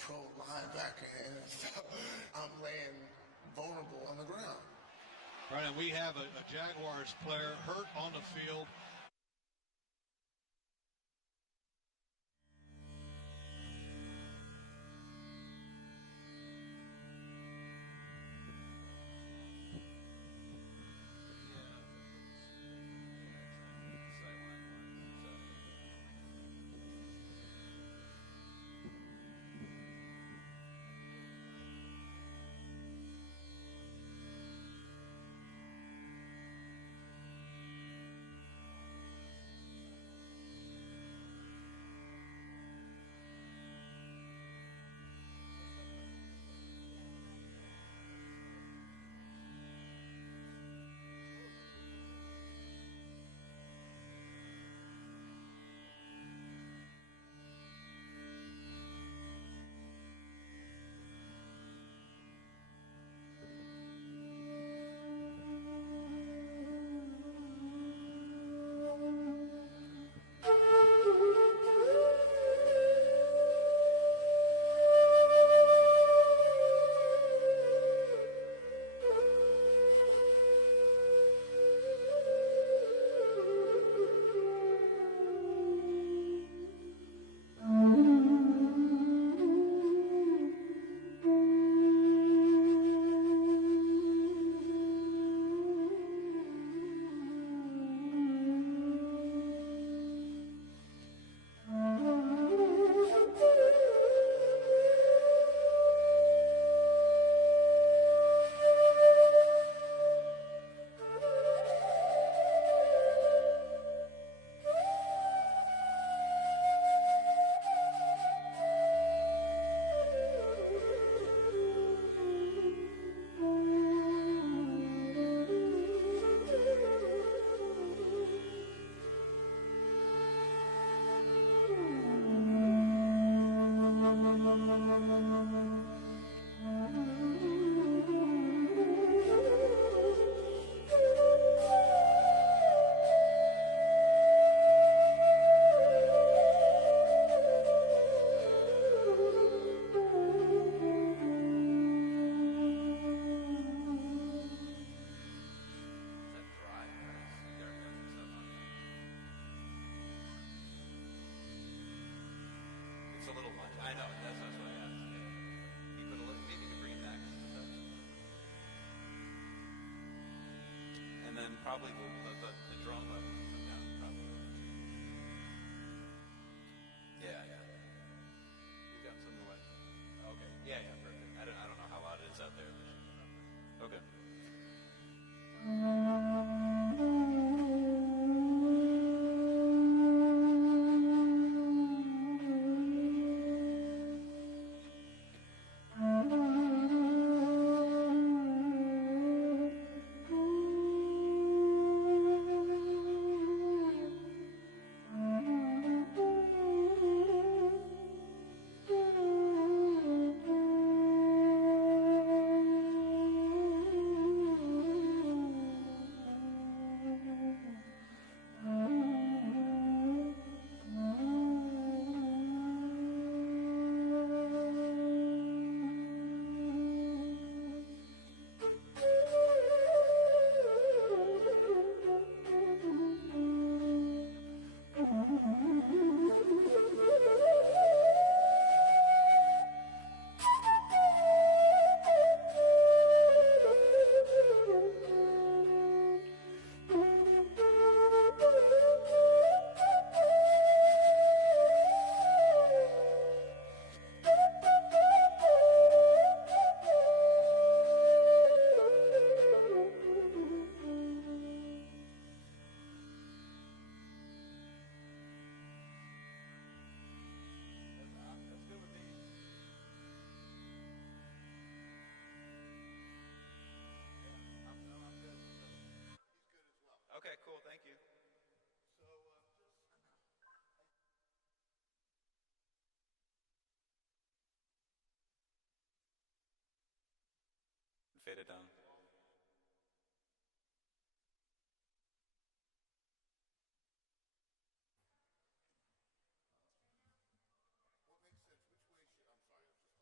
pro linebacker, and so I'm laying vulnerable on the ground. Right, and we have a Jaguars player hurt on the field. I know, that's what I asked. He put a little, maybe you could bring it back. And then probably the drum would come down, probably. Yeah. You've got some noise. Okay, yeah, perfect. I don't know how loud it is out there. Okay. Okay, cool, thank you. Fade it down. What makes sense? Which way should I'm sorry, I'm just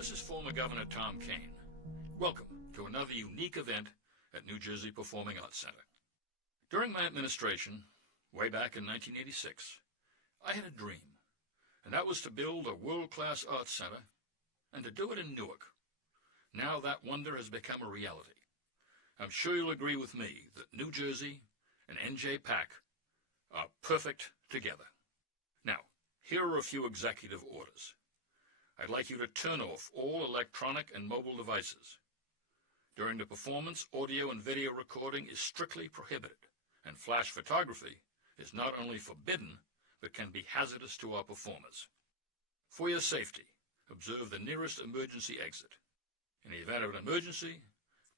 This is former Governor Tom Kean. Welcome to another unique event at New Jersey Performing Arts Center. During my administration, way back in 1986, I had a dream, and that was to build a world-class arts center and to do it in Newark. Now that wonder has become a reality. I'm sure you'll agree with me that New Jersey and NJ-PAC are perfect together. Now, here are a few executive orders. I'd like you to turn off all electronic and mobile devices. During the performance, audio and video recording is strictly prohibited, and flash photography is not only forbidden, but can be hazardous to our performers. For your safety, observe the nearest emergency exit. In the event of an emergency,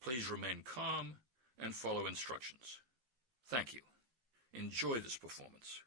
please remain calm and follow instructions. Thank you. Enjoy this performance.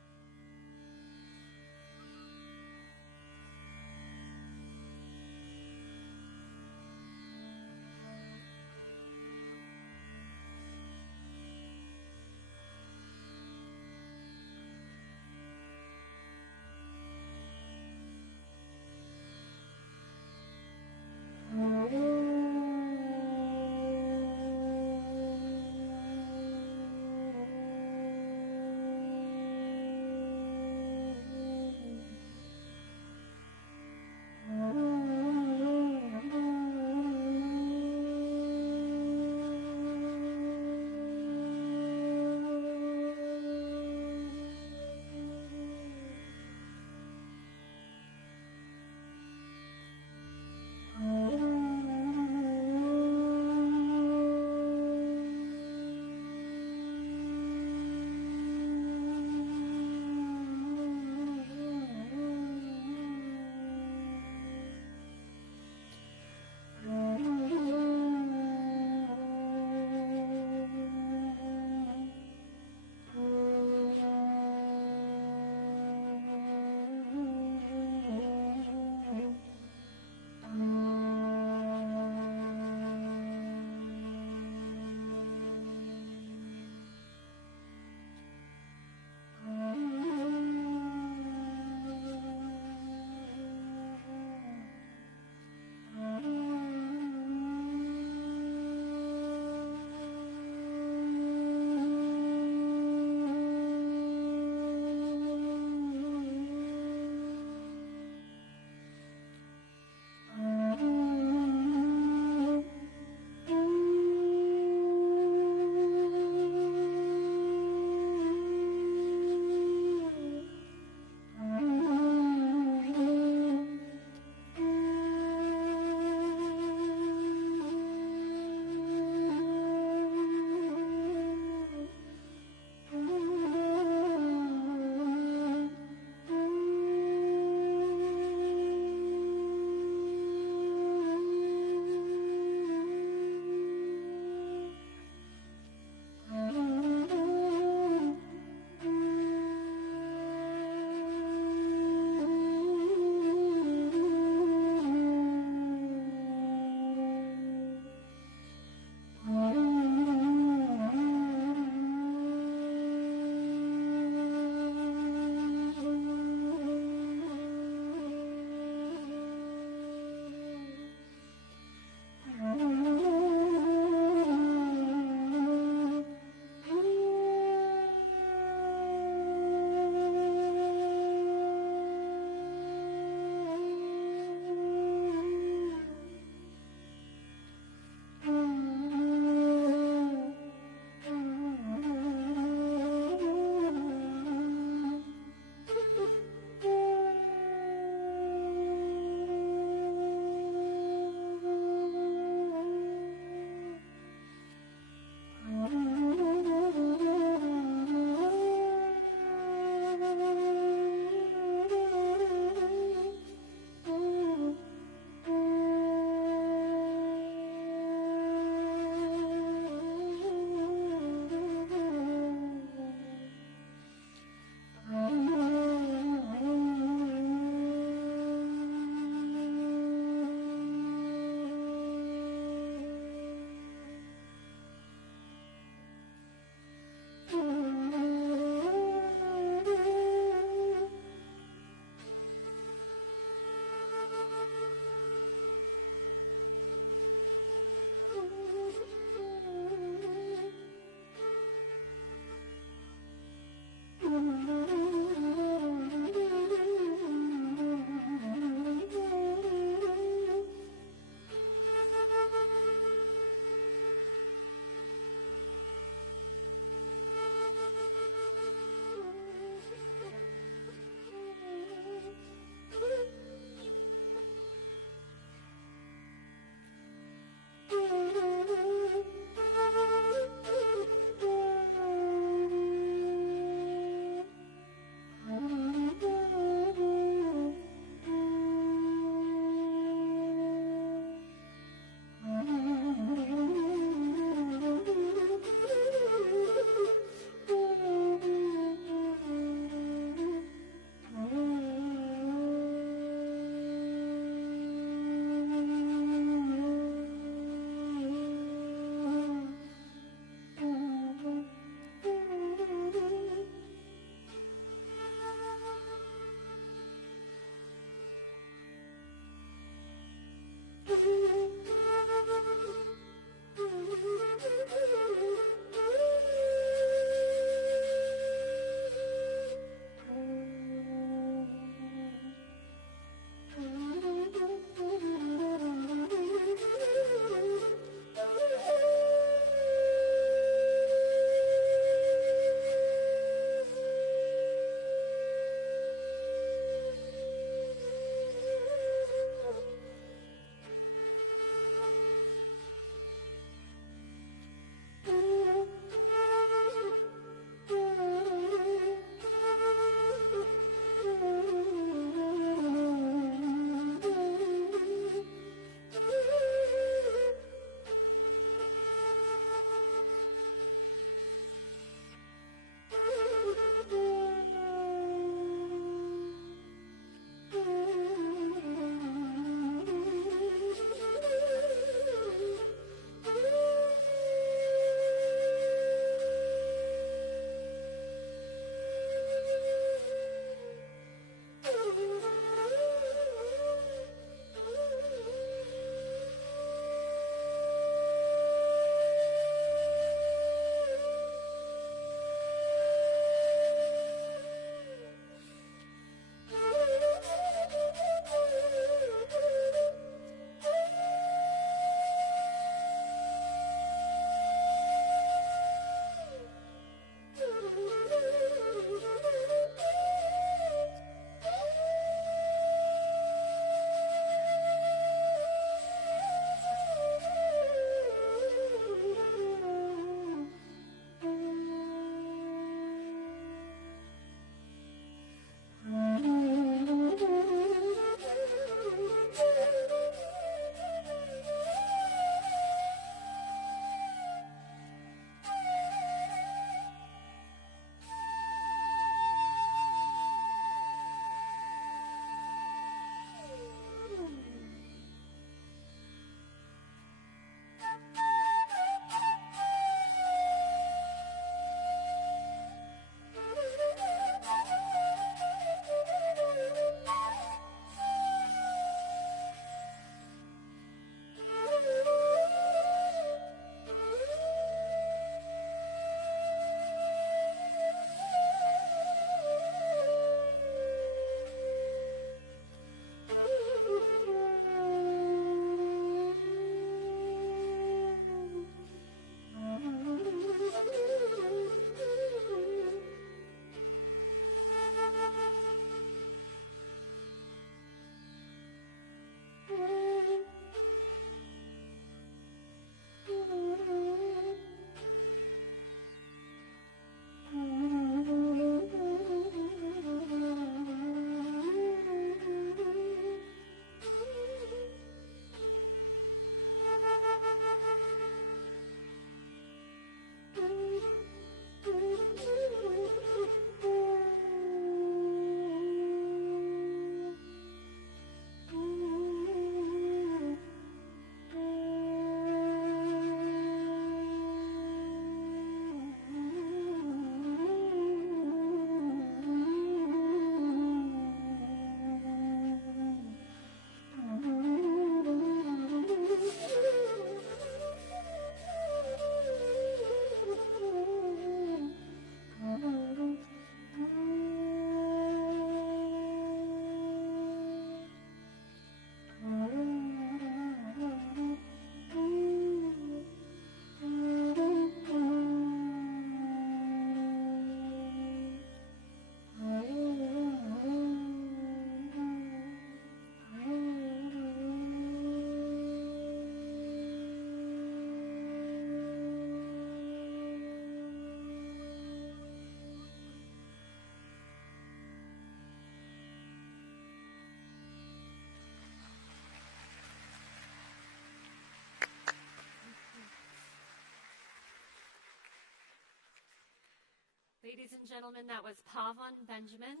Ladies and gentlemen, that was Pavan Benjamin,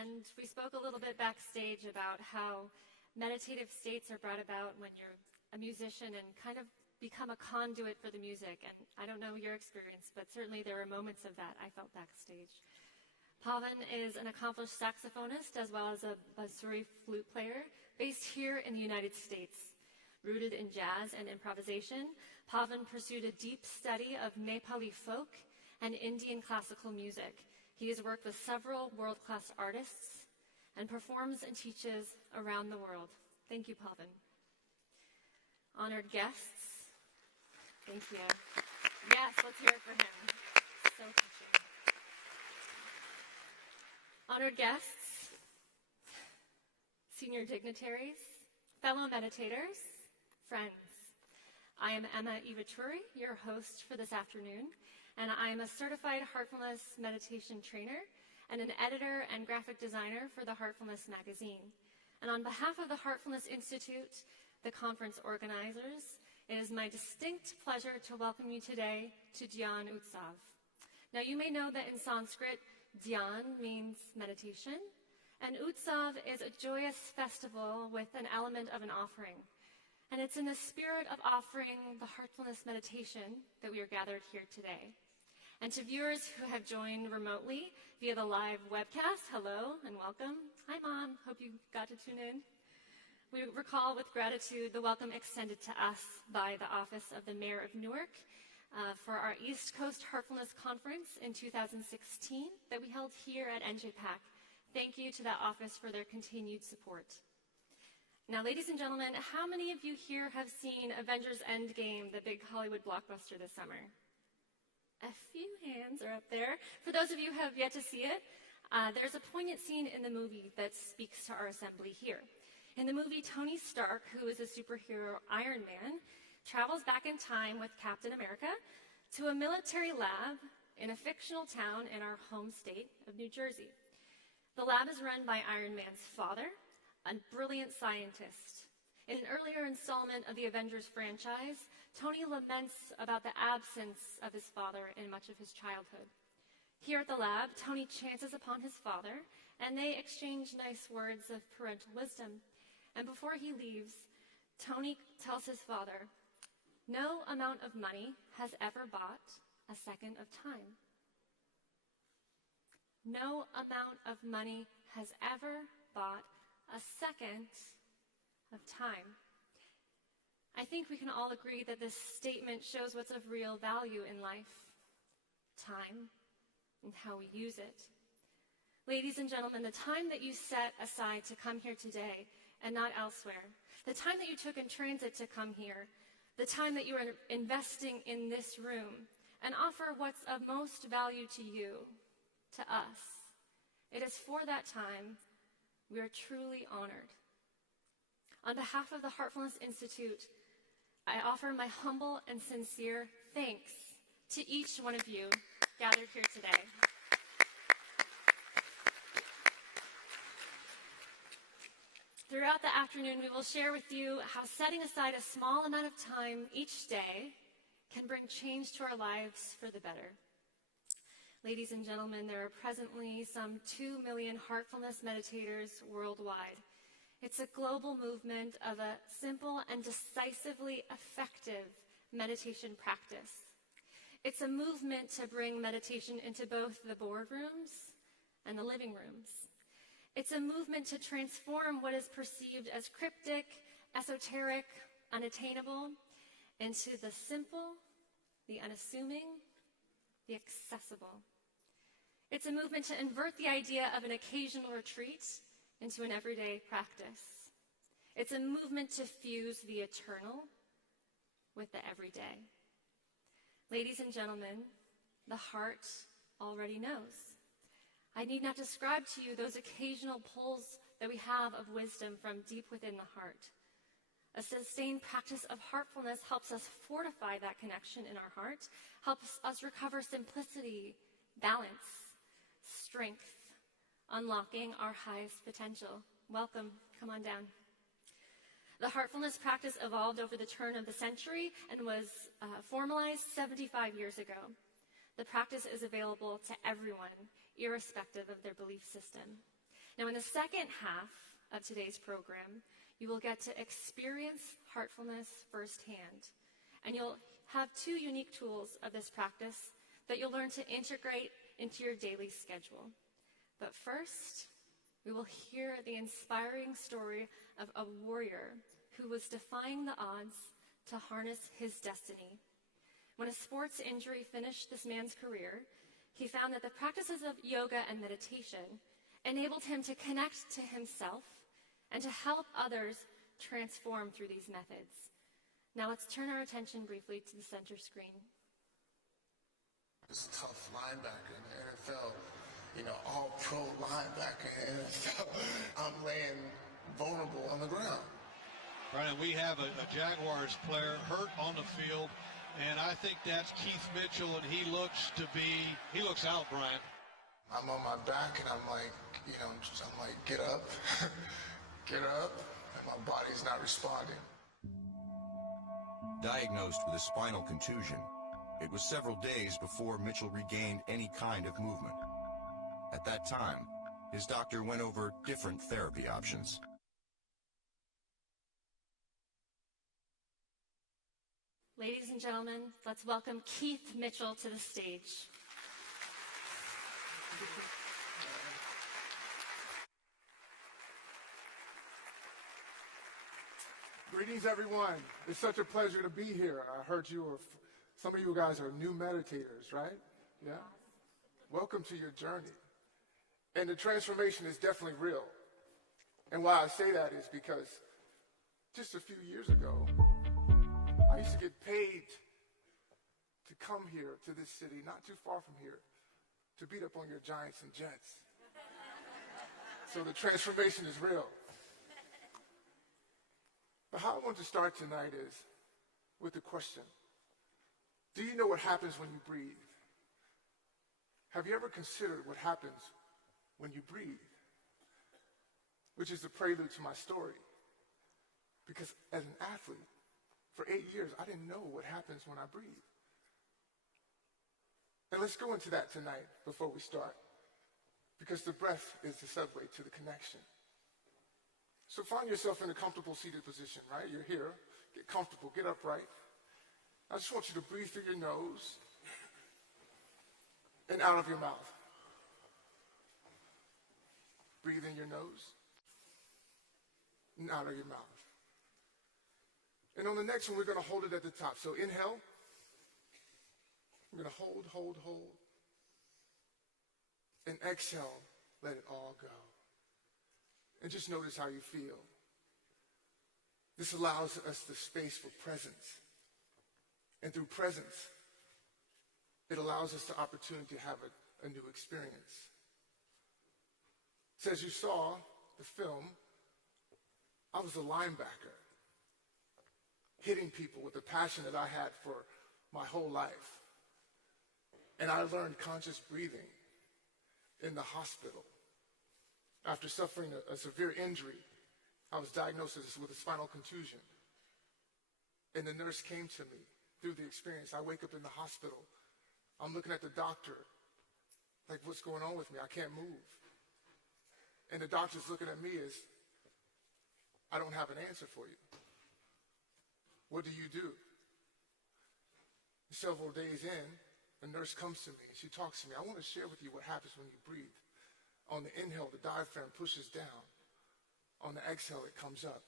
and we spoke a little bit backstage about how meditative states are brought about when you're a musician and kind of become a conduit for the music. And I don't know your experience, but certainly there were moments of that I felt backstage. Pavan is an accomplished saxophonist as well as a bansuri flute player based here in the United States. Rooted in jazz and improvisation, Pavan pursued a deep study of Nepali folk and Indian classical music. He has worked with several world-class artists and performs and teaches around the world. Thank you, Pavan. Honored guests, thank you. Yes, let's hear it for him. So touching. Honored guests, senior dignitaries, fellow meditators, friends. I am Emma Ivaturi, your host for this afternoon, and I am a certified Heartfulness Meditation trainer and an editor and graphic designer for the Heartfulness Magazine. And on behalf of the Heartfulness Institute, the conference organizers, it is my distinct pleasure to welcome you today to Dhyanotsav. Now, you may know that in Sanskrit, Dhyan means meditation, and Utsav is a joyous festival with an element of an offering. And it's in the spirit of offering the Heartfulness Meditation that we are gathered here today. And to viewers who have joined remotely via the live webcast, hello and welcome. Hi, Mom. Hope you got to tune in. We recall with gratitude the welcome extended to us by the Office of the Mayor of Newark for our East Coast Heartfulness Conference in 2016 that we held here at NJPAC. Thank you to that office for their continued support. Now, ladies and gentlemen, how many of you here have seen Avengers Endgame, the big Hollywood blockbuster this summer? A few hands are up there. For those of you who have yet to see it, there's a poignant scene in the movie that speaks to our assembly here. In the movie, Tony Stark, who is a superhero Iron Man, travels back in time with Captain America to a military lab in a fictional town in our home state of New Jersey. The lab is run by Iron Man's father, a brilliant scientist. In an earlier installment of the Avengers franchise, Tony laments about the absence of his father in much of his childhood. Here at the lab, Tony chances upon his father, and they exchange nice words of parental wisdom. And before he leaves, Tony tells his father, "No amount of money has ever bought a second of time." No amount of money has ever bought a second of time. I think we can all agree that this statement shows what's of real value in life: time and how we use it. Ladies and gentlemen, the time that you set aside to come here today and not elsewhere, the time that you took in transit to come here, the time that you are investing in this room and offer what's of most value to you, to us, it is for that time we are truly honored. On behalf of the Heartfulness Institute, I offer my humble and sincere thanks to each one of you gathered here today. Throughout the afternoon, we will share with you how setting aside a small amount of time each day can bring change to our lives for the better. Ladies and gentlemen, there are presently some 2 million Heartfulness meditators worldwide. It's a global movement of a simple and decisively effective meditation practice. It's a movement to bring meditation into both the boardrooms and the living rooms. It's a movement to transform what is perceived as cryptic, esoteric, unattainable into the simple, the unassuming, the accessible. It's a movement to invert the idea of an occasional retreat into an everyday practice. It's a movement to fuse the eternal with the everyday. Ladies and gentlemen, the heart already knows. I need not describe to you those occasional pulls that we have of wisdom from deep within the heart. A sustained practice of heartfulness helps us fortify that connection in our heart, helps us recover simplicity, balance, strength, unlocking our highest potential. Welcome, come on down. The heartfulness practice evolved over the turn of the century and was formalized 75 years ago. The practice is available to everyone, irrespective of their belief system. Now, in the second half of today's program, you will get to experience heartfulness firsthand. And you'll have two unique tools of this practice that you'll learn to integrate into your daily schedule. But first, we will hear the inspiring story of a warrior who was defying the odds to harness his destiny. When a sports injury finished this man's career, he found that the practices of yoga and meditation enabled him to connect to himself and to help others transform through these methods. Now let's turn our attention briefly to the center screen. This tough linebacker in the NFL, all pro linebacker in the NFL. I'm laying vulnerable on the ground. Right, and we have a Jaguars player hurt on the field, and I think that's Keith Mitchell, and he looks out, Brian. I'm on my back, and I'm like, get up, get up, and my body's not responding. Diagnosed with a spinal contusion, it was several days before Mitchell regained any kind of movement. At that time, his doctor went over different therapy options. Ladies and gentlemen, let's welcome Keith Mitchell to the stage. Greetings, everyone. It's such a pleasure to be here. I heard some of you guys are new meditators, right? Yeah? Welcome to your journey. And the transformation is definitely real. And why I say that is because just a few years ago, I used to get paid to come here to this city, not too far from here, to beat up on your Giants and Jets. So the transformation is real. But how I want to start tonight is with the question, do you know what happens when you breathe? Have you ever considered what happens when you breathe? Which is the prelude to my story. Because as an athlete, for 8 years, I didn't know what happens when I breathe. And let's go into that tonight before we start. Because the breath is the subway to the connection. So find yourself in a comfortable seated position, right? You're here. Get comfortable. Get upright. I just want you to breathe through your nose and out of your mouth. Breathe in your nose and out of your mouth. And on the next one, we're going to hold it at the top. So inhale. We're going to hold. And exhale. Let it all go. And just notice how you feel. This allows us the space for presence. And through presence, it allows us the opportunity to have a new experience. So as you saw the film, I was a linebacker, hitting people with the passion that I had for my whole life. And I learned conscious breathing in the hospital. After suffering a severe injury, I was diagnosed with a spinal contusion. And the nurse came to me through the experience. I wake up in the hospital. I'm looking at the doctor, like, what's going on with me? I can't move. And the doctor's looking at me as, I don't have an answer for you. What do you do? Several days in, the nurse comes to me. She talks to me. I want to share with you what happens when you breathe. On the inhale, the diaphragm pushes down. On the exhale, it comes up.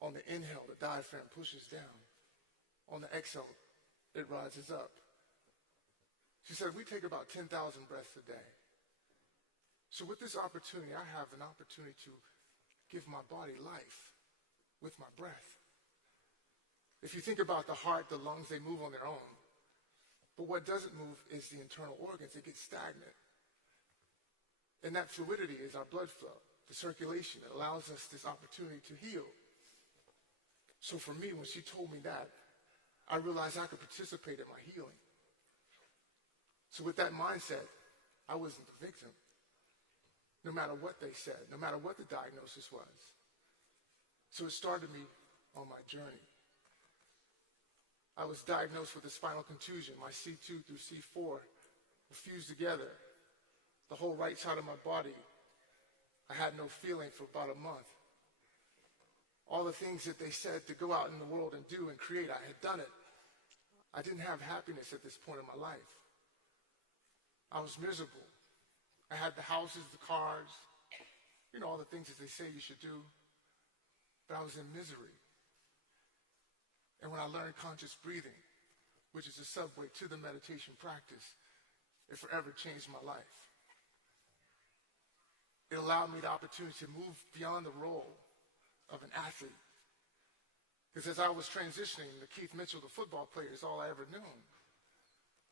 On the inhale, the diaphragm pushes down. On the exhale, it rises up. She said, we take about 10,000 breaths a day. So with this opportunity, I have an opportunity to give my body life with my breath. If you think about the heart, the lungs, they move on their own. But what doesn't move is the internal organs. They get stagnant. And that fluidity is our blood flow, the circulation. It allows us this opportunity to heal. So for me, when she told me that, I realized I could participate in my healing. So with that mindset, I wasn't the victim. No matter what they said, no matter what the diagnosis was. So it started me on my journey. I was diagnosed with a spinal contusion. My C2 through C4 were fused together. The whole right side of my body, I had no feeling for about a month. All the things that they said to go out in the world and do and create, I had done it. I didn't have happiness at this point in my life. I was miserable. I had the houses, the cars, all the things that they say you should do, but I was in misery. And when I learned conscious breathing, which is a subway to the meditation practice, it forever changed my life. It allowed me the opportunity to move beyond the role of an athlete. Because as I was transitioning, the Keith Mitchell, the football player, is all I ever knew.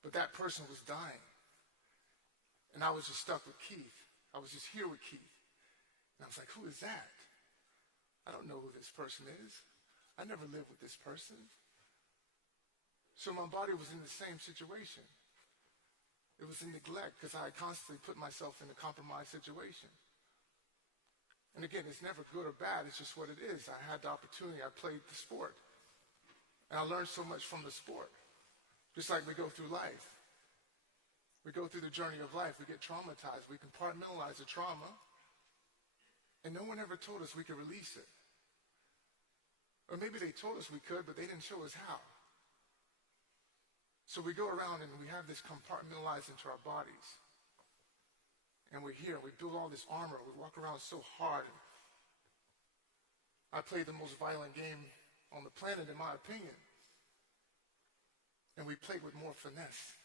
But that person was dying. And I was just stuck with Keith. I was just here with Keith. And I was like, who is that? I don't know who this person is. I never lived with this person. So my body was in the same situation. It was in neglect because I had constantly put myself in a compromised situation. And again, it's never good or bad. It's just what it is. I had the opportunity. I played the sport. And I learned so much from the sport. Just like we go through life. We go through the journey of life. We get traumatized. We compartmentalize the trauma. And no one ever told us we could release it. Or maybe they told us we could, but they didn't show us how. So we go around and we have this compartmentalized into our bodies. And we're here, we build all this armor, we walk around so hard. I play the most violent game on the planet, in my opinion. And we play with more finesse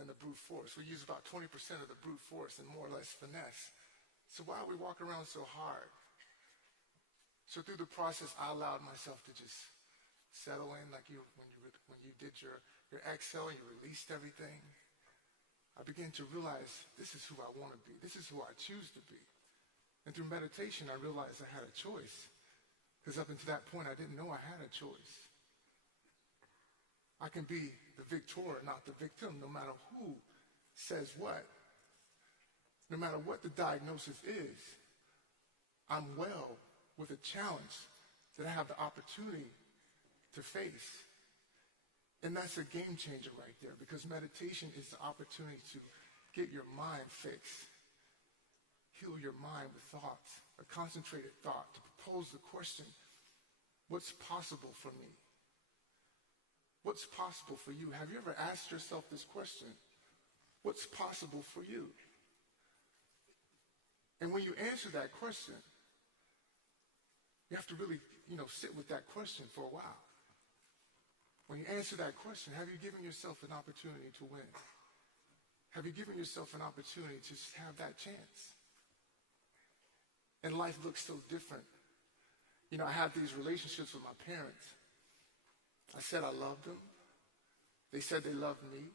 than the brute force. We use about 20% of the brute force and more or less finesse. So why are we walking around so hard? So through the process, I allowed myself to just settle in like when you did your exhale and you released everything. I began to realize this is who I want to be. This is who I choose to be. And through meditation, I realized I had a choice. Because up until that point, I didn't know I had a choice. I can be the victor, not the victim, no matter who says what. No matter what the diagnosis is, I'm well with a challenge that I have the opportunity to face. And that's a game changer right there, because meditation is the opportunity to get your mind fixed, heal your mind with thoughts, a concentrated thought, to propose the question, what's possible for me? What's possible for you? Have you ever asked yourself this question? What's possible for you? And when you answer that question, you have to really, sit with that question for a while. When you answer that question, have you given yourself an opportunity to win? Have you given yourself an opportunity to just have that chance? And life looks so different. I had these relationships with my parents. I said I loved them. They said they loved me.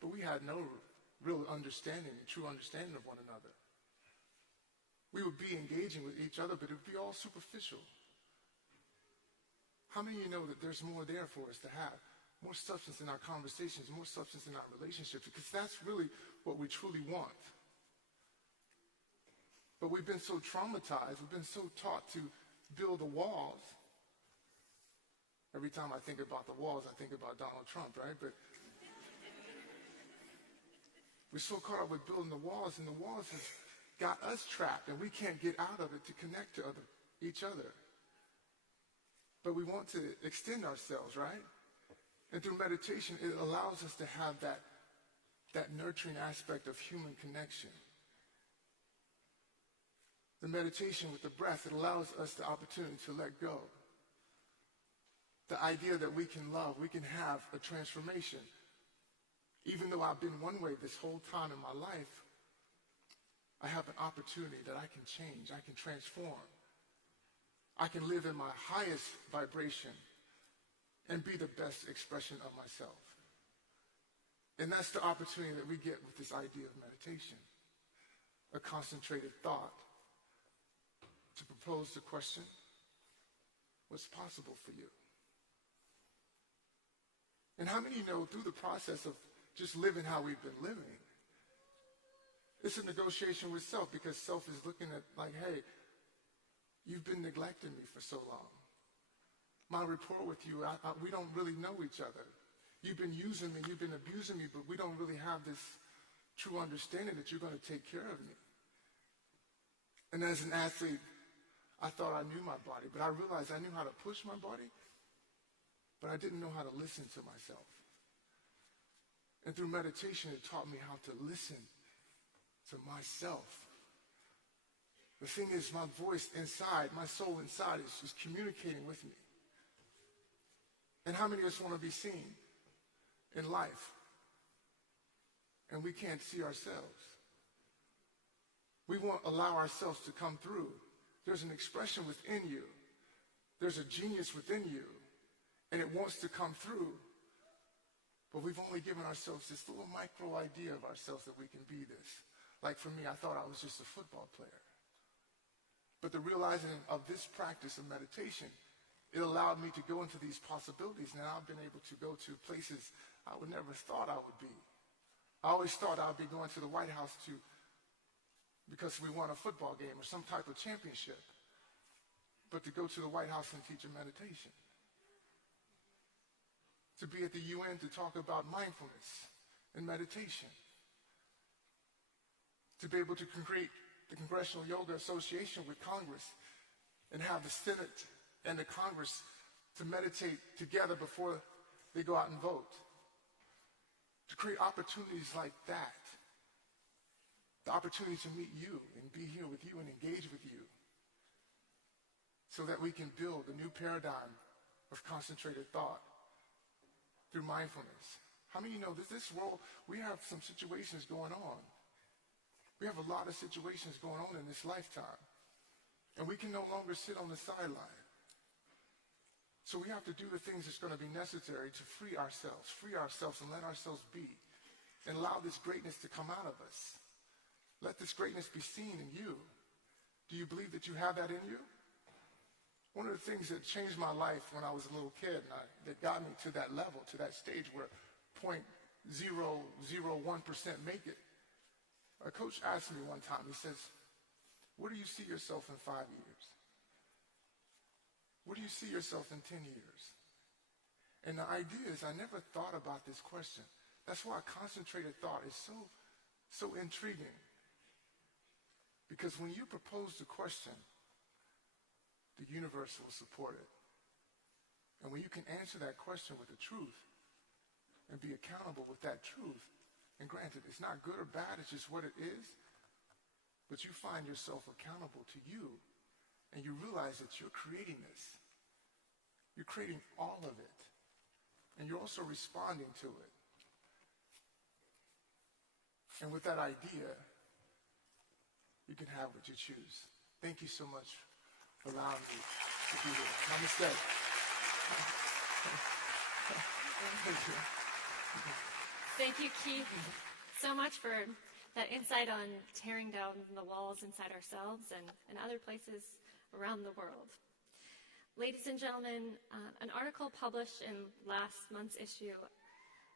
But we had no real understanding, true understanding of one another. We would be engaging with each other, but it would be all superficial. How many of you know that there's more there for us to have? More substance in our conversations, more substance in our relationships, because that's really what we truly want. But we've been so traumatized, we've been so taught to build the walls. Every time I think about the walls, I think about Donald Trump, right? But we're so caught up with building the walls, and the walls has got us trapped, and we can't get out of it to connect to each other. But we want to extend ourselves, right? And through meditation, it allows us to have that nurturing aspect of human connection. The meditation with the breath, it allows us the opportunity to let go. The idea that we can love, we can have a transformation. Even though I've been one way this whole time in my life, I have an opportunity that I can change, I can transform. I can live in my highest vibration and be the best expression of myself. And that's the opportunity that we get with this idea of meditation. A concentrated thought to propose the question, what's possible for you? And how many know through the process of just living how we've been living, it's a negotiation with self, because self is looking at like, hey, you've been neglecting me for so long. my rapport with you. We don't really know each other. You've been using me, you've been abusing me, but we don't really have this true understanding that you're going to take care of me. And as an athlete, I thought I knew my body, but I realized I knew how to push my body, but I didn't know how to listen to myself. And through meditation, it taught me how to listen to myself. The thing is, my voice inside, my soul inside is communicating with me. And how many of us want to be seen in life? And we can't see ourselves. We won't allow ourselves to come through. There's an expression within you. There's a genius within you. And it wants to come through. But we've only given ourselves this little micro idea of ourselves that we can be this. Like for me, I thought I was just a football player. But the realizing of this practice of meditation, it allowed me to go into these possibilities. Now I've been able to go to places I would never thought I would be. I always thought I would be going to the White House because we won a football game or some type of championship. But to go to the White House and teach a meditation. To be at the UN to talk about mindfulness and meditation. To be able to create the Congressional Yoga Association with Congress and have the Senate and the Congress to meditate together before they go out and vote. To create opportunities like that. The opportunity to meet you and be here with you and engage with you. So that we can build a new paradigm of concentrated thought through mindfulness. How many of you know this world, we have some situations going on. We have a lot of situations going on in this lifetime. And we can no longer sit on the sideline. So we have to do the things that's going to be necessary to free ourselves and let ourselves be. And allow this greatness to come out of us. Let this greatness be seen in you. Do you believe that you have that in you? One of the things that changed my life when I was a little kid, and that got me to that level, to that stage where 0.001% make it. A coach asked me one time, he says, where do you see yourself in 5 years? Where do you see yourself in 10 years? And the idea is I never thought about this question. That's why concentrated thought is so intriguing. Because when you propose the question, the universe will support it. And when you can answer that question with the truth and be accountable with that truth, and granted, it's not good or bad, it's just what it is, but you find yourself accountable to you, and you realize that you're creating this. You're creating all of it. And you're also responding to it. And with that idea, you can have what you choose. Thank you so much for allowing me to be here. Namaste. Thank you. Thank you, Keith, so much for that insight on tearing down the walls inside ourselves and other places around the world. Ladies and gentlemen, an article published in last month's issue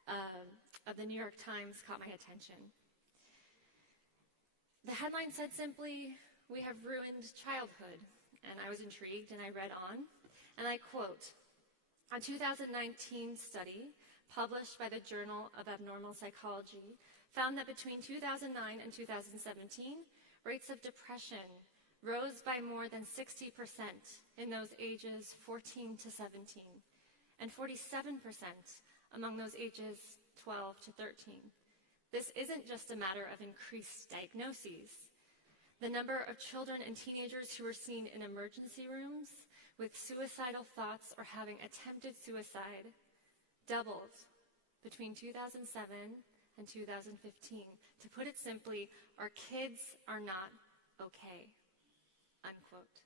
of the New York Times caught my attention. The headline said simply, "We have ruined childhood." And I was intrigued and I read on, and I quote, "A 2019 study published by the Journal of Abnormal Psychology found that between 2009 and 2017, rates of depression rose by more than 60% in those ages 14 to 17, and 47% among those ages 12 to 13. This isn't just a matter of increased diagnoses. The number of children and teenagers who were seen in emergency rooms with suicidal thoughts or having attempted suicide doubled between 2007 and 2015. To put it simply, our kids are not okay." Unquote.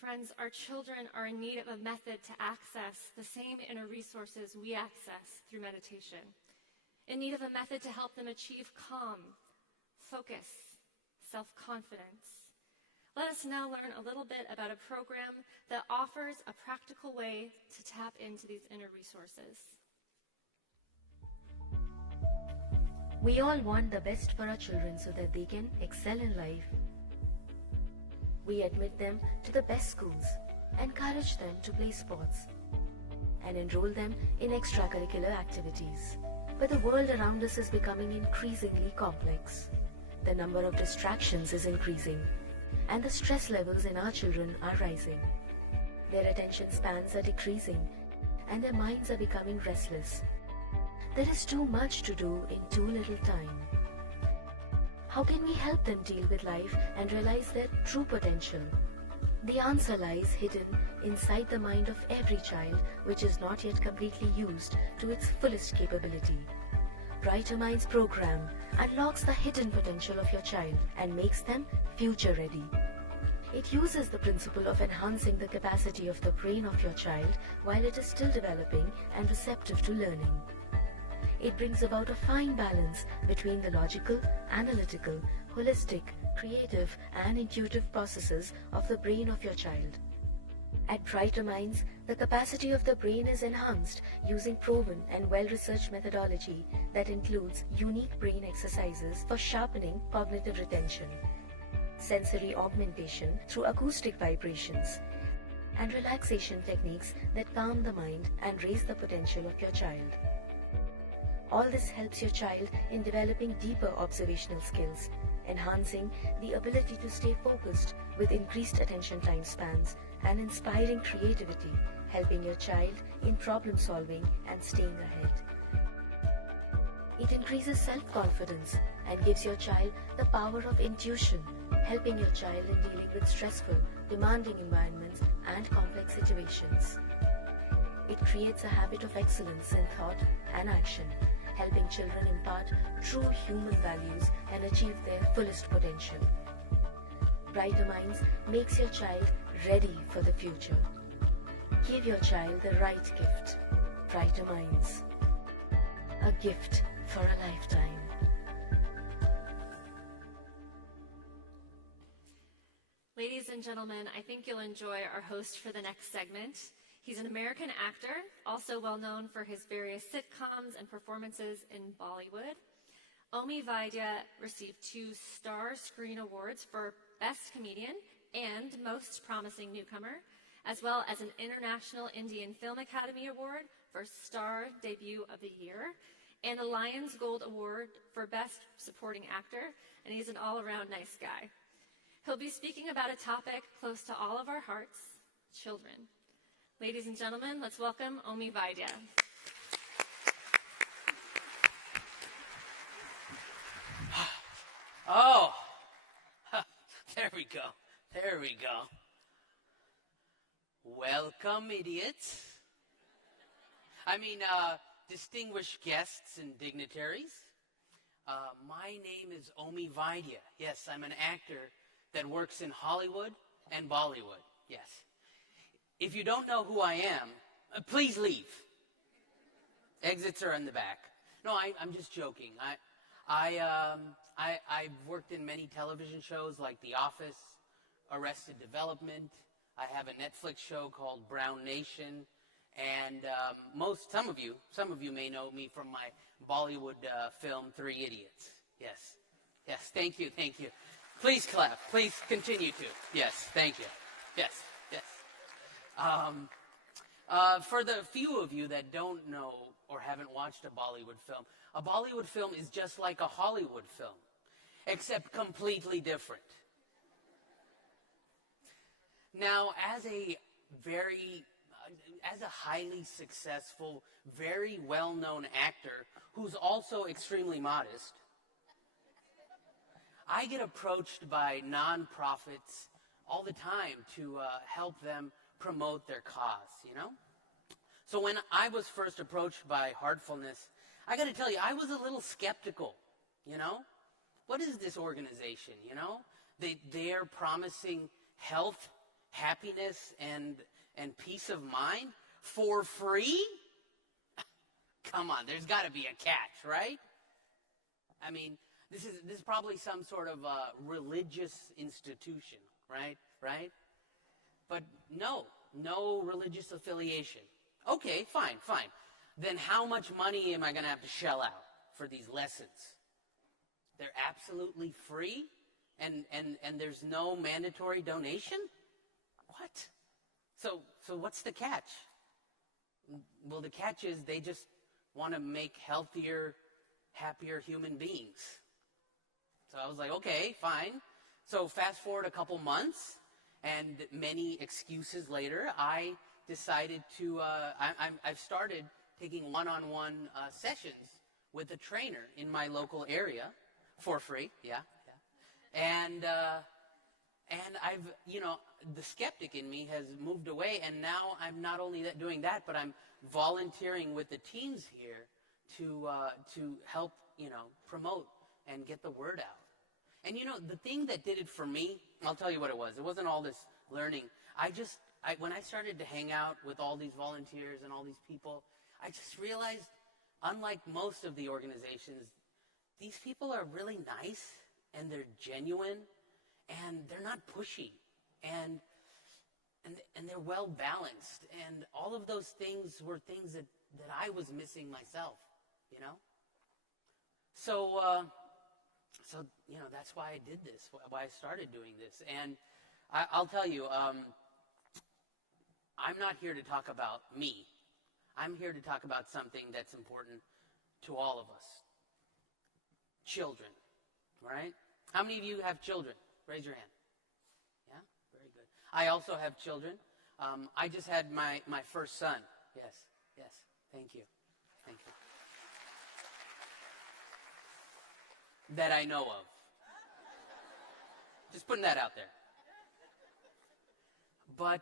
Friends, our children are in need of a method to access the same inner resources we access through meditation, in need of a method to help them achieve calm, focus, self-confidence. Let us now learn a little bit about a program that offers a practical way to tap into these inner resources. We all want the best for our children so that they can excel in life. We admit them to the best schools, encourage them to play sports, and enroll them in extracurricular activities. But the world around us is becoming increasingly complex. The number of distractions is increasing, and the stress levels in our children are rising. Their attention spans are decreasing, and their minds are becoming restless. There is too much to do in too little time. How can we help them deal with life and realize their true potential? The answer lies hidden inside the mind of every child, which is not yet completely used to its fullest capability. Brighter Minds program unlocks the hidden potential of your child and makes them future ready. It uses the principle of enhancing the capacity of the brain of your child while it is still developing and receptive to learning. It brings about a fine balance between the logical, analytical, holistic, creative and intuitive processes of the brain of your child. At Brighter Minds, the capacity of the brain is enhanced using proven and well-researched methodology that includes unique brain exercises for sharpening cognitive retention, sensory augmentation through acoustic vibrations, and relaxation techniques that calm the mind and raise the potential of your child. All this helps your child in developing deeper observational skills, enhancing the ability to stay focused with increased attention time spans, and inspiring creativity, helping your child in problem solving and staying ahead. It increases self-confidence and gives your child the power of intuition, helping your child in dealing with stressful, demanding environments and complex situations. It creates a habit of excellence in thought and action, helping children impart true human values and achieve their fullest potential. Brighter Minds makes your child ready for the future. Give your child the right gift. Brighter Minds. A gift for a lifetime. Ladies and gentlemen, I think you'll enjoy our host for the next segment. He's an American actor, also well known for his various sitcoms and performances in Bollywood. Omi Vaidya received 2 Star Screen Awards for Best Comedian and Most Promising Newcomer, as well as an International Indian Film Academy Award for Star Debut of the Year, and a Lions Gold Award for Best Supporting Actor, and he's an all-around nice guy. He'll be speaking about a topic close to all of our hearts, children. Ladies and gentlemen, let's welcome Omi Vaidya. Oh, there we go. There we go. Welcome, idiots. Distinguished guests and dignitaries. My name is Omi Vaidya. Yes, I'm an actor that works in Hollywood and Bollywood. Yes. If you don't know who I am, please leave. Exits are in the back. No, I'm just joking. I've worked in many television shows like The Office, Arrested Development. I have a Netflix show called Brown Nation, and some of you may know me from my Bollywood film 3 Idiots. Yes. Thank you. Please clap. Please continue to. Yes. Thank you. Yes. For the few of you that don't know or haven't watched a Bollywood film is just like a Hollywood film, except completely different. Now, as a highly successful, very well-known actor who's also extremely modest, I get approached by nonprofits all the time to help them promote their cause, So when I was first approached by Heartfulness, I got to tell you, I was a little skeptical, What is this organization, They're promising health, happiness, and peace of mind for free? Come on, there's got to be a catch, right? This is probably some sort of religious institution, right? But no religious affiliation. Okay, fine. Then how much money am I going to have to shell out for these lessons? They're absolutely free, and there's no mandatory donation? What? So what's the catch? Well, the catch is they just want to make healthier, happier human beings. So I was like, okay, fine. So fast forward a couple months, and many excuses later, I decided to, I've started taking one-on-one sessions with a trainer in my local area for free, yeah. And I've, the skeptic in me has moved away, and now I'm not only doing that, but I'm volunteering with the teams here to help, promote and get the word out. And the thing that did it for me, I'll tell you what it was. It wasn't all this learning. When I started to hang out with all these volunteers and all these people, I just realized, unlike most of the organizations, these people are really nice, and they're genuine, and they're not pushy, and they're well balanced, and all of those things were things that I was missing myself, So that's why I did this, why I started doing this, and I'll tell you, I'm not here to talk about me. I'm here to talk about something that's important to all of us. Children, right? How many of you have children? Raise your hand. Yeah? Very good. I also have children. I just had my first son. Yes. Thank you. That I know of. Just putting that out there. But,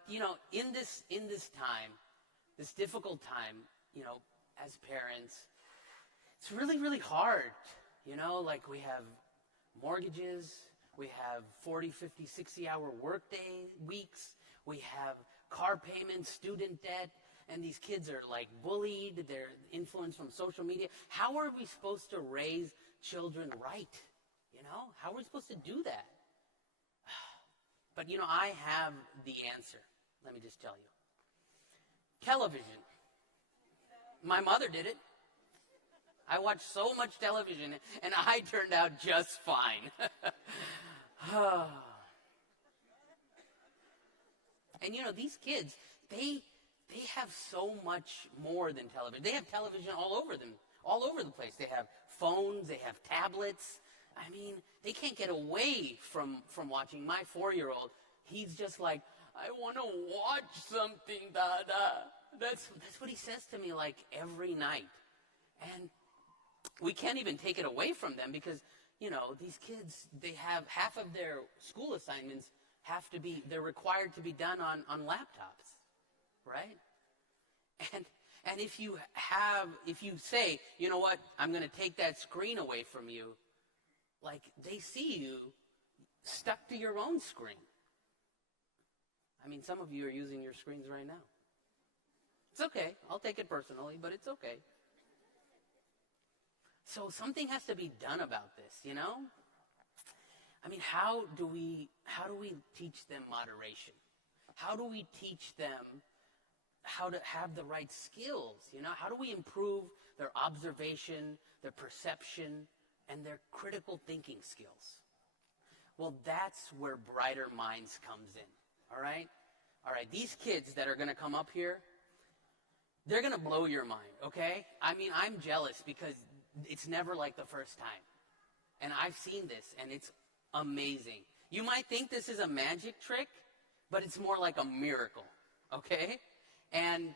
in this time, this difficult time, as parents, it's really, really hard. Like we have mortgages, we have 40, 50, 60-hour workday weeks, we have car payments, student debt, and these kids are like bullied, they're influenced from social media. How are we supposed to raise children right? How are we supposed to do that? But, I have the answer. Let me just tell you. Television. My mother did it. I watched so much television, and I turned out just fine. And, these kids, they have so much more than television. They have television all over the place. They have phones, they have tablets. I mean, they can't get away from watching. My 4-year-old, he's just like, I want to watch something, Dada. That's what he says to me like every night. And we can't even take it away from them because, these kids, they have half of their school assignments they're required to be done on laptops, right? And if you say, you know what, I'm going to take that screen away from you, like they see you stuck to your own screen. I mean, some of you are using your screens right now. It's okay. I'll take it personally, but it's okay. So something has to be done about this, I mean, how do we teach them moderation? How do we teach them how to have the right skills? How do we improve their observation, their perception, and their critical thinking skills? Well, that's where Brighter Minds comes in. All right? These kids that are going to come up here, they're going to blow your mind, okay? I mean, I'm jealous because it's never like the first time. And I've seen this, and it's amazing. You might think this is a magic trick, but it's more like a miracle, okay? And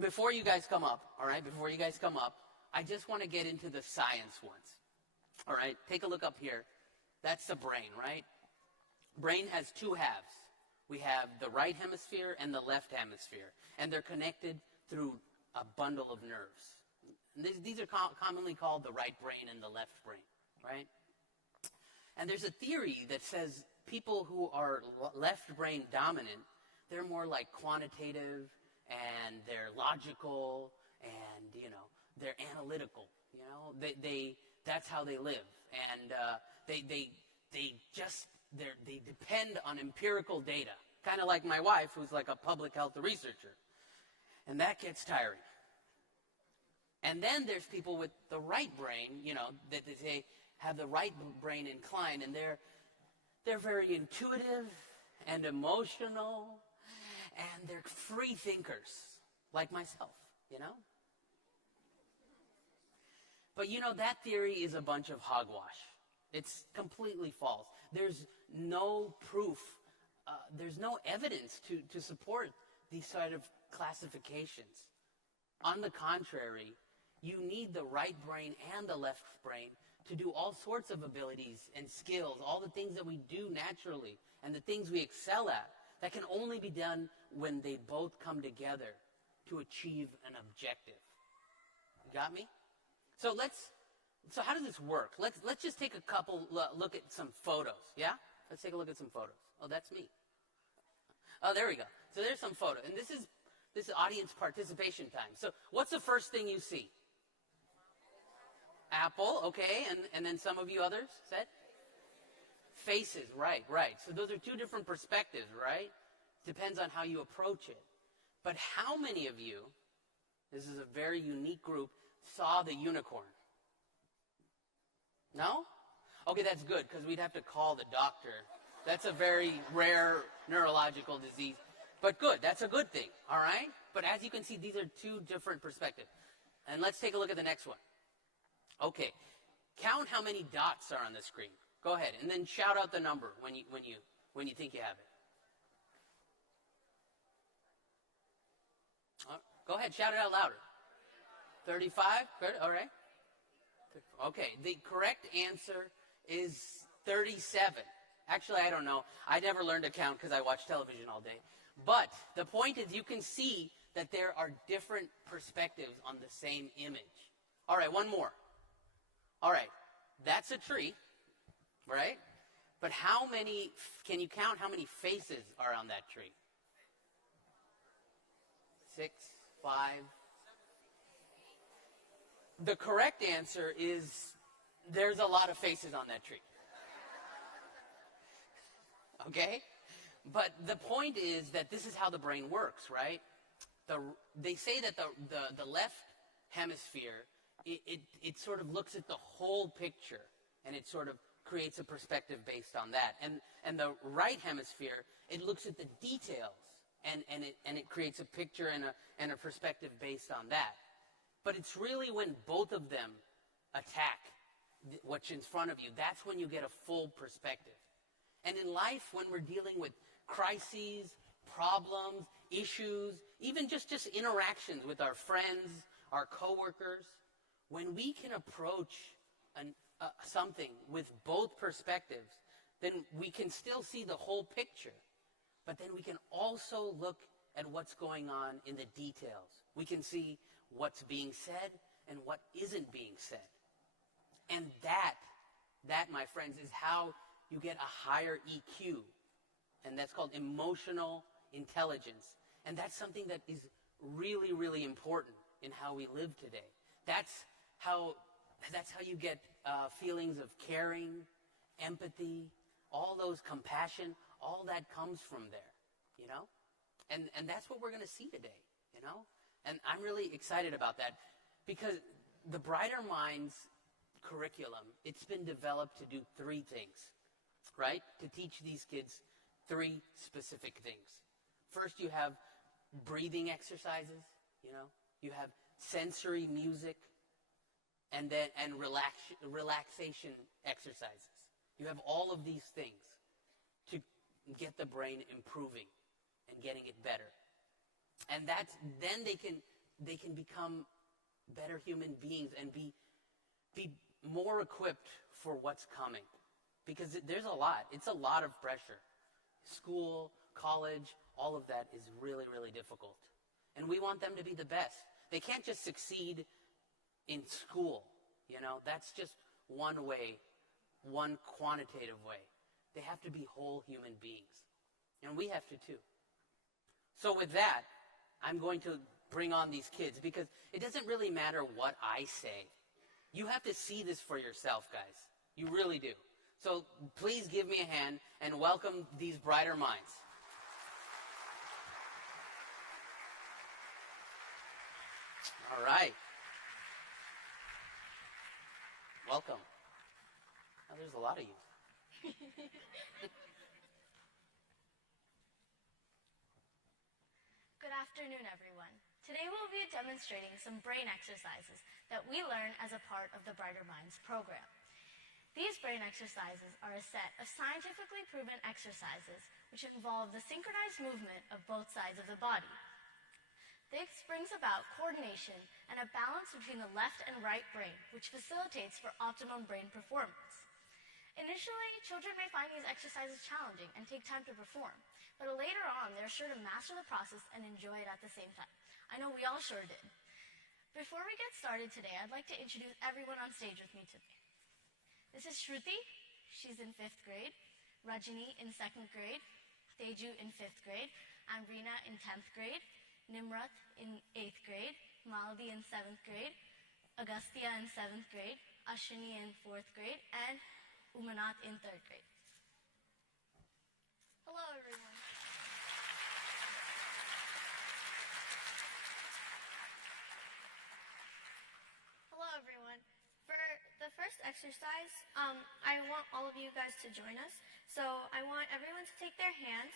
before you guys come up, I just want to get into the science ones. All right, take a look up here. That's the brain, right? Brain has two halves. We have the right hemisphere and the left hemisphere, and they're connected through a bundle of nerves. These are commonly called the right brain and the left brain, right? And there's a theory that says people who are left brain dominant, they're more like quantitative, and they're logical, and, they're analytical, that's how they live. And they depend on empirical data, kind of like my wife, who's like a public health researcher. And that gets tiring. And then there's people with the right brain, that they have the right brain inclined, and they're very intuitive and emotional, and they're free thinkers, like myself, you know? But you know, that theory is a bunch of hogwash. It's completely false. There's no proof, there's no evidence to support these sort of classifications. On the contrary, you need the right brain and the left brain to do all sorts of abilities and skills, all the things that we do naturally and the things we excel at, that can only be done when they both come together to achieve an objective. You got me? So how does this work? Let's just take a couple look at some photos, yeah? Let's take a look at some photos. Oh, that's me. Oh, there we go. So there's some photo, and this is audience participation time. So what's the first thing you see? Apple, okay, and then some of you others said? Faces, right. So those are two different perspectives, right? Depends on how you approach it. But how many of you, this is a very unique group, saw the unicorn? No? Okay, that's good, because we'd have to call the doctor. That's a very rare neurological disease. But good, that's a good thing, all right? But as you can see, these are two different perspectives. And let's take a look at the next one. Okay, count how many dots are on the screen. Go ahead, and then shout out the number when you think you have it. Go ahead, shout it out louder. 35, good, all right. Okay, the correct answer is 37. Actually, I don't know. I never learned to count because I watch television all day. But the point is you can see that there are different perspectives on the same image. All right, one more. All right, that's a tree, right? But can you count how many faces are on that tree? 6, 5. The correct answer is there's a lot of faces on that tree. Okay? But the point is that this is how the brain works, right? They say that the left hemisphere, it sort of looks at the whole picture, and it sort of creates a perspective based on that. And the right hemisphere, it looks at the details, and it creates a picture and a perspective based on that. But it's really when both of them attack what's in front of you, that's when you get a full perspective. And in life, when we're dealing with crises, problems, issues, even just interactions with our friends, our coworkers, when we can approach something with both perspectives, then we can still see the whole picture. But then we can also look at what's going on in the details. We can see what's being said and what isn't being said. And that, my friends, is how you get a higher EQ. And that's called emotional intelligence. And that's something that is really, really important in how we live today. That's how you get feelings of caring, empathy, all those compassion, all that comes from there, you know? And that's what we're going to see today, you know? And I'm really excited about that because the Brighter Minds curriculum, it's been developed to do 3 things, right? To teach these kids 3 specific things. First, you have breathing exercises, you know? You have sensory music, and relaxation exercises. You have all of these things to get the brain improving and getting it better. And then they can become better human beings and be more equipped for what's coming. Because there's a lot. It's a lot of pressure. School, college, all of that is really, really difficult. And we want them to be the best. They can't just succeed in school, you know. That's just one way, one quantitative way. They have to be whole human beings. And we have to too. So with that, I'm going to bring on these kids because it doesn't really matter what I say. You have to see this for yourself, guys. You really do. So please give me a hand and welcome these Brighter Minds. All right. Welcome. Oh, there's a lot of you. Good afternoon, everyone. Today we'll be demonstrating some brain exercises that we learn as a part of the Brighter Minds program. These brain exercises are a set of scientifically proven exercises which involve the synchronized movement of both sides of the body. This brings about coordination and a balance between the left and right brain, which facilitates for optimum brain performance. Initially, children may find these exercises challenging and take time to perform, but later on, they're sure to master the process and enjoy it at the same time. I know we all sure did. Before we get started today, I'd like to introduce everyone on stage with me today. This is Shruti. She's in 5th grade. Rajini in 2nd grade. Teju in 5th grade. Amrina in 10th grade. Nimrat in 8th grade. Maldi in 7th grade. Agastya in 7th grade. Ashwini in 4th grade. And Umanat in 3rd grade. Hello, everyone. Hello, everyone. For the first exercise, I want all of you guys to join us. So I want everyone to take their hands,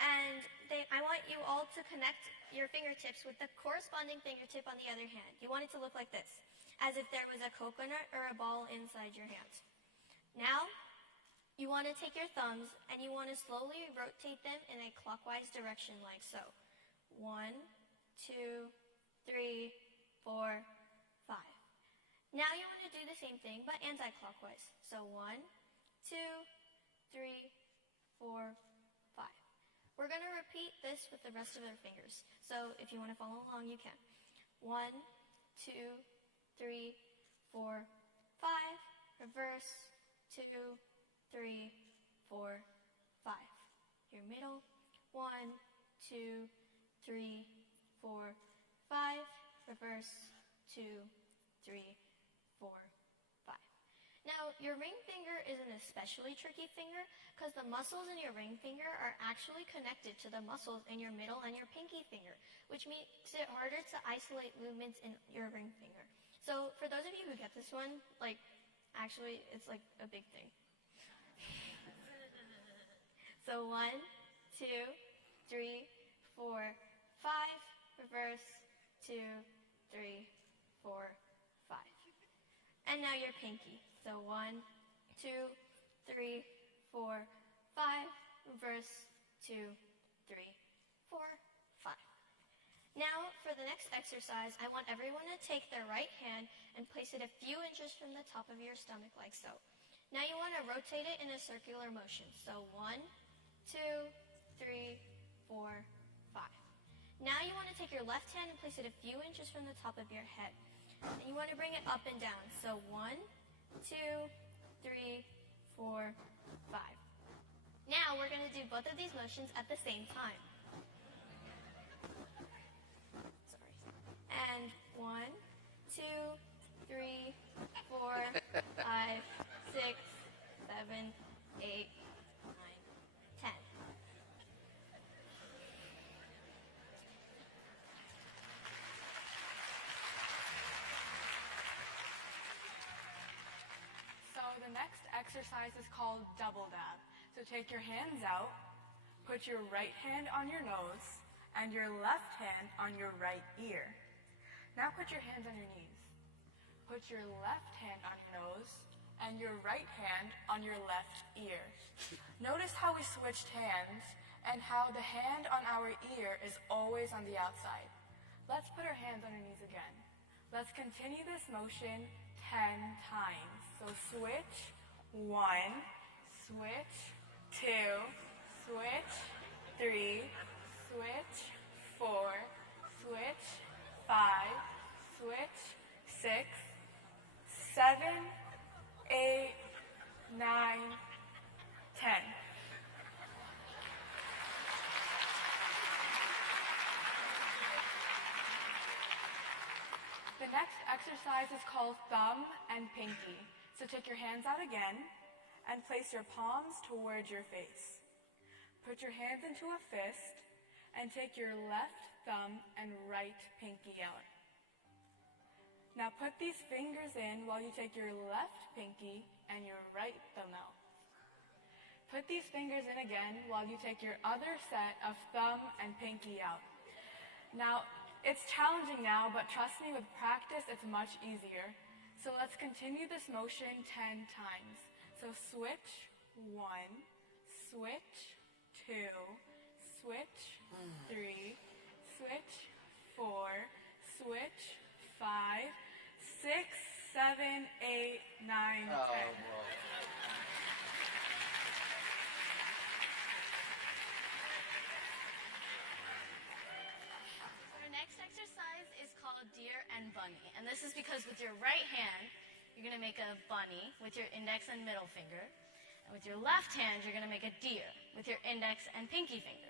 and I want you all to connect your fingertips with the corresponding fingertip on the other hand. You want it to look like this, as if there was a coconut or a ball inside your hand. Now, you want to take your thumbs and you want to slowly rotate them in a clockwise direction like so. 1, 2, 3, 4, 5. Now you want to do the same thing but anti-clockwise. So 1, 2, 3, 4, 5. We're going to repeat this with the rest of our fingers. So if you want to follow along, you can. 1, 2, 3, 4, 5. Reverse. 2, 3, 4, 5. Your middle. 1, 2, 3, 4, 5. Reverse. 2, 3, 4, 5. Now, your ring finger is an especially tricky finger because the muscles in your ring finger are actually connected to the muscles in your middle and your pinky finger, which makes it harder to isolate movements in your ring finger. So for those of you who get this one, actually, it's like a big thing. So 1, 2, 3, 4, 5. Reverse. 2, 3, 4, 5. And now your pinky. So 1, 2, 3, 4, 5. Reverse. 2, 3, 4, 5. Now, for the next exercise, I want everyone to take their right hand and place it a few inches from the top of your stomach like so. Now you want to rotate it in a circular motion. So 1, 2, 3, 4, 5. Now you want to take your left hand and place it a few inches from the top of your head. And you want to bring it up and down. So 1, 2, 3, 4, 5. Now we're going to do both of these motions at the same time. And 1, 2, 3, 4, 5, 6, 7, 8, 9, 10. So the next exercise is called double dab. So take your hands out, put your right hand on your nose, and your left hand on your right ear. Now put your hands on your knees. Put your left hand on your nose and your right hand on your left ear. Notice how we switched hands and how the hand on our ear is always on the outside. Let's put our hands on our knees again. Let's continue this motion 10 times. So switch, 1, switch, 2, switch, 3, switch, 4, switch, 5, switch, 6, 7, 8, 9, 10. The next exercise is called thumb and pinky. So take your hands out again and place your palms towards your face. Put your hands into a fist and take your left thumb and right pinky out. Now put these fingers in while you take your left pinky and your right thumb out. Put these fingers in again while you take your other set of thumb and pinky out. Now, it's challenging now, but trust me, with practice, it's much easier. So let's continue this motion 10 times. So switch 1, switch 2, switch 3, switch 4, switch 5, 6, 7, 8, 9, 10. Whoa. Our next exercise is called Deer and Bunny. And this is because with your right hand, you're going to make a bunny with your index and middle finger. And with your left hand, you're going to make a deer with your index and pinky finger.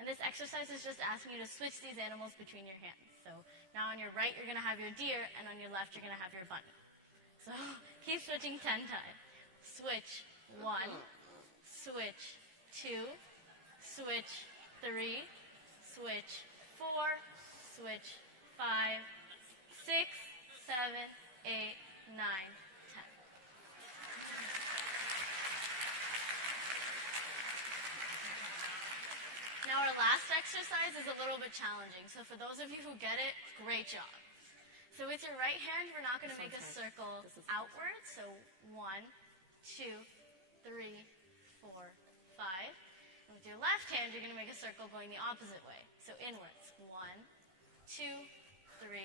And this exercise is just asking you to switch these animals between your hands. So now on your right, you're going to have your deer, and on your left, you're going to have your bunny. So keep switching 10 times. Switch 1, switch 2, switch 3, switch 4, switch 5, 6, 7, 8, 9, 10. Now our last exercise is a little bit challenging. So for those of you who get it, great job. So with your right hand, we're not going to make a circle outward. So 1, 2, 3, 4, 5. And with your left hand, you're going to make a circle going the opposite way. So inwards. 1, 2, 3,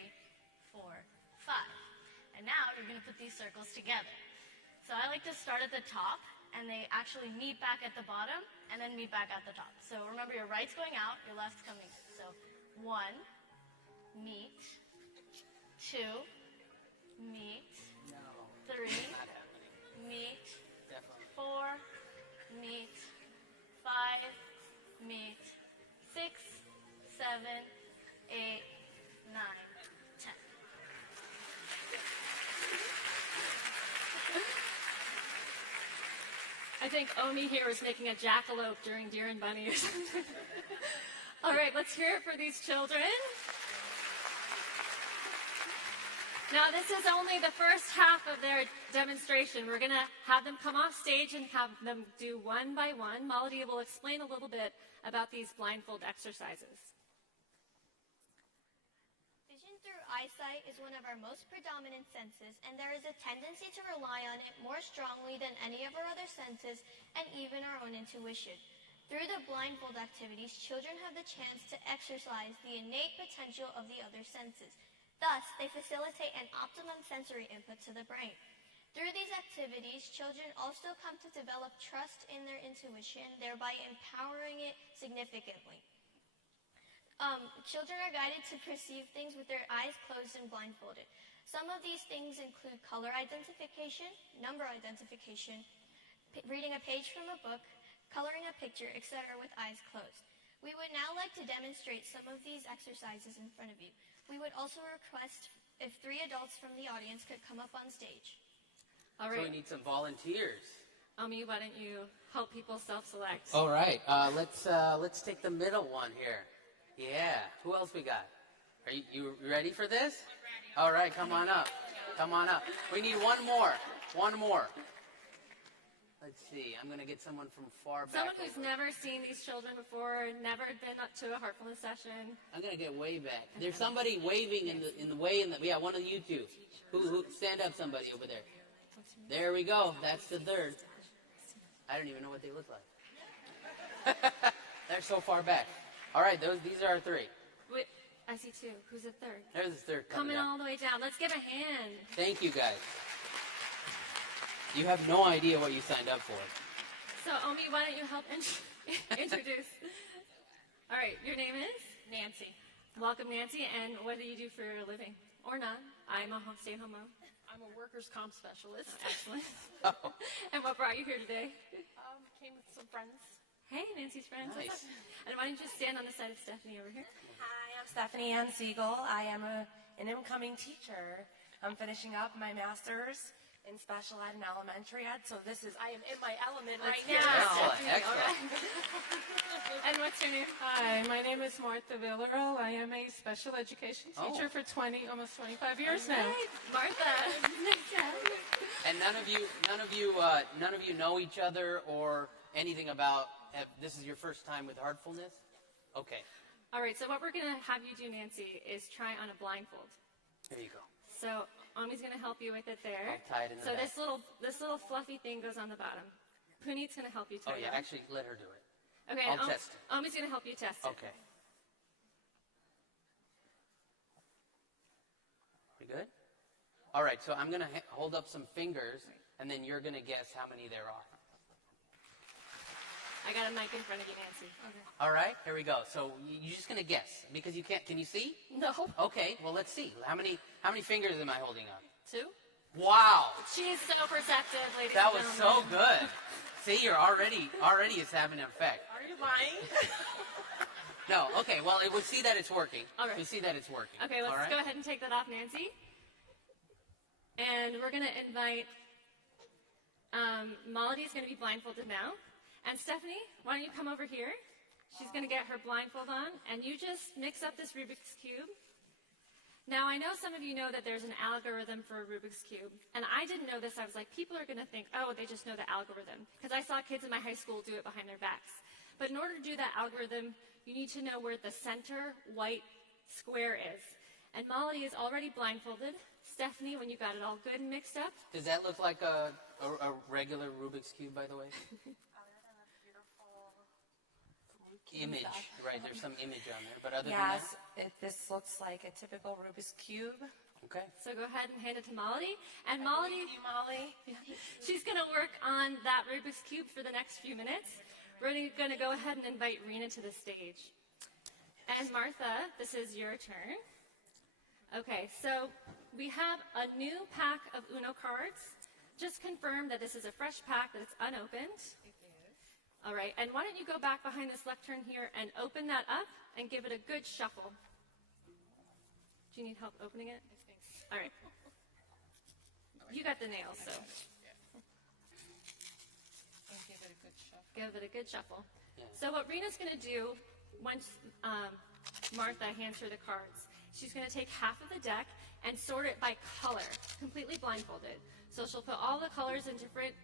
4, 5. And now you're going to put these circles together. So I like to start at the top, and they actually meet back at the bottom, and then meet back at the top. So remember, your right's going out, your left's coming in. So 1, meet, 2, meet, 3, meet, 4, meet, 5, meet, 6, 7, 8, 9, 10. I think Omi here was making a jackalope during Deer and Bunny or something. All right, let's hear it for these children. Now, this is only the first half of their demonstration. We're going to have them come off stage and have them do one by one. Maladi will explain a little bit about these blindfold exercises. Vision through eyesight is one of our most predominant senses, and there is a tendency to rely on it more strongly than any of our other senses and even our own intuition. Through the blindfold activities, children have the chance to exercise the innate potential of the other senses. Thus, they facilitate an optimum sensory input to the brain. Through these activities, children also come to develop trust in their intuition, thereby empowering it significantly. Children are guided to perceive things with their eyes closed and blindfolded. Some of these things include color identification, number identification, reading a page from a book, coloring a picture, etc. with eyes closed. We would now like to demonstrate some of these exercises in front of you. We would also request if 3 adults from the audience could come up on stage. All right. So we need some volunteers. Omi, why don't you help people self-select? All right. Let's take the middle one here. Yeah. Who else we got? Are you ready for this? All right. Come on up. Come on up. We need one more. One more. Let's see. I'm going to get someone from far back. Someone who's never seen these children before, never been up to a Heartfulness session. I'm going to get way back. There's somebody waving in the way. Yeah, one of you two. Who stand up, somebody over there. There we go. That's the third. I don't even know what they look like. They're so far back. All right, these are our 3. Wait, I see 2. Who's the third? There's the third coming down. all the way down. Let's give a hand. Thank you, guys. You have no idea what you signed up for. So, Omi, why don't you help introduce? All right, your name is? Nancy. Welcome, Nancy. And what do you do for a living? Or not? I'm a stay-at-home mom. I'm a workers' comp specialist. Oh, excellent. Oh. And what brought you here today? Came with some friends. Hey, Nancy's friends. Nice. What's up? And why don't you just stand on the side of Stephanie over here? Hi, I'm Stephanie Ann Siegel. I am an incoming teacher. I'm finishing up my master's in special ed and elementary ed, so I am in my element right now. Excellent. And what's your name? Hi, my name is Martha Villarreal. I am a special education teacher for almost 25 years now. Hey, Martha. And none of you know each other or anything about. This is your first time with Heartfulness? Okay. All right, so what we're going to have you do, Nancy, is try on a blindfold. There you go. So Omi's going to help you with it there. I'll tie it in the so back. this little fluffy thing goes on the bottom. Puneet's going to help you tie it. Actually, let her do it. Okay, I'll test it. Omi's going to help you test it. Okay. We good? All right, so I'm going to hold up some fingers, and then you're going to guess how many there are. I got a mic in front of you, Nancy. Okay. All right, here we go. So you're just going to guess because you can't. Can you see? No. Okay, well let's see. How many fingers am I holding up? 2. Wow. She's so perceptive, ladies That and was gentlemen. so good. See, you're already it's having an effect. Are you lying? No, okay. Well, we see that it's working. All right. We see that it's working. Okay, let's All right? go ahead and take that off, Nancy. And we're going to invite Maladi's going to be blindfolded now. And Stephanie, why don't you come over here? She's going to get her blindfold on, and you just mix up this Rubik's Cube. Now, I know some of you know that there's an algorithm for a Rubik's Cube, and I didn't know this. I was like, people are going to think, oh, they just know the algorithm, because I saw kids in my high school do it behind their backs. But in order to do that algorithm, you need to know where the center white square is. And Maladi is already blindfolded. Stephanie, when you got it all good and mixed up. Does that look like a regular Rubik's Cube, by the way? Image, right? There's some image on there, but other than that, This looks like a typical Rubik's Cube. okay. So go ahead and hand it to Maladi. And Maladi, Molly. she's going to work on that Rubik's Cube for the next few minutes. We're going to go ahead and invite Rena to the stage. And Martha, this is your turn. Okay, so we have a new pack of Uno cards. Just confirm that this is a fresh pack, that it's unopened. All right, and why don't you go back behind this lectern here and open that up and give it a good shuffle. Do you need help opening it? All right. You got the nails, so. Give it a good shuffle. Give it a good shuffle. Yeah. So what Rena's going to do, once Martha hands her the cards, she's going to take half of the deck and sort it by color, completely blindfolded. So she'll put all the colors in different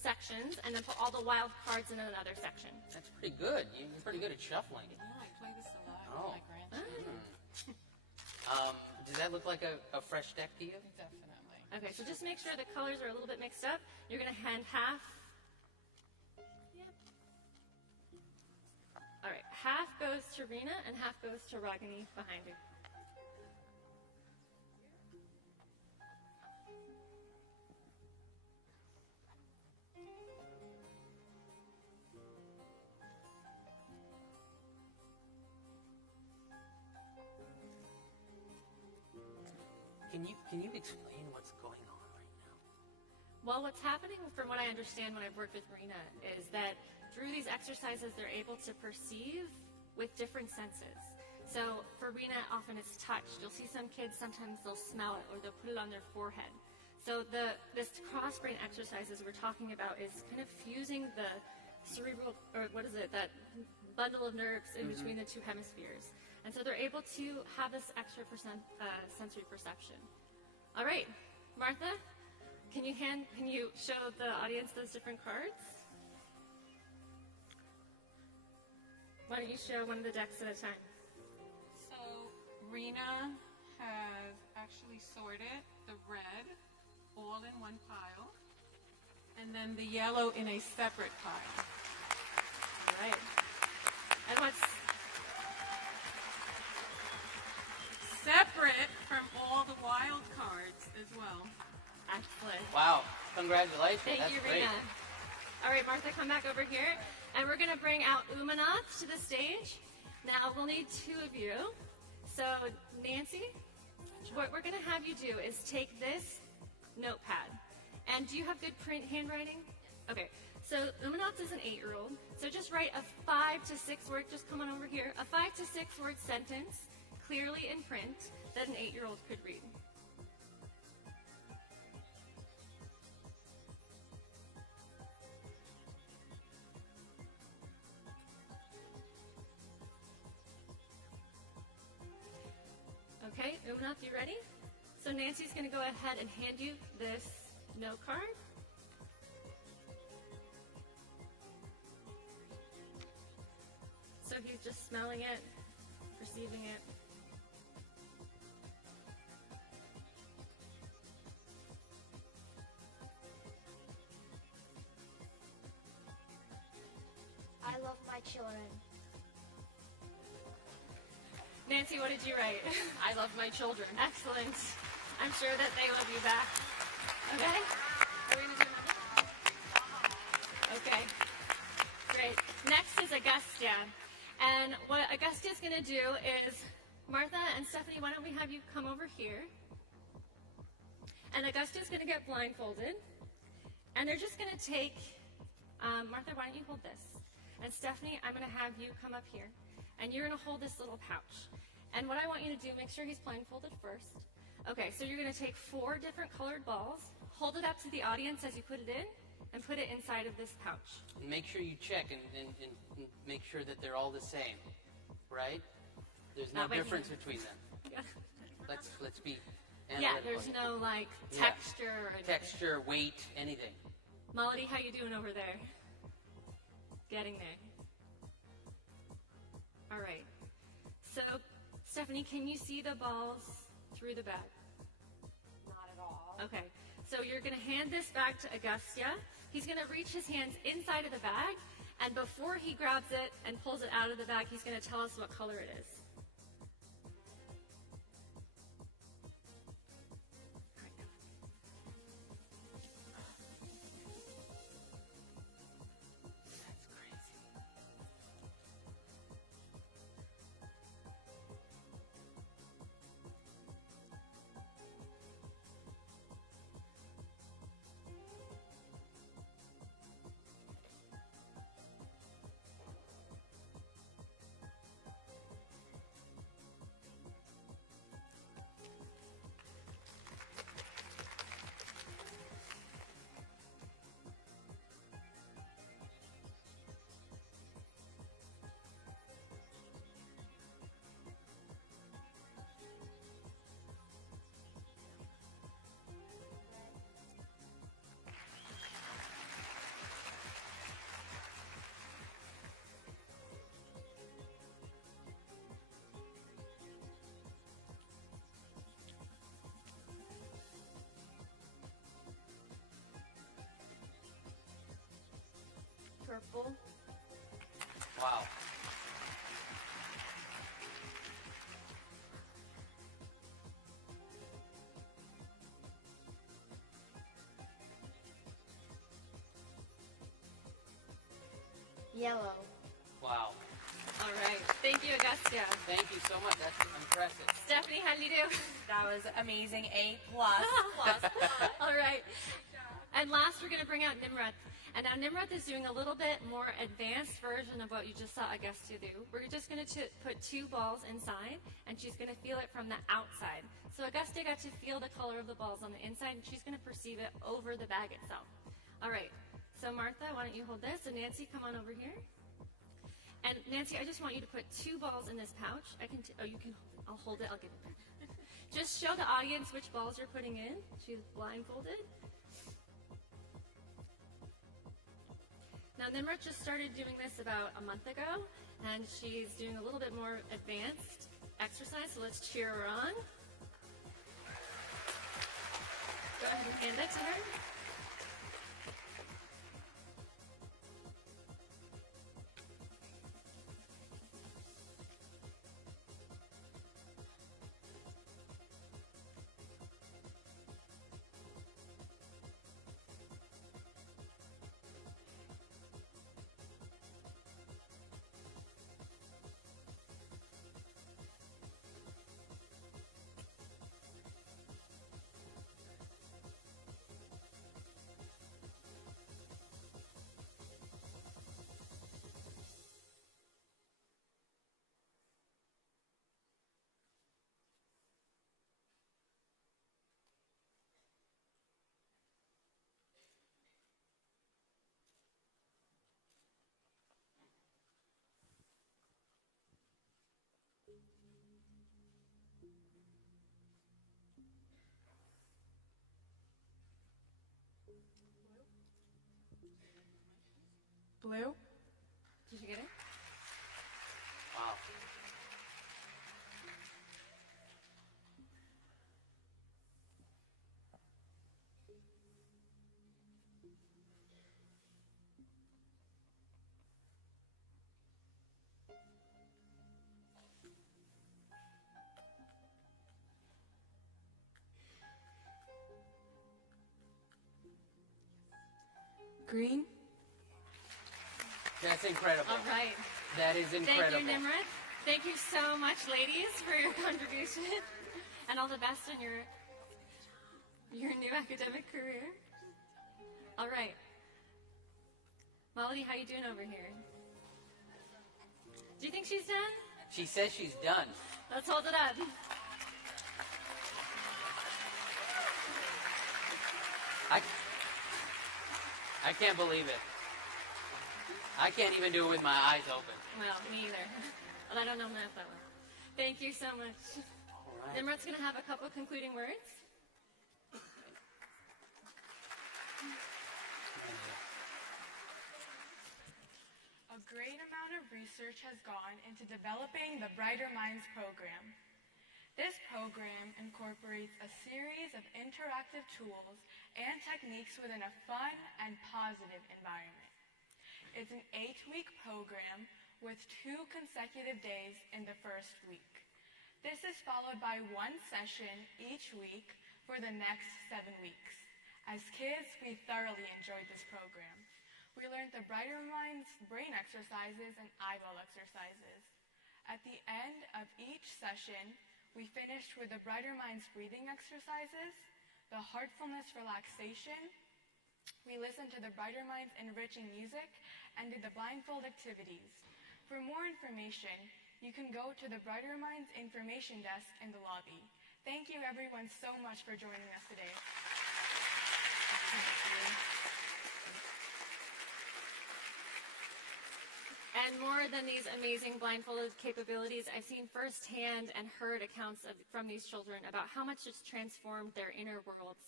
sections, and then put all the wild cards in another section. That's pretty good. You're pretty good at shuffling. Yeah, I play this a lot Oh. with my grandchildren. Does that look like a fresh deck to you? Definitely. Okay, so just make sure the colors are a little bit mixed up. You're going to hand half. Yep. All right, half goes to Rena and half goes to Ragini behind you. Can you explain what's going on right now? Well, what's happening, from what I understand when I've worked with Rena, is that through these exercises, they're able to perceive with different senses. So for Rena, often it's touch. You'll see some kids, sometimes they'll smell it or they'll put it on their forehead. So this cross-brain exercises we're talking about is kind of fusing the cerebral, or what is it, that bundle of nerves in between the two hemispheres. And so they're able to have this extra sensory perception. All right, Martha, can you show the audience those different cards? Why don't you show one of the decks at a time? So Rena has actually sorted the red all in one pile, and then the yellow in a separate pile. All right. And what's separate from all the wild cards as well. Excellent. Wow, congratulations. Thank That's you, great. Rena. All right, Martha, come back over here. And we're going to bring out Umanath to the stage. Now, we'll need 2 of you. So, Nancy, what we're going to have you do is take this notepad. And do you have good print handwriting? Okay. So, Umanath is an 8-year-old. So just write a 5 to 6 word, just come on over here, a 5 to 6 word sentence, clearly in print, that an 8-year-old could read. Okay, Umanath, you ready? So Nancy's going to go ahead and hand you this note card. So he's smelling it, perceiving it. I love my children. Nancy, what did you write? I love my children. Excellent. I'm sure that they love you back. Okay? Are we going to do another? Okay. Great. Next is Agustia. And what Agustia is going to do is, Martha and Stephanie, why don't we have you come over here? And Agustia is going to get blindfolded. And they're just going to take, Martha, why don't you hold this? And Stephanie, I'm going to have you come up here. And you're going to hold this little pouch. And what I want you to do, make sure he's blindfolded first. Okay, so you're going to take 4 different colored balls, hold it up to the audience as you put it in, and put it inside of this pouch. And make sure you check and make sure that they're all the same, right? There's no difference between them. Yeah. Let's be analytical. Yeah, there's no like texture or anything. Texture, weight, anything. Melody, how you doing over there? Getting there. All right. So, Stephanie, can you see the balls through the bag? Not at all. Okay. So you're going to hand this back to Agustia. He's going to reach his hands inside of the bag, and before he grabs it and pulls it out of the bag, he's going to tell us what color it is. Purple. Wow. Yellow. Wow. All right. Thank you, Agustia. Thank you so much. That's impressive. Stephanie, how did you do? That was amazing. A+. All right. And last, we're going to bring out Nimrat. And now Nimrat is doing a little bit more advanced version of what you just saw Agustia do. We're just going to put 2 balls inside, and she's going to feel it from the outside. So Agustia got to feel the color of the balls on the inside, and she's going to perceive it over the bag itself. All right. So Martha, why don't you hold this? And Nancy, come on over here. And Nancy, I just want you to put 2 balls in this pouch. You can. I'll hold it. I'll give it back. Just show the audience which balls you're putting in. She's blindfolded. Now, Nimrat just started doing this about a month ago, and she's doing a little bit more advanced exercise, so let's cheer her on. Go ahead and hand it to her. Blue. Did you get it? Wow. Green. That's incredible. All right. That is incredible. Thank you, Nimrat. Thank you so much, ladies, for your contribution, and all the best in your new academic career. All right. Molly, how you doing over here? Do you think she's done? She says she's done. Let's hold it up. I can't believe it. I can't even do it with my eyes open. Well, me either. But I don't know math that well. Thank you so much. All right. Nimrat's going to have a couple concluding words. A great amount of research has gone into developing the Brighter Minds program. This program incorporates a series of interactive tools and techniques within a fun and positive environment. It's an 8-week program with 2 consecutive days in the first week. This is followed by 1 session each week for the next 7 weeks. As kids, we thoroughly enjoyed this program. We learned the Brighter Minds brain exercises and eyeball exercises. At the end of each session, we finished with the Brighter Minds breathing exercises, the Heartfulness relaxation. We listened to the Brighter Minds enriching music and did the blindfold activities. For more information, you can go to the Brighter Minds information desk in the lobby. Thank you everyone so much for joining us today. And more than these amazing blindfolded capabilities, I've seen firsthand and heard accounts from these children about how much it's transformed their inner worlds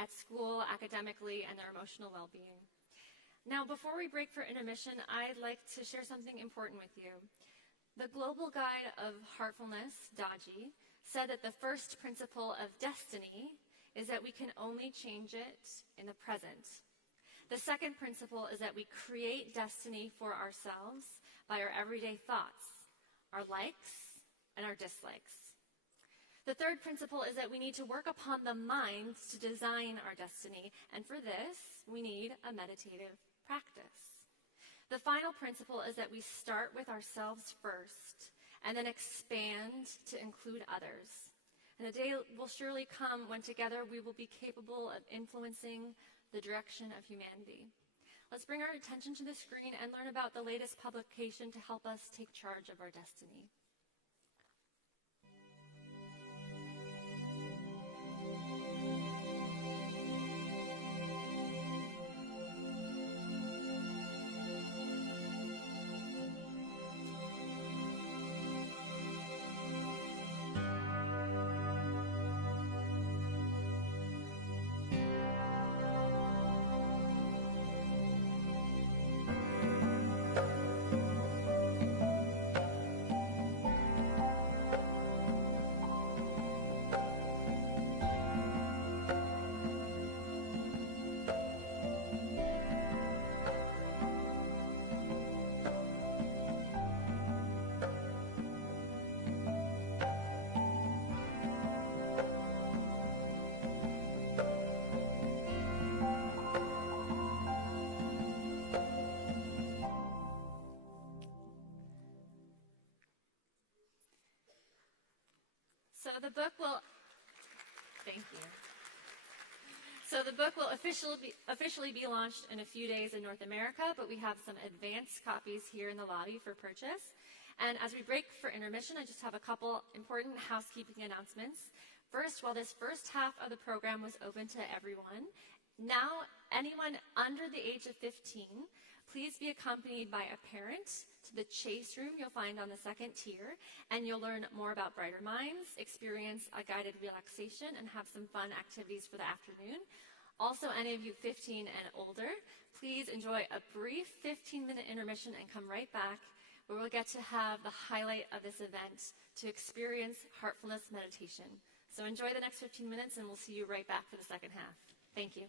at school, academically, and their emotional well-being. Now, before we break for intermission, I'd like to share something important with you. The Global Guide of Heartfulness, Daaji, said that the first principle of destiny is that we can only change it in the present. The second principle is that we create destiny for ourselves by our everyday thoughts, our likes, and our dislikes. The third principle is that we need to work upon the mind to design our destiny, and for this, we need a meditative practice. The final principle is that we start with ourselves first, and then expand to include others. And a day will surely come when together we will be capable of influencing the direction of humanity. Let's bring our attention to the screen and learn about the latest publication to help us take charge of our destiny. So the book will officially be launched in a few days in North America, but we have some advanced copies here in the lobby for purchase. And as we break for intermission, I just have a couple important housekeeping announcements. First, while this first half of the program was open to everyone, now anyone under the age of 15, please be accompanied by a parent to the Chase Room you'll find on the second tier, and you'll learn more about Brighter Minds, experience a guided relaxation, and have some fun activities for the afternoon. Also, any of you 15 and older, please enjoy a brief 15-minute intermission and come right back, where we'll get to have the highlight of this event to experience Heartfulness Meditation. So enjoy the next 15 minutes, and we'll see you right back for the second half. Thank you.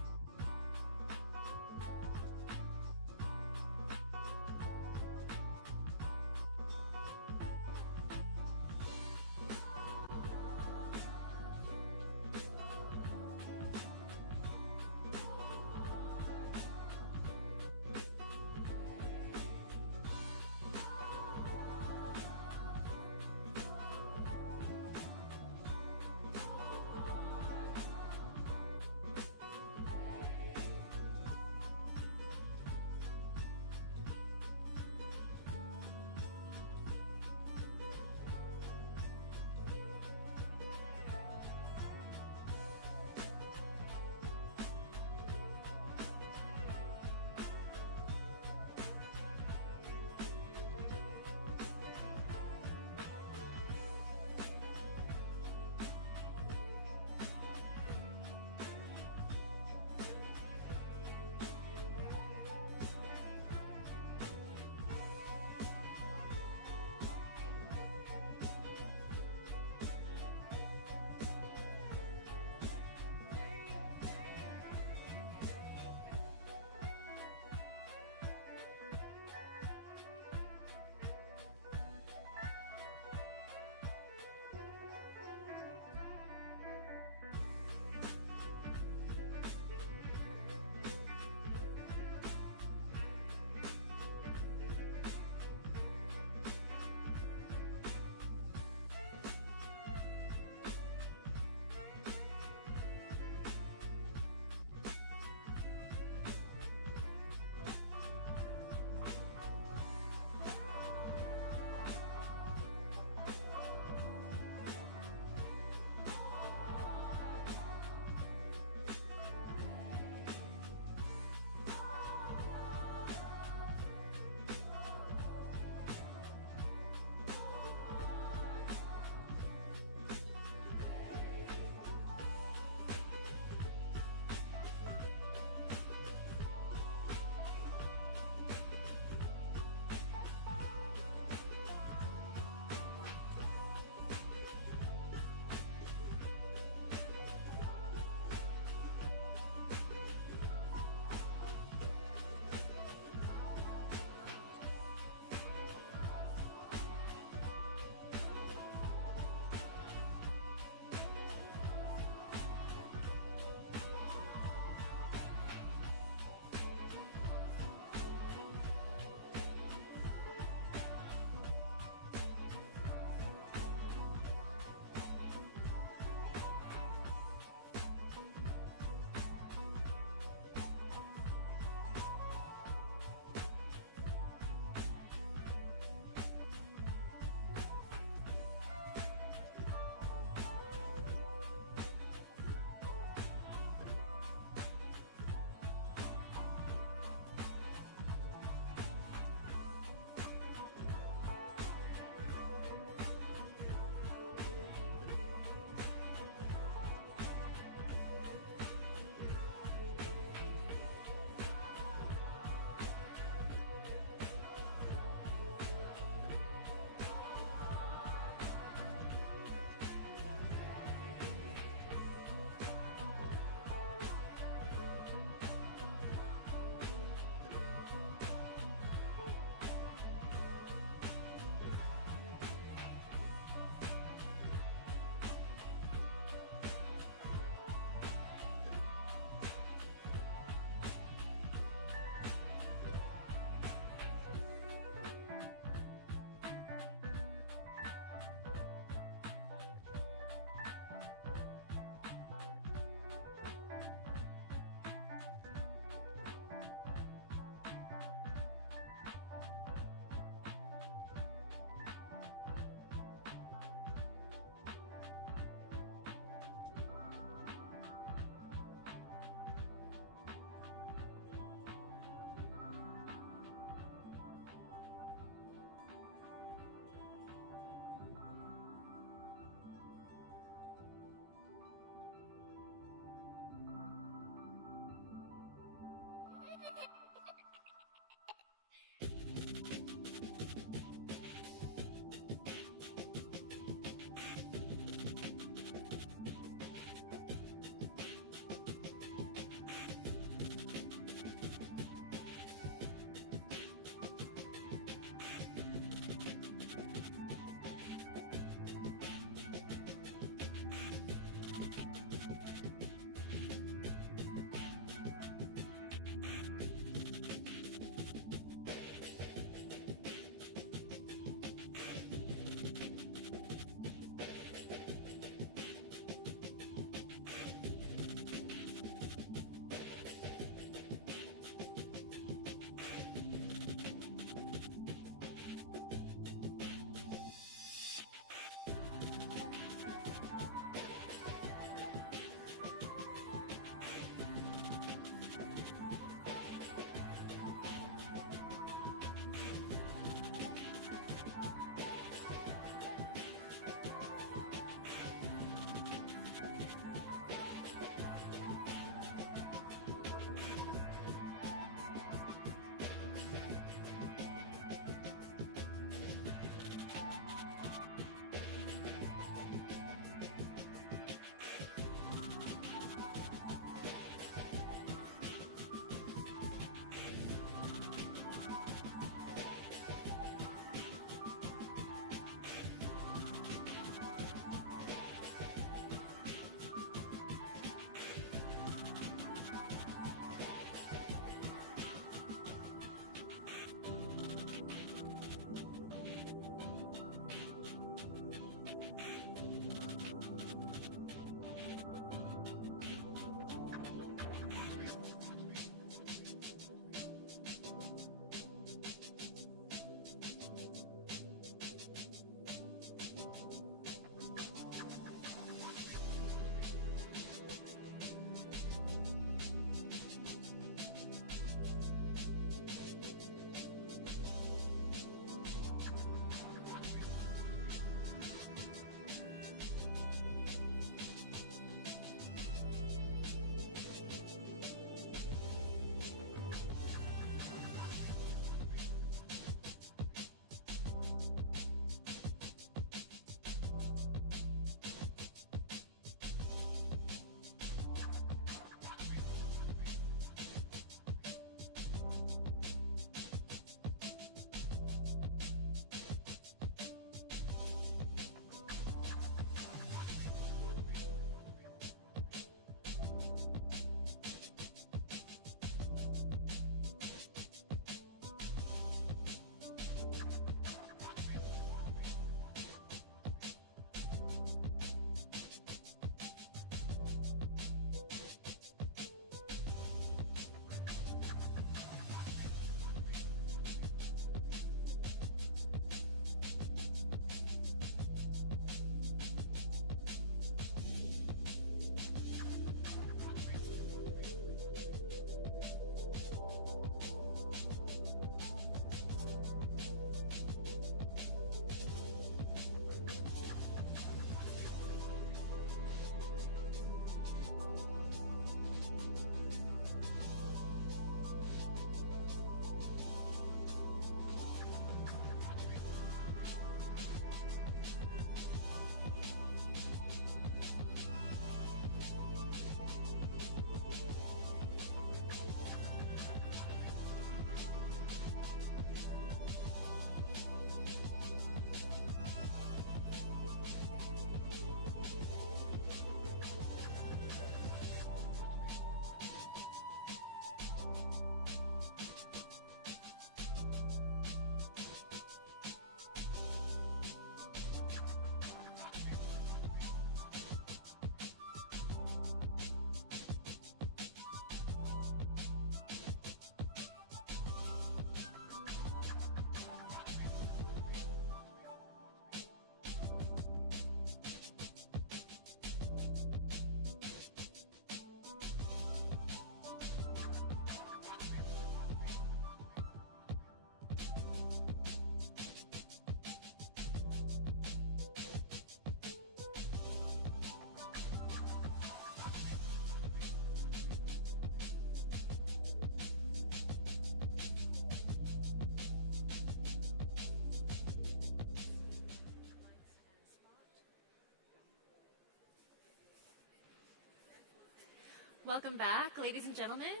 welcome back, ladies and gentlemen.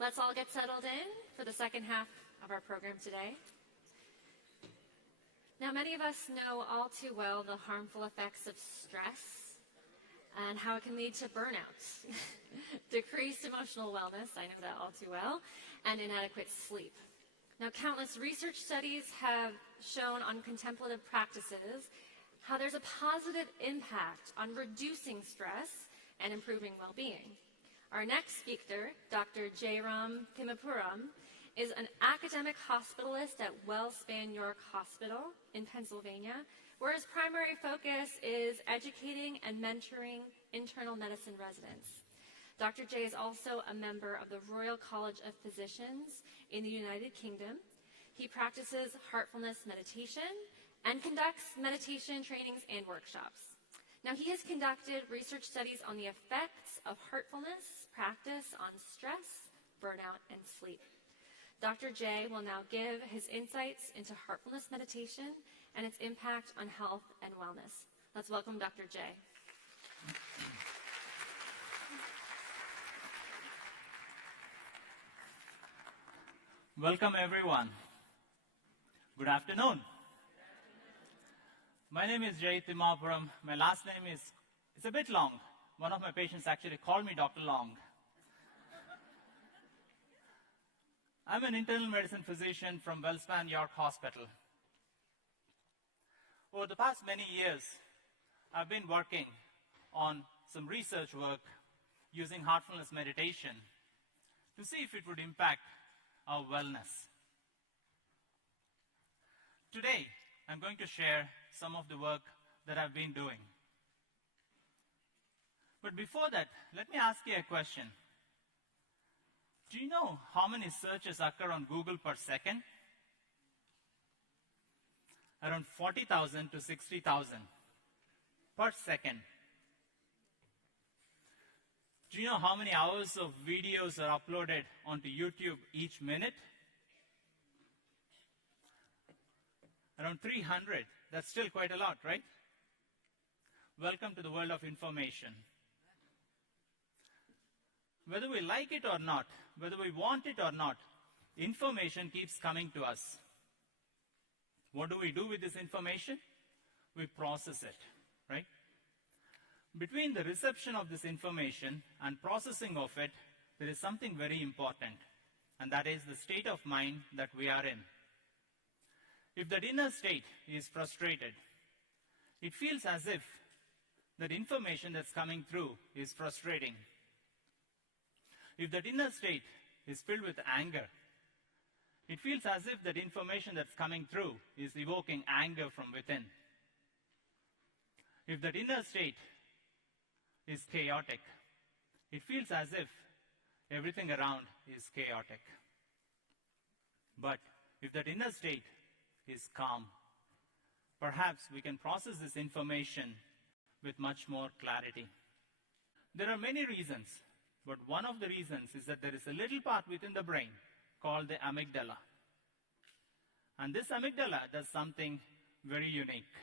Let's all get settled in for the second half of our program today. Now, many of us know all too well the harmful effects of stress and how it can lead to burnout, decreased emotional wellness, I know that all too well, and inadequate sleep. Now, countless research studies have shown on contemplative practices how there's a positive impact on reducing stress and improving well-being. Our next speaker, Dr. Jayaram is an academic hospitalist at Wellspan York Hospital in Pennsylvania, where his primary focus is educating and mentoring internal medicine residents. Dr. J is also a member of the Royal College of Physicians in the United Kingdom. He practices Heartfulness Meditation and conducts meditation trainings and workshops. Now, he has conducted research studies on the effects of heartfulness practice on stress, burnout, and sleep. Dr. J will now give his insights into heartfulness meditation and its impact on health and wellness. Let's welcome Dr. J. Welcome, everyone. Good afternoon. My name is Jay Timapuram. My last name is a bit long. One of my patients actually called me Dr. Long. I'm an internal medicine physician from Wellspan York Hospital. Over the past many years, I've been working on some research work using heartfulness meditation to see if it would impact our wellness. Today, I'm going to share some of the work that I've been doing. But before that, let me ask you a question. Do you know how many searches occur on Google per second? Around 40,000 to 60,000 per second. Do you know how many hours of videos are uploaded onto YouTube each minute? Around 300. That's still quite a lot, right? Welcome to the world of information. Whether we like it or not, whether we want it or not, information keeps coming to us. What do we do with this information? We process it, right? Between the reception of this information and processing of it, there is something very important, and that is the state of mind that we are in. If that inner state is frustrated, it feels as if that information that's coming through is frustrating. If that inner state is filled with anger, it feels as if that information that's coming through is evoking anger from within. If that inner state is chaotic, it feels as if everything around is chaotic. But if that inner state is calm, perhaps we can process this information with much more clarity. There are many reasons, but one of the reasons is that there is a little part within the brain called the amygdala. And this amygdala does something very unique.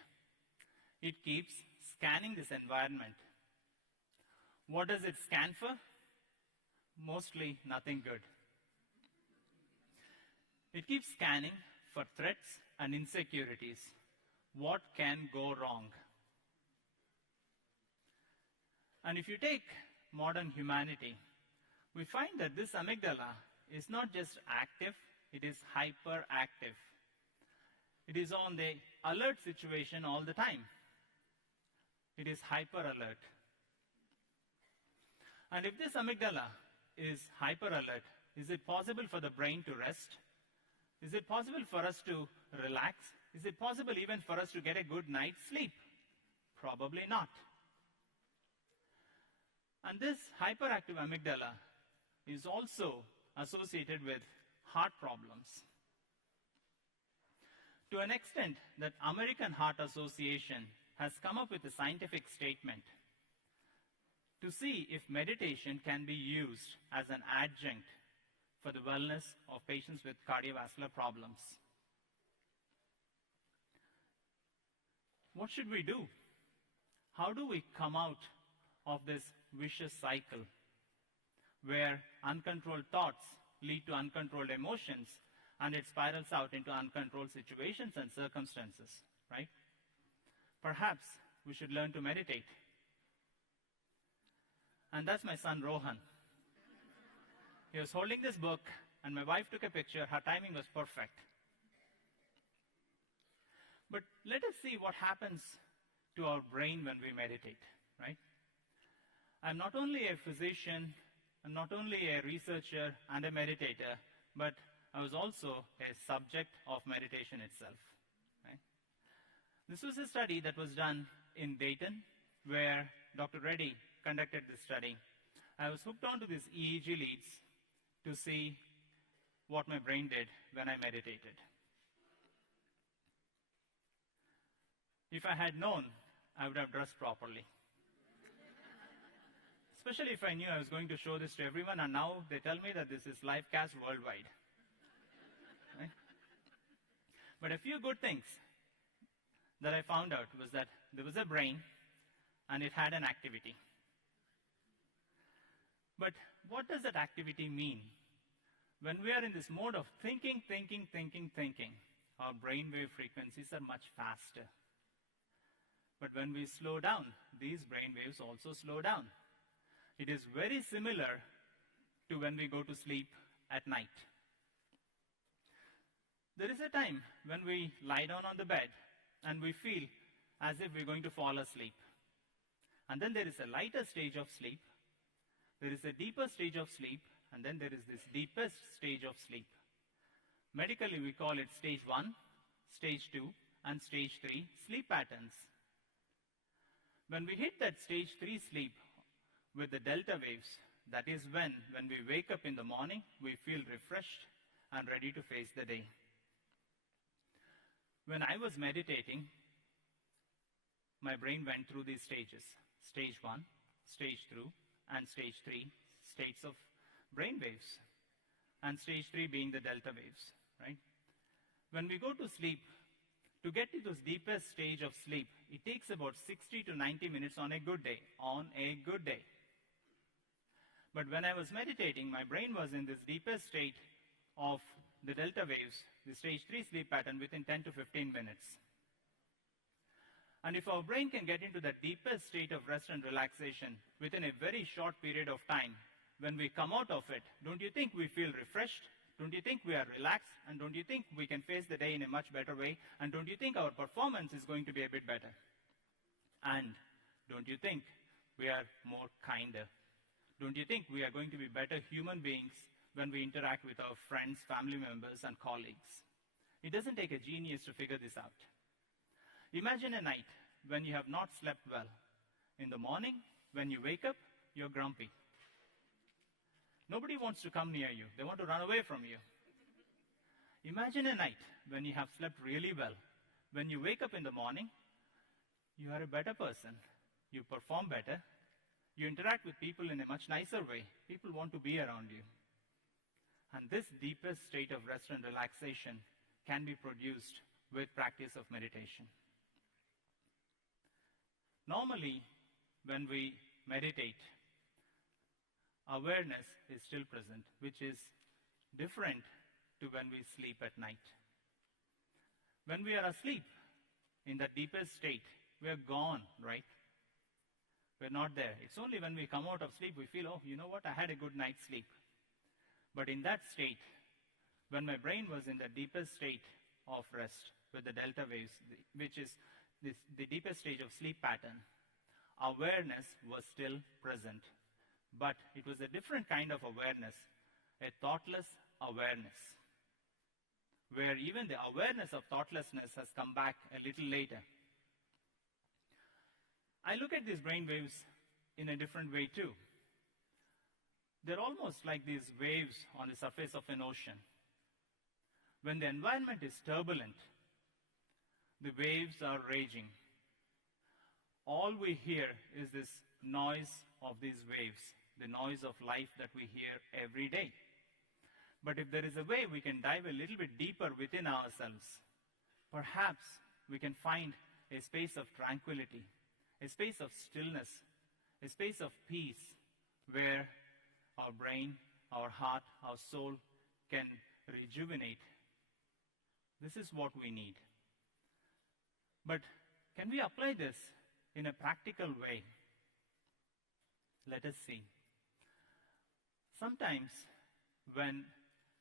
It keeps scanning this environment. What does it scan for? Mostly nothing good. It keeps scanning for threats and insecurities. What can go wrong? And if you take modern humanity, we find that this amygdala is not just active, it is hyperactive. It is on the alert situation all the time. It is hyper alert. And if this amygdala is hyper alert, is it possible for the brain to rest? Is it possible for us to relax? Is it possible even for us to get a good night's sleep? Probably not. And this hyperactive amygdala is also associated with heart problems. To an extent that American Heart Association has come up with a scientific statement to see if meditation can be used as an adjunct for the wellness of patients with cardiovascular problems. What should we do? How do we come out of this vicious cycle where uncontrolled thoughts lead to uncontrolled emotions, and it spirals out into uncontrolled situations and circumstances, right? Perhaps we should learn to meditate. And that's my son, Rohan. He was holding this book, and my wife took a picture. Her timing was perfect. But let us see what happens to our brain when we meditate, right? I'm not only a physician, I'm not only a researcher and a meditator, but I was also a subject of meditation itself, right? This was a study that was done in Dayton, where Dr. Reddy conducted this study. I was hooked onto these EEG leads to see what my brain did when I meditated. If I had known, I would have dressed properly. Especially if I knew I was going to show this to everyone, and now they tell me that this is live cast worldwide. Right? But a few good things that I found out was that there was a brain, and it had an activity. But what does that activity mean? When we are in this mode of thinking, our brainwave frequencies are much faster. But when we slow down, these brain waves also slow down. It is very similar to when we go to sleep at night. There is a time when we lie down on the bed and we feel as if we're going to fall asleep. And then there is a lighter stage of sleep, there is a deeper stage of sleep, and then there is this deepest stage of sleep. Medically, we call it stage 1, stage 2, and stage 3 sleep patterns. When we hit that stage 3 sleep with the delta waves, that is when we wake up in the morning, we feel refreshed and ready to face the day. When I was meditating, my brain went through these stages. Stage 1, stage 2, and stage 3 states of brain waves, and stage 3 being the delta waves, right? When we go to sleep, to get to this deepest stage of sleep, it takes about 60 to 90 minutes on a good day, But when I was meditating, my brain was in this deepest state of the delta waves, the stage 3 sleep pattern, within 10 to 15 minutes. And if our brain can get into that deepest state of rest and relaxation within a very short period of time, when we come out of it, don't you think we feel refreshed? Don't you think we are relaxed? And don't you think we can face the day in a much better way? And don't you think our performance is going to be a bit better? And don't you think we are more kinder? Don't you think we are going to be better human beings when we interact with our friends, family members, and colleagues? It doesn't take a genius to figure this out. Imagine a night when you have not slept well. In the morning, when you wake up, you're grumpy. Nobody wants to come near you. They want to run away from you. Imagine a night when you have slept really well. When you wake up in the morning, you are a better person. You perform better. You interact with people in a much nicer way. People want to be around you. And this deepest state of rest and relaxation can be produced with practice of meditation. Normally, when we meditate, awareness is still present, which is different to when we sleep at night. When we are asleep, in that deepest state, we are gone, right? We're not there. It's only when we come out of sleep, we feel, oh, you know what, I had a good night's sleep. But in that state, when my brain was in the deepest state of rest with the delta waves, which is the deepest stage of sleep pattern, awareness was still present. But it was a different kind of awareness, a thoughtless awareness, where even the awareness of thoughtlessness has come back a little later. I look at these brain waves in a different way too. They're almost like these waves on the surface of an ocean. When the environment is turbulent, the waves are raging. All we hear is this noise of these waves, the noise of life that we hear every day. But if there is a way we can dive a little bit deeper within ourselves, perhaps we can find a space of tranquility, a space of stillness, a space of peace, where our brain, our heart, our soul can rejuvenate. This is what we need. But can we apply this in a practical way? Let us see. Sometimes when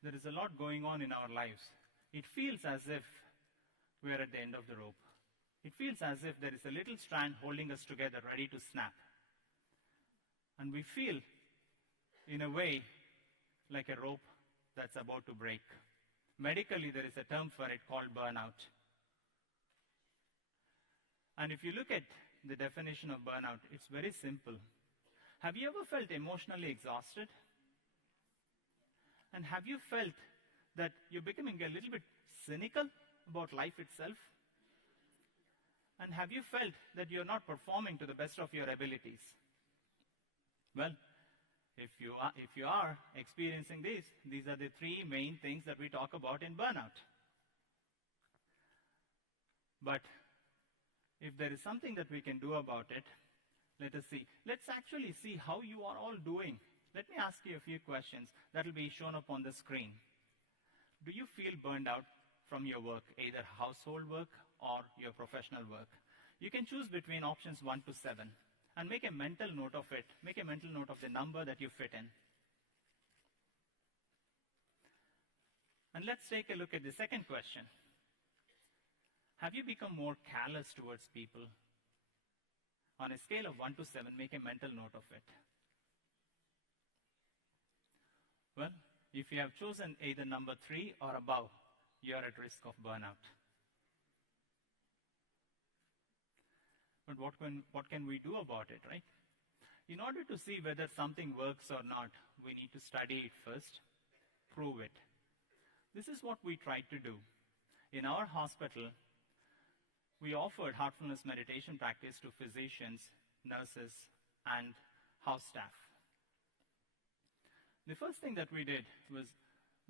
there is a lot going on in our lives, it feels as if we are at the end of the rope. It feels as if there is a little strand holding us together, ready to snap. And we feel, in a way, like a rope that's about to break. Medically, there is a term for it called burnout. And if you look at the definition of burnout, it's very simple. Have you ever felt emotionally exhausted? And have you felt that you're becoming a little bit cynical about life itself? And have you felt that you're not performing to the best of your abilities? Well, if you are experiencing these are the three main things that we talk about in burnout. But if there is something that we can do about it, let us see. Let's actually see how you are all doing. Let me ask you a few questions that will be shown up on the screen. Do you feel burned out from your work, either household work or your professional work? You can choose between options 1 to 7 and make a mental note of it. Make a mental note of the number that you fit in. And let's take a look at the second question. Have you become more callous towards people? On a scale of 1 to 7, make a mental note of it. Well, if you have chosen either number 3 or above, you are at risk of burnout. But what can we do about it, right? In order to see whether something works or not, we need to study it first, prove it. This is what we tried to do. In our hospital, we offered Heartfulness meditation practice to physicians, nurses, and house staff. The first thing that we did was,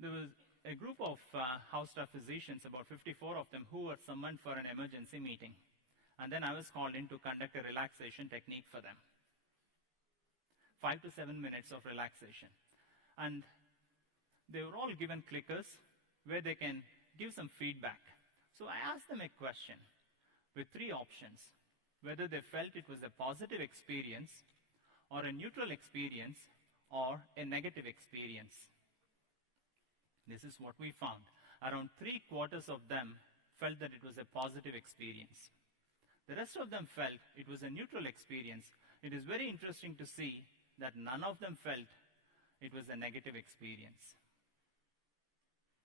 there was a group of house staff physicians, about 54 of them, who were summoned for an emergency meeting. And then I was called in to conduct a relaxation technique for them. 5 to 7 minutes of relaxation. And they were all given clickers where they can give some feedback. So I asked them a question with 3 options: whether they felt it was a positive experience, or a neutral experience, or a negative experience. This is what we found. Around 3/4 of them felt that it was a positive experience. The rest of them felt it was a neutral experience. It is very interesting to see that none of them felt it was a negative experience.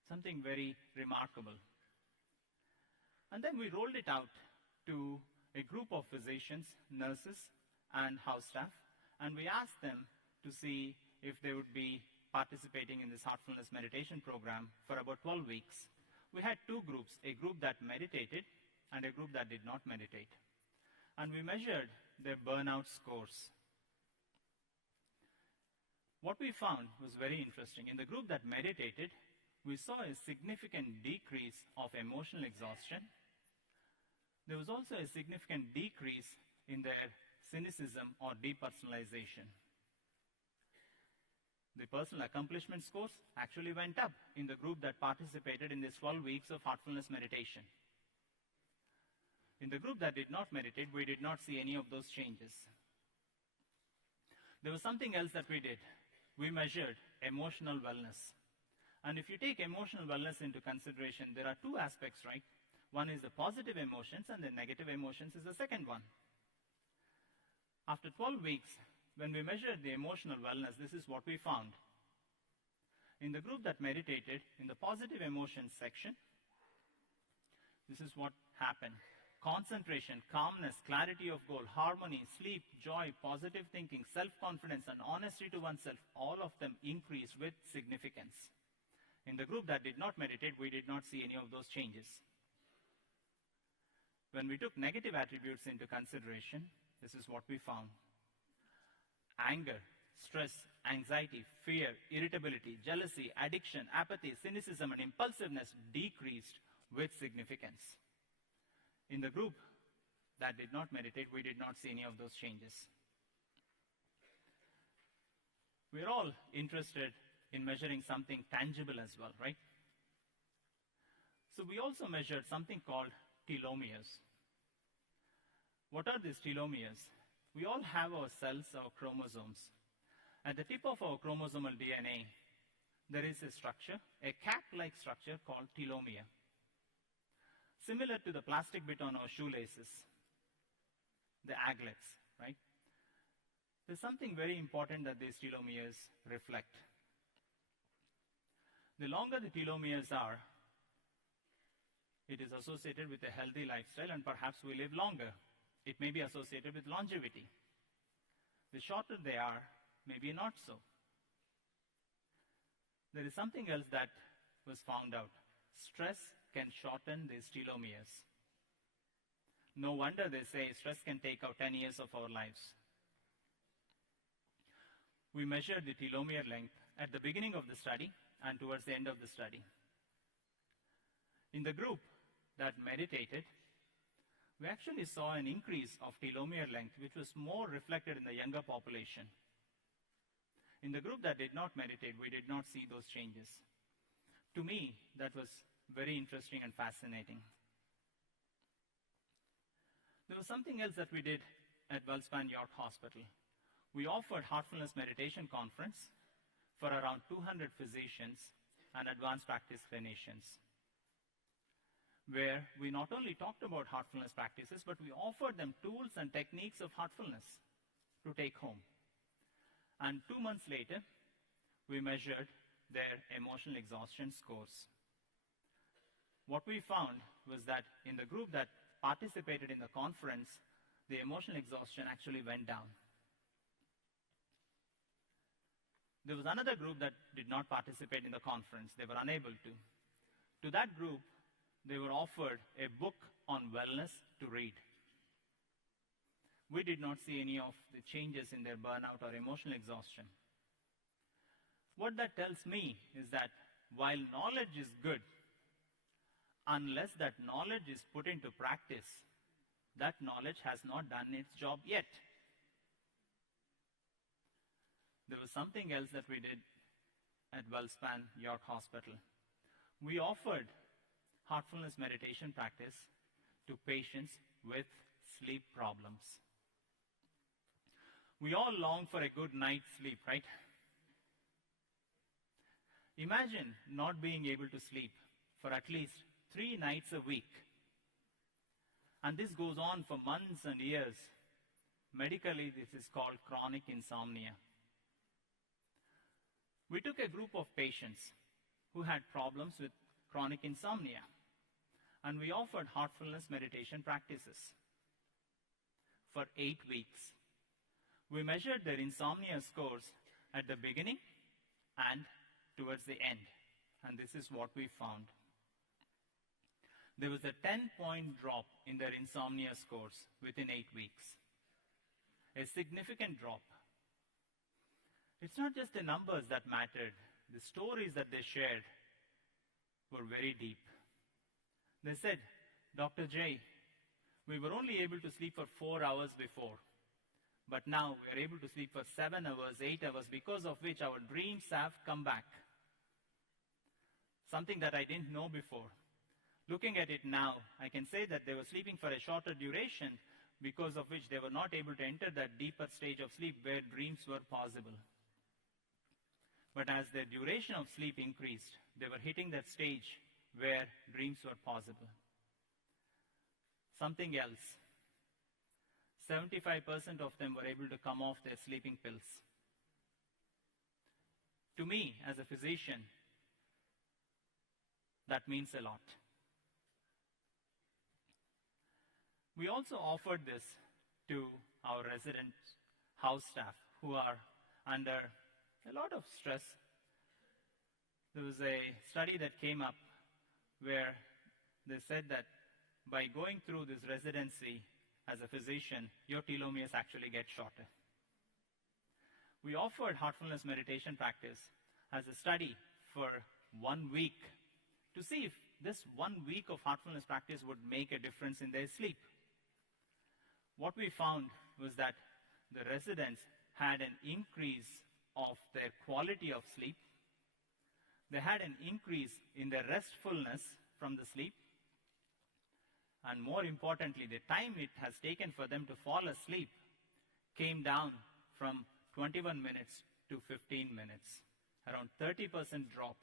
Something very remarkable. And then we rolled it out to a group of physicians, nurses, and house staff, and we asked them to see if they would be participating in this Heartfulness meditation program for about 12 weeks. We had 2 groups, a group that meditated and a group that did not meditate. And we measured their burnout scores. What we found was very interesting. In the group that meditated, we saw a significant decrease of emotional exhaustion. There was also a significant decrease in their cynicism or depersonalization. The personal accomplishment scores actually went up in the group that participated in this 12 weeks of Heartfulness meditation. In the group that did not meditate, we did not see any of those changes. There was something else that we did. We measured emotional wellness. And if you take emotional wellness into consideration, there are 2 aspects, right? One is the positive emotions, and the negative emotions is the second one. After 12 weeks, when we measured the emotional wellness, this is what we found. In the group that meditated, in the positive emotions section, this is what happened. Concentration, calmness, clarity of goal, harmony, sleep, joy, positive thinking, self-confidence, and honesty to oneself, all of them increased with significance. In the group that did not meditate, we did not see any of those changes. When we took negative attributes into consideration, this is what we found. Anger, stress, anxiety, fear, irritability, jealousy, addiction, apathy, cynicism, and impulsiveness decreased with significance. In the group that did not meditate, we did not see any of those changes. We're all interested in measuring something tangible as well, right? So we also measured something called telomeres. What are these telomeres? We all have our cells, our chromosomes. At the tip of our chromosomal DNA, there is a structure, a cap-like structure called telomere, similar to the plastic bit on our shoelaces, the aglets, right? There's something very important that these telomeres reflect. The longer the telomeres are, it is associated with a healthy lifestyle and perhaps we live longer. It may be associated with longevity. The shorter they are, maybe not so. There is something else that was found out. Stress can shorten these telomeres. No wonder they say stress can take out 10 years of our lives. We measured the telomere length at the beginning of the study and towards the end of the study. In the group that meditated, we actually saw an increase of telomere length, which was more reflected in the younger population. In the group that did not meditate, we did not see those changes. To me, that was very interesting and fascinating. There was something else that we did at WellSpan York Hospital. We offered Heartfulness Meditation Conference for around 200 physicians and advanced practice clinicians, where we not only talked about heartfulness practices, but we offered them tools and techniques of heartfulness to take home. And 2 months later, we measured their emotional exhaustion scores. What we found was that in the group that participated in the conference, the emotional exhaustion actually went down. There was another group that did not participate in the conference. They were unable to. To that group, they were offered a book on wellness to read. We did not see any of the changes in their burnout or emotional exhaustion. What that tells me is that while knowledge is good, unless that knowledge is put into practice, that knowledge has not done its job yet. There was something else that we did at WellSpan York Hospital. We offered Heartfulness meditation practice to patients with sleep problems. We all long for a good night's sleep, right? Imagine not being able to sleep for at least 3 nights a week. And this goes on for months and years. Medically, this is called chronic insomnia. We took a group of patients who had problems with chronic insomnia, and we offered heartfulness meditation practices. For 8 weeks, we measured their insomnia scores at the beginning and towards the end, and this is what we found. There was a 10-point drop in their insomnia scores within 8 weeks. A significant drop. It's not just the numbers that mattered. The stories that they shared were very deep. They said, Dr. J, we were only able to sleep for 4 hours before, but now we are able to sleep for 7 hours, 8 hours, because of which our dreams have come back. Something that I didn't know before. Looking at it now, I can say that they were sleeping for a shorter duration, because of which they were not able to enter that deeper stage of sleep where dreams were possible. But as their duration of sleep increased, they were hitting that stage where dreams were possible. Something else. 75% of them were able to come off their sleeping pills. To me, as a physician, that means a lot. We also offered this to our resident house staff who are under a lot of stress. There was a study that came up where they said that by going through this residency as a physician, your telomeres actually get shorter. We offered Heartfulness meditation practice as a study for 1 week to see if this 1 week of Heartfulness practice would make a difference in their sleep. What we found was that the residents had an increase of their quality of sleep. They had an increase in their restfulness from the sleep. And more importantly, the time it has taken for them to fall asleep came down from 21 minutes to 15 minutes, around 30% drop,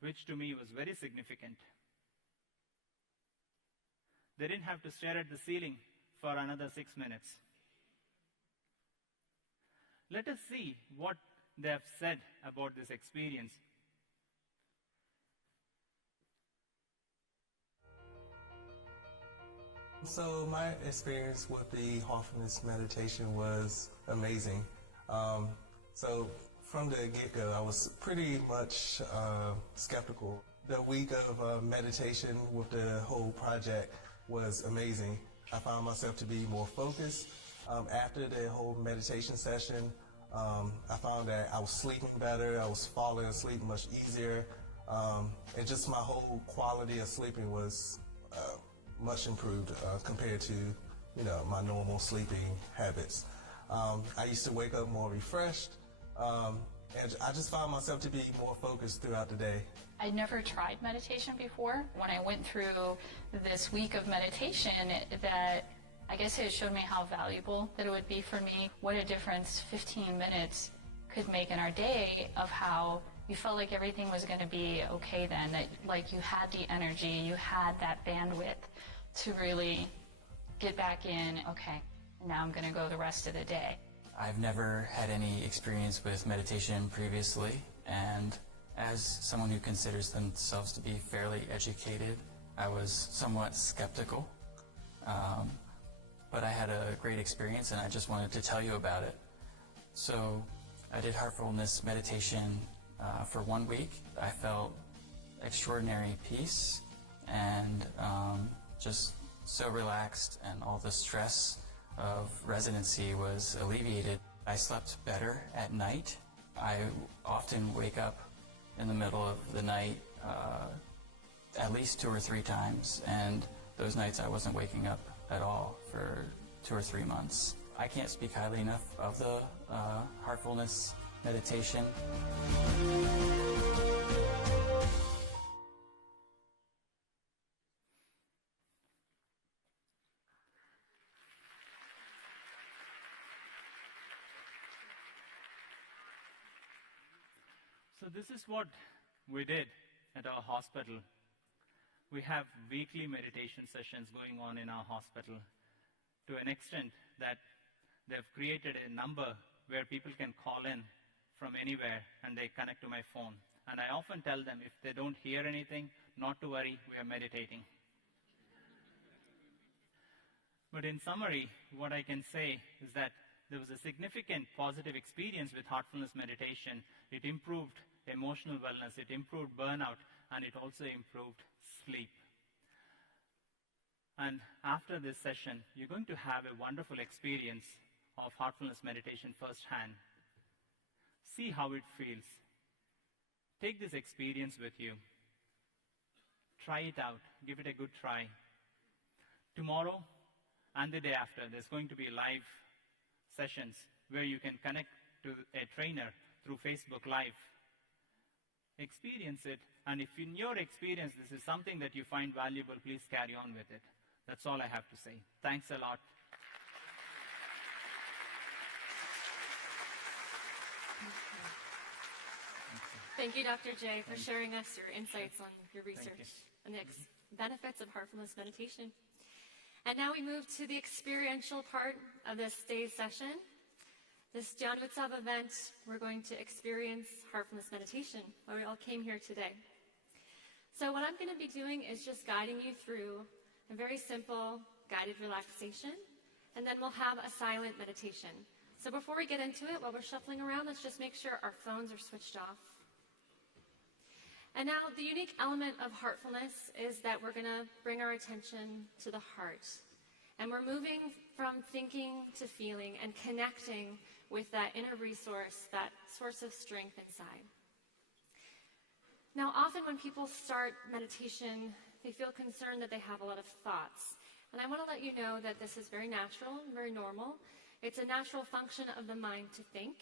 which to me was very significant. They didn't have to stare at the ceiling for another 6 minutes. Let us see what they have said about this experience. So my experience with the Heartfulness meditation was amazing. So from the get-go, I was pretty much skeptical. The week of meditation with the whole project was amazing. I found myself to be more focused. After the whole meditation session, I found that I was sleeping better, I was falling asleep much easier, and just my whole quality of sleeping was much improved compared to, my normal sleeping habits. I used to wake up more refreshed, and I just found myself to be more focused throughout the day. I'd never tried meditation before. When I went through this week of meditation, that I guess it showed me how valuable that it would be for me, what a difference 15 minutes could make in our day, of how you felt like everything was going to be okay then, that like you had the energy, you had that bandwidth to really get back in, okay, now I'm going to go the rest of the day. I've never had any experience with meditation previously, and as someone who considers themselves to be fairly educated, I was somewhat skeptical. But I had a great experience and I just wanted to tell you about it. So I did Heartfulness meditation for 1 week. I felt extraordinary peace and just so relaxed, and all the stress of residency was alleviated. I slept better at night. I often wake up in the middle of the night at least 2 or 3 times, and those nights I wasn't waking up at all for 2 or 3 months. I can't speak highly enough of the Heartfulness meditation. So this is what we did at our hospital. We have weekly meditation sessions going on in our hospital, to an extent that they've created a number where people can call in from anywhere and they connect to my phone. And I often tell them, if they don't hear anything, not to worry, we are meditating. But in summary, what I can say is that there was a significant positive experience with Heartfulness meditation. It improved emotional wellness, it improved burnout, and it also improved sleep. And after this session, you're going to have a wonderful experience of Heartfulness meditation firsthand. See how it feels. Take this experience with you. Try it out. Give it a good try. Tomorrow and the day after, there's going to be live sessions where you can connect to a trainer through Facebook Live. Experience it, and if in your experience this is something that you find valuable, please carry on with it. That's all I have to say. Thanks a lot. Thank you, Dr. Jay, for sharing us your insights on your research and the benefits of Heartfulness meditation. And now we move to the experiential part of this day's session. This Dhyanotsav event, we're going to experience Heartfulness meditation, why we all came here today. So what I'm going to be doing is just guiding you through a very simple guided relaxation, and then we'll have a silent meditation. So before we get into it, while we're shuffling around, let's just make sure our phones are switched off. And now the unique element of Heartfulness is that we're going to bring our attention to the heart. And we're moving from thinking to feeling and connecting with that inner resource, that source of strength inside. Now, often when people start meditation, they feel concerned that they have a lot of thoughts. And I want to let you know that this is very natural and very normal. It's a natural function of the mind to think.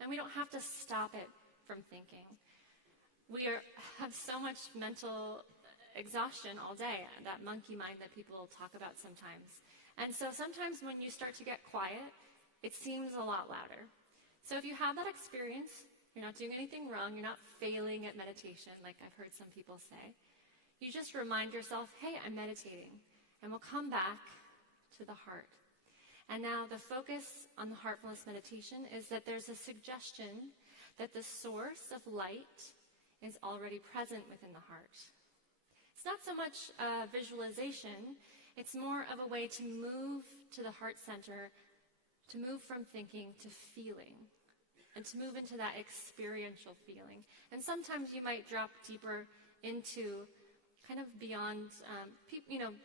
And we don't have to stop it from thinking. Have so much mental exhaustion all day, that monkey mind that people talk about sometimes. And so sometimes when you start to get quiet, it seems a lot louder. So if you have that experience, you're not doing anything wrong, you're not failing at meditation, like I've heard some people say. You just remind yourself, hey, I'm meditating. And we'll come back to the heart. And now the focus on the Heartfulness meditation is that there's a suggestion that the source of light is already present within the heart. It's not so much a visualization, it's more of a way to move to the heart center, to move from thinking to feeling, and to move into that experiential feeling. And sometimes you might drop deeper into kind of beyond,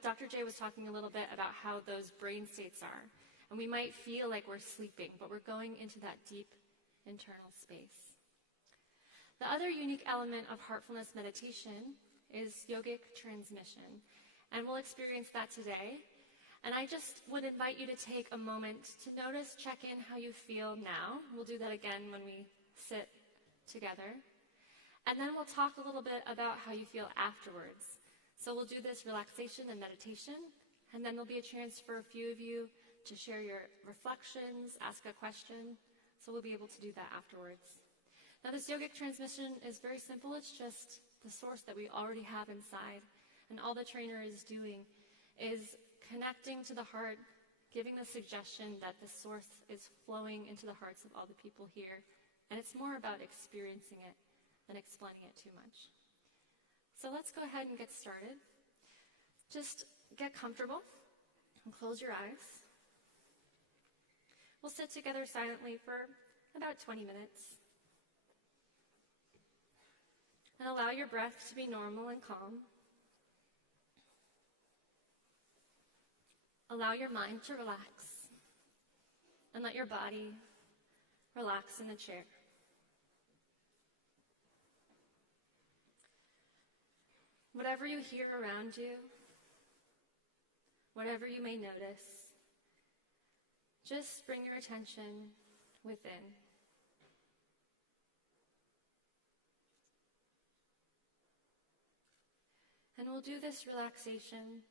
Dr. J was talking a little bit about how those brain states are. And we might feel like we're sleeping, but we're going into that deep internal space. The other unique element of Heartfulness meditation is yogic transmission. And we'll experience that today. And I just would invite you to take a moment to notice, check in how you feel now. We'll do that again when we sit together. And then we'll talk a little bit about how you feel afterwards. So we'll do this relaxation and meditation, and then there'll be a chance for a few of you to share your reflections, ask a question. So we'll be able to do that afterwards. Now this yogic transmission is very simple. It's just the source that we already have inside. And all the trainer is doing is connecting to the heart, giving the suggestion that the source is flowing into the hearts of all the people here. And it's more about experiencing it than explaining it too much. So let's go ahead and get started. Just get comfortable and close your eyes. We'll sit together silently for about 20 minutes. And allow your breath to be normal and calm. Allow your mind to relax. And let your body relax in the chair. Whatever you hear around you, whatever you may notice, just bring your attention within. And we'll do this relaxation,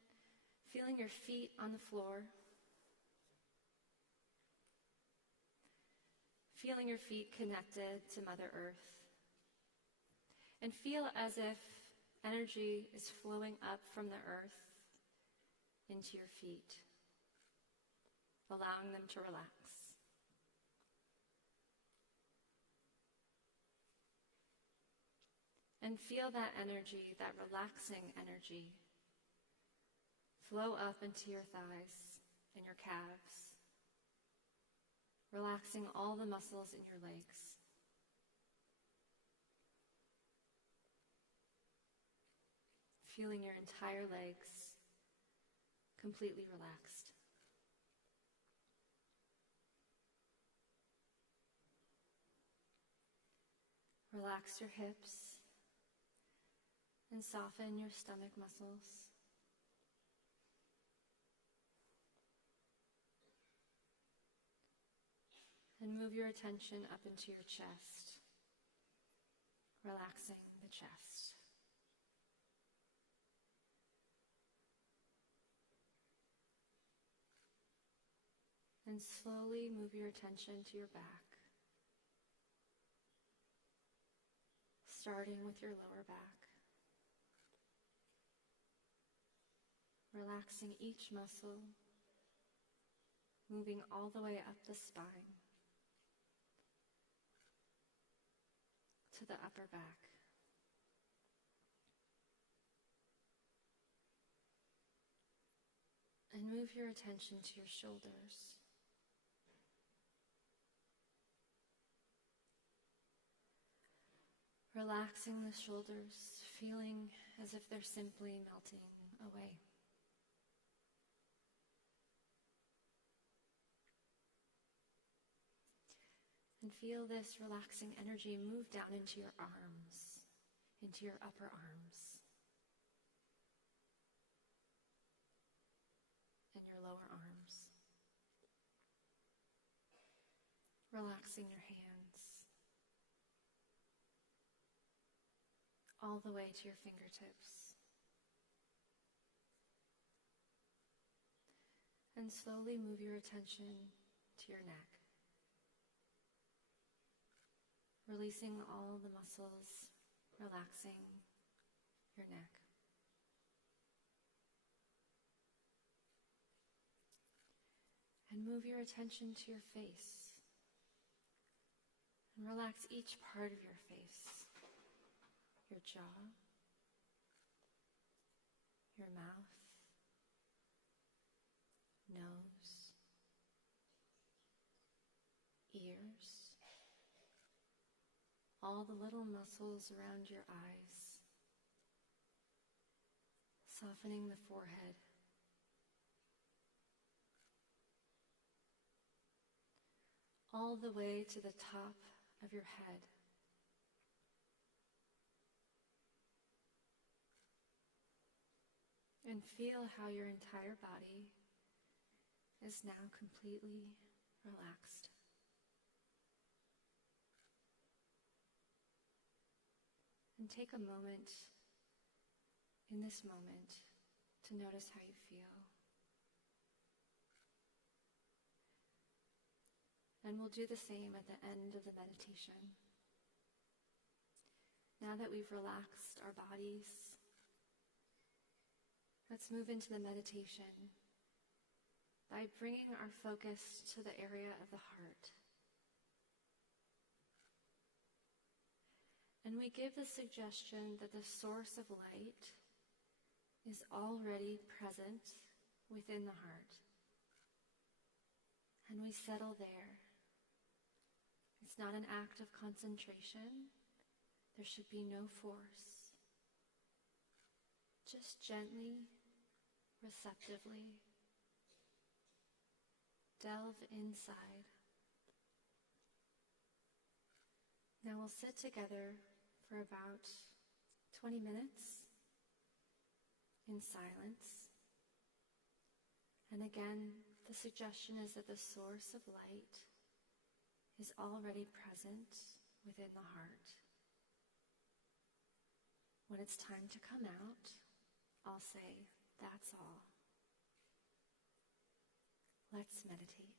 feeling your feet on the floor, feeling your feet connected to Mother Earth, and feel as if energy is flowing up from the earth into your feet, allowing them to relax. And feel that energy, that relaxing energy, flow up into your thighs and your calves, relaxing all the muscles in your legs. Feeling your entire legs completely relaxed. Relax your hips and soften your stomach muscles. And move your attention up into your chest, relaxing the chest. And slowly move your attention to your back, starting with your lower back. Relaxing each muscle, moving all the way up the spine to the upper back. And move your attention to your shoulders. Relaxing the shoulders, feeling as if they're simply melting away. And feel this relaxing energy move down into your arms, into your upper arms, and your lower arms. Relaxing your hands. all the way to your fingertips. And slowly move your attention to your neck, releasing all the muscles, relaxing your neck. And move your attention to your face. And relax each part of your face. Your jaw, your mouth, nose, ears, all the little muscles around your eyes, softening the forehead, all the way to the top of your head. And feel how your entire body is now completely relaxed. And take a moment, in this moment, to notice how you feel. And we'll do the same at the end of the meditation. Now that we've relaxed our bodies, let's move into the meditation by bringing our focus to the area of the heart. And we give the suggestion that the source of light is already present within the heart. And we settle there. It's not an act of concentration. There should be no force. Just gently, receptively, delve inside. Now we'll sit together for about 20 minutes in silence. And again, the suggestion is that the source of light is already present within the heart. When it's time to come out, I'll say, that's all. Let's meditate.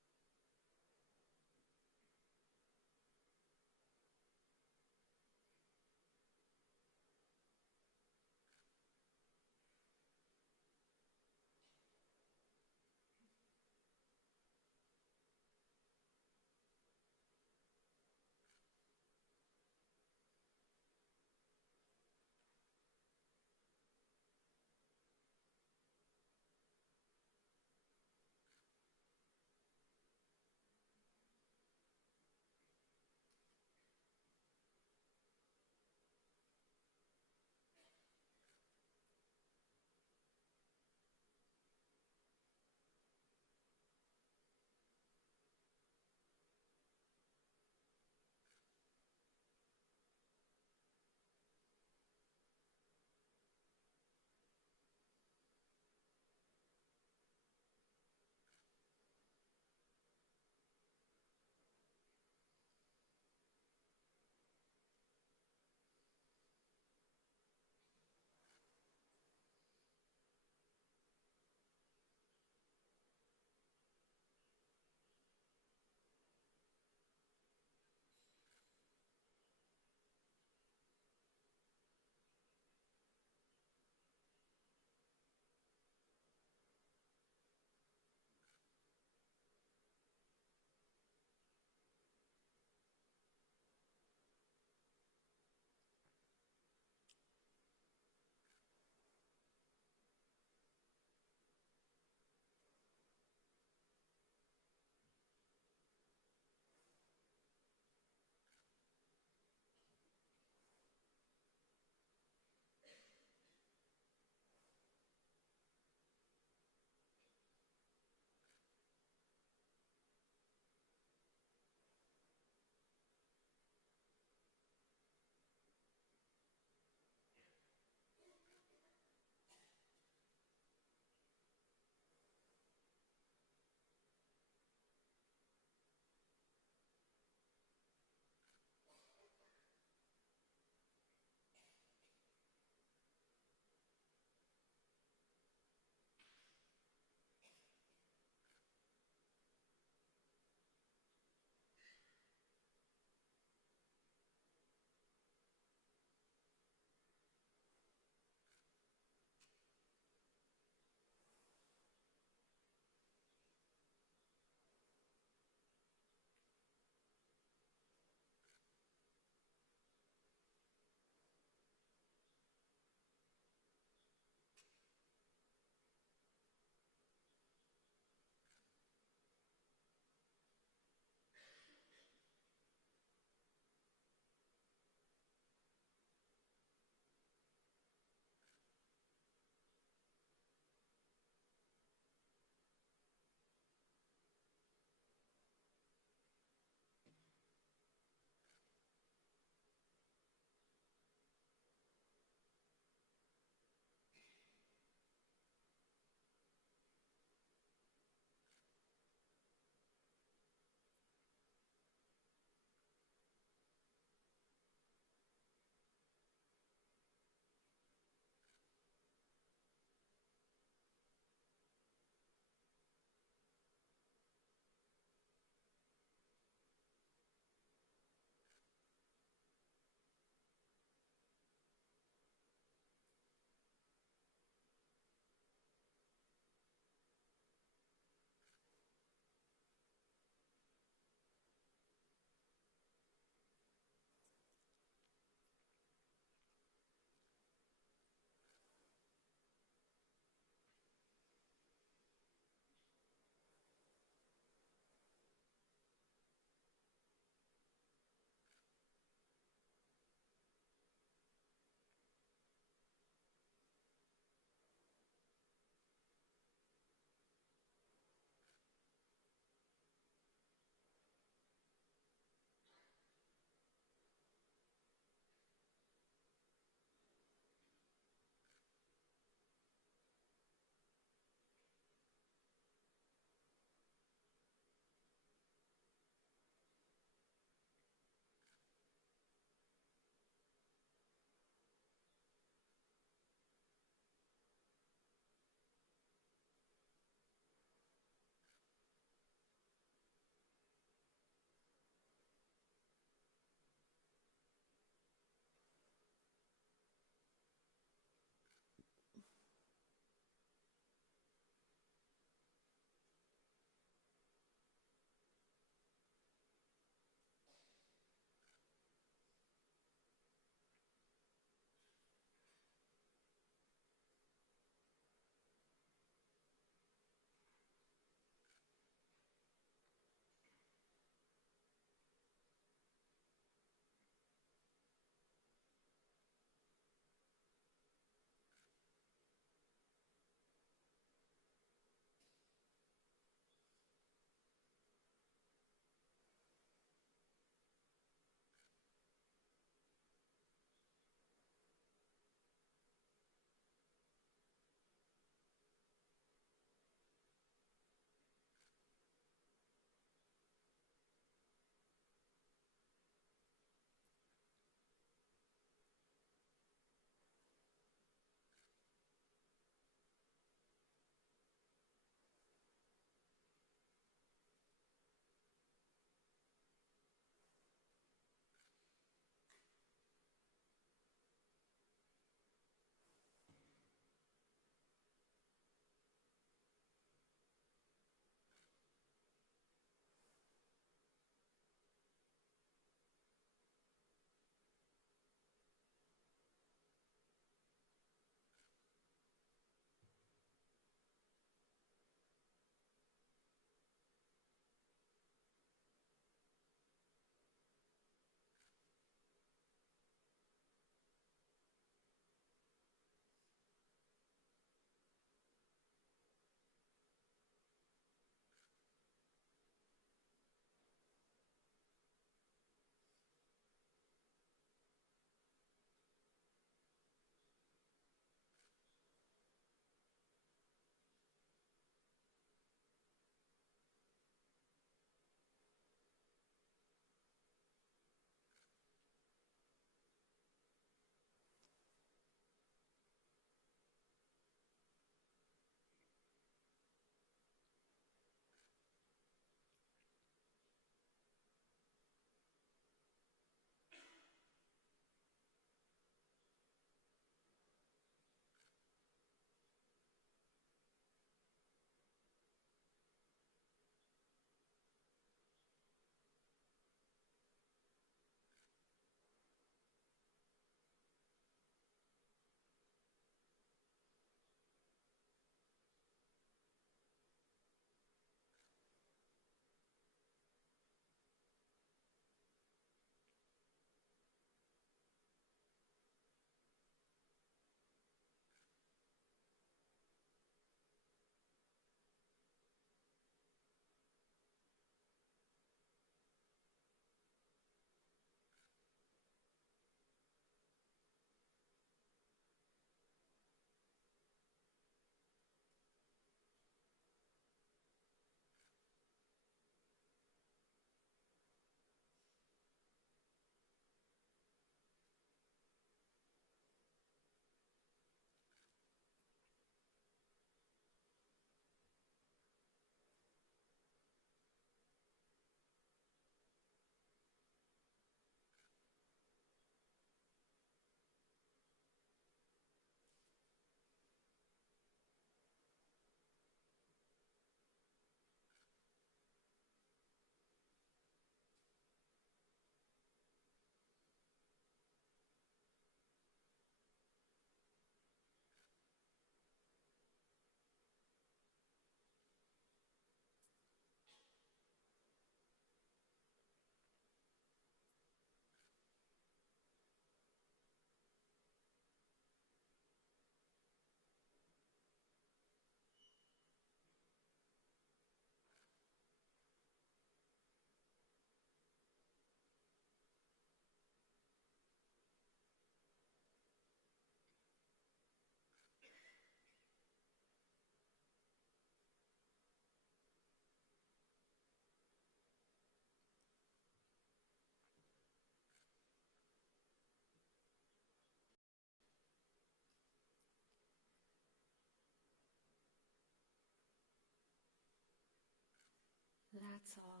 that's all.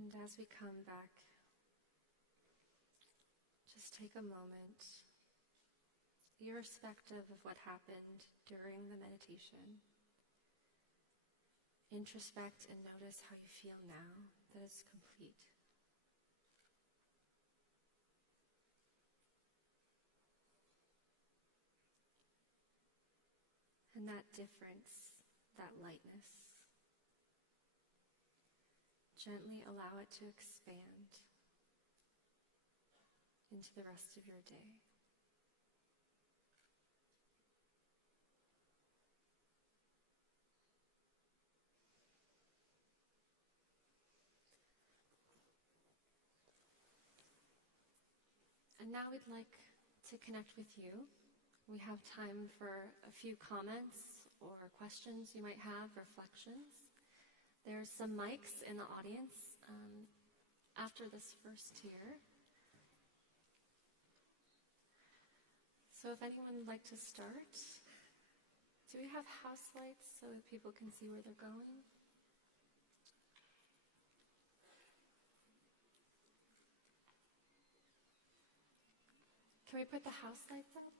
And as we come back, just take a moment, irrespective of what happened during the meditation. Introspect and notice how you feel now that it's complete. And that difference, that lightness, gently allow it to expand into the rest of your day. And now we'd like to connect with you. We have time for a few comments or questions you might have, reflections. There's some mics in the audience after this first tier. So if anyone would like to start, do we have house lights so that people can see where they're going? Can we put the house lights up?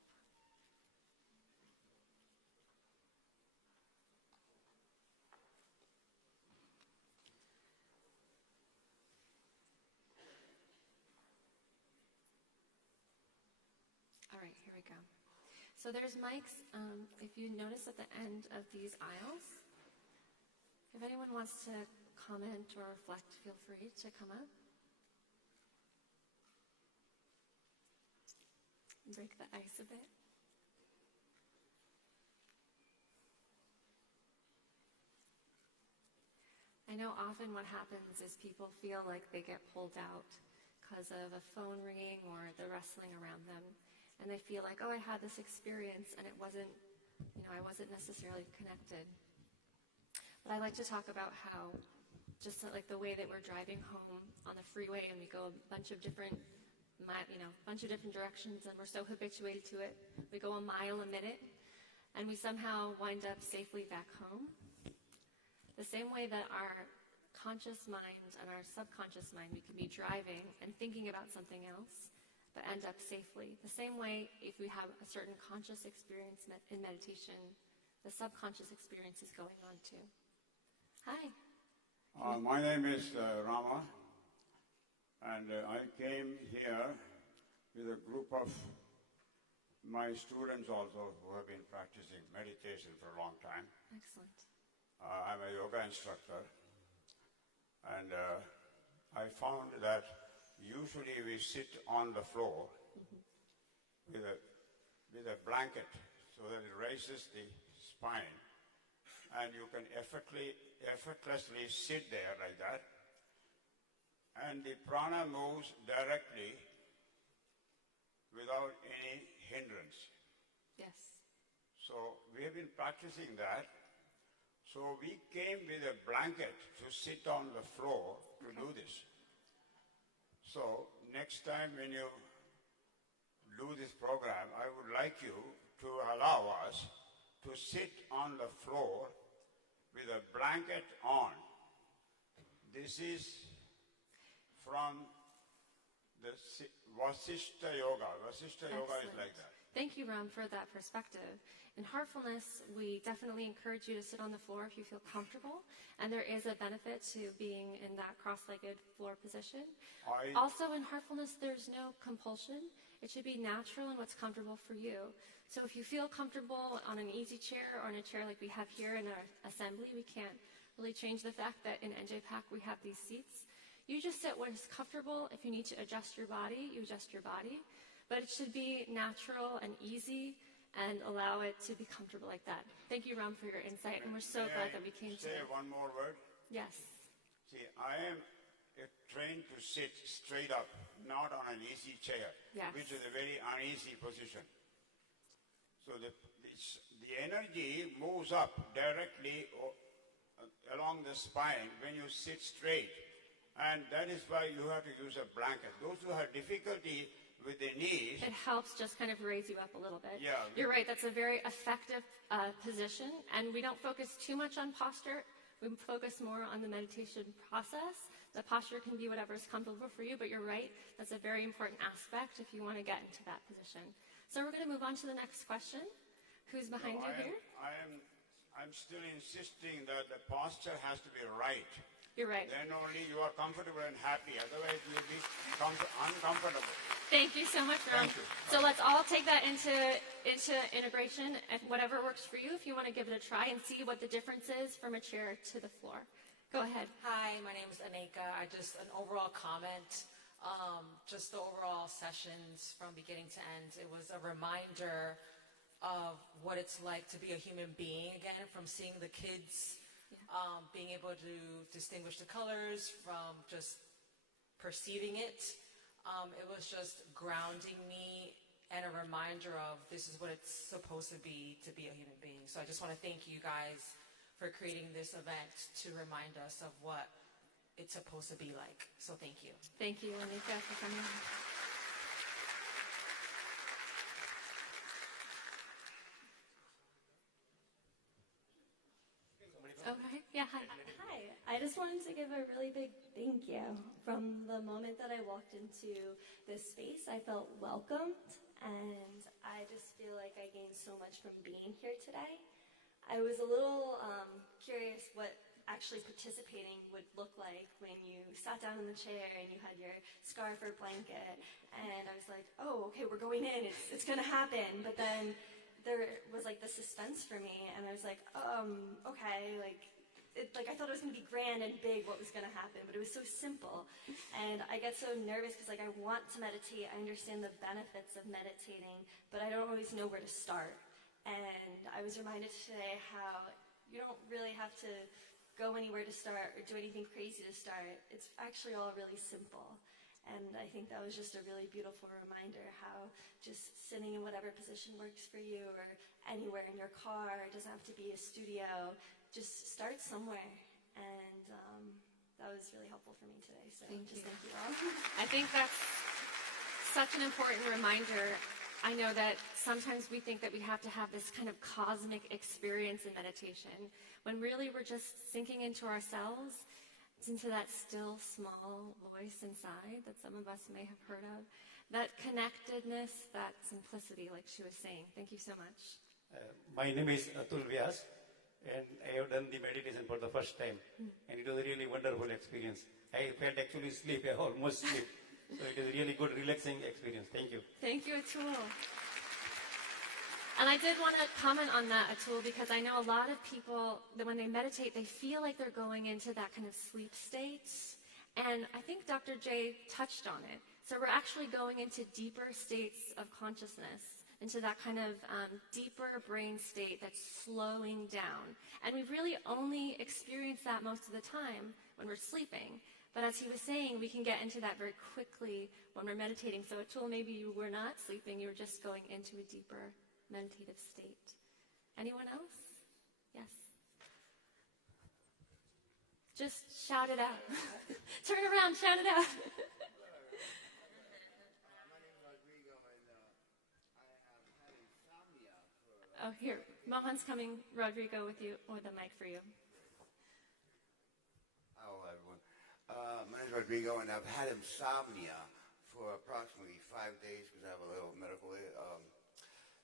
All right, here we go. So there's mics, if you notice at the end of these aisles. If anyone wants to comment or reflect, feel free to come up. Break the ice a bit. I know often what happens is people feel like they get pulled out because of a phone ringing or the rustling around them. And they feel like, oh, I had this experience and it wasn't, I wasn't necessarily connected. But I like to talk about how just like the way that we're driving home on the freeway and we go a bunch of different directions and we're so habituated to it. We go a mile a minute and we somehow wind up safely back home. The same way that our conscious mind and our subconscious mind, we can be driving and thinking about something else, but end up safely. The same way, if we have a certain conscious experience in meditation, the subconscious experience is going on too. Hi. My name is Rama, and I came here with a group of my students also who have been practicing meditation for a long time. Excellent. I'm a yoga instructor, and I found that usually we sit on the floor with a blanket so that it raises the spine, and you can effortlessly sit there like that, and the prana moves directly without any hindrance. Yes. So we have been practicing that. So we came with a blanket to sit on the floor to do this. So next time when you do this program, I would like you to allow us to sit on the floor with a blanket on. This is from the Vasishtha Yoga. Vasishtha Yoga is like that. Thank you, Ram, for that perspective. In Heartfulness, we definitely encourage you to sit on the floor if you feel comfortable, and there is a benefit to being in that cross-legged floor position. Also, in Heartfulness, there's no compulsion. It should be natural and what's comfortable for you. So if you feel comfortable on an easy chair or on a chair like we have here in our assembly, we can't really change the fact that in NJPAC we have these seats. You just sit where it's comfortable. If you need to adjust your body, you adjust your body. But it should be natural and easy and allow it to be comfortable like that. Thank you, Ram, for your insight, and we're so glad that we came say today. one more word? Yes. See, I am trained to sit straight up, not on an easy chair, Yes. which is a very uneasy position. So the energy moves up directly along the spine when you sit straight. And that is why you have to use a blanket. Those who have difficulty with their knees. It helps just kind of raise you up a little bit. Yeah. You're right, that's a very effective position. And we don't focus too much on posture. We focus more on the meditation process. The posture can be whatever is comfortable for you, but you're right, that's a very important aspect if you want to get into that position. So we're going to move on to the next question. Who's behind you here? I'm still insisting that the posture has to be right. You're right. Then only you are comfortable and happy. Otherwise, you'll be uncomfortable. Thank you so much, Ram. Thank you. So let's all take that into integration, and whatever works for you, if you want to give it a try and see what the difference is from a chair to the floor. Go ahead. Hi, my name is Aneka. An overall comment. Just the overall sessions from beginning to end. It was a reminder of what it's like to be a human being again, from seeing the kids, being able to distinguish the colors from just perceiving it. It was just grounding me and a reminder of this is what it's supposed to be a human being. So I just want to thank you guys for creating this event to remind us of what it's supposed to be like. So thank you. Thank you, Anika, for coming. Okay, yeah, hi. Hi, I just wanted to give a really big thank you. From the moment that I walked into this space, I felt welcomed, and I just feel like I gained so much from being here today. I was a little curious what actually participating would look like when you sat down in the chair and you had your scarf or blanket, and I was like, oh, okay, we're going in, it's gonna happen, but then there was like the suspense for me, and I was like, okay, I thought it was going to be grand and big what was going to happen, but it was so simple. And I get so nervous because I want to meditate. I understand the benefits of meditating, but I don't always know where to start. And I was reminded today how you don't really have to go anywhere to start or do anything crazy to start. It's actually all really simple. And I think that was just a really beautiful reminder how just sitting in whatever position works for you, or anywhere in your car, it doesn't have to be a studio, just start somewhere. And that was really helpful for me today. So thank you all. I think that's such an important reminder. I know that sometimes we think that we have to have this kind of cosmic experience in meditation, when really we're just sinking into ourselves, into that still small voice inside that some of us may have heard of, that connectedness, that simplicity, like she was saying. Thank you so much. My name is Atul Vyas, and I have done the meditation for the first time, and it was a really wonderful experience. I felt actually sleep, I almost sleep. So it is a really good, relaxing experience. Thank you. Thank you, Atul. And I did want to comment on that, Atul, because I know a lot of people, that when they meditate, they feel like they're going into that kind of sleep state. And I think Dr. J touched on it. So we're actually going into deeper states of consciousness, into that kind of deeper brain state that's slowing down. And we really only experience that most of the time when we're sleeping. But as he was saying, we can get into that very quickly when we're meditating. So Atul, maybe you were not sleeping, you were just going into a deeper meditative state. Anyone else? Yes. Just shout it out. Turn around, shout it out. Oh, here. Mohan's coming, Rodrigo, with you, with a mic for you. Hello, everyone. My name is Rodrigo, and I've had insomnia for approximately 5 days because I have a little medical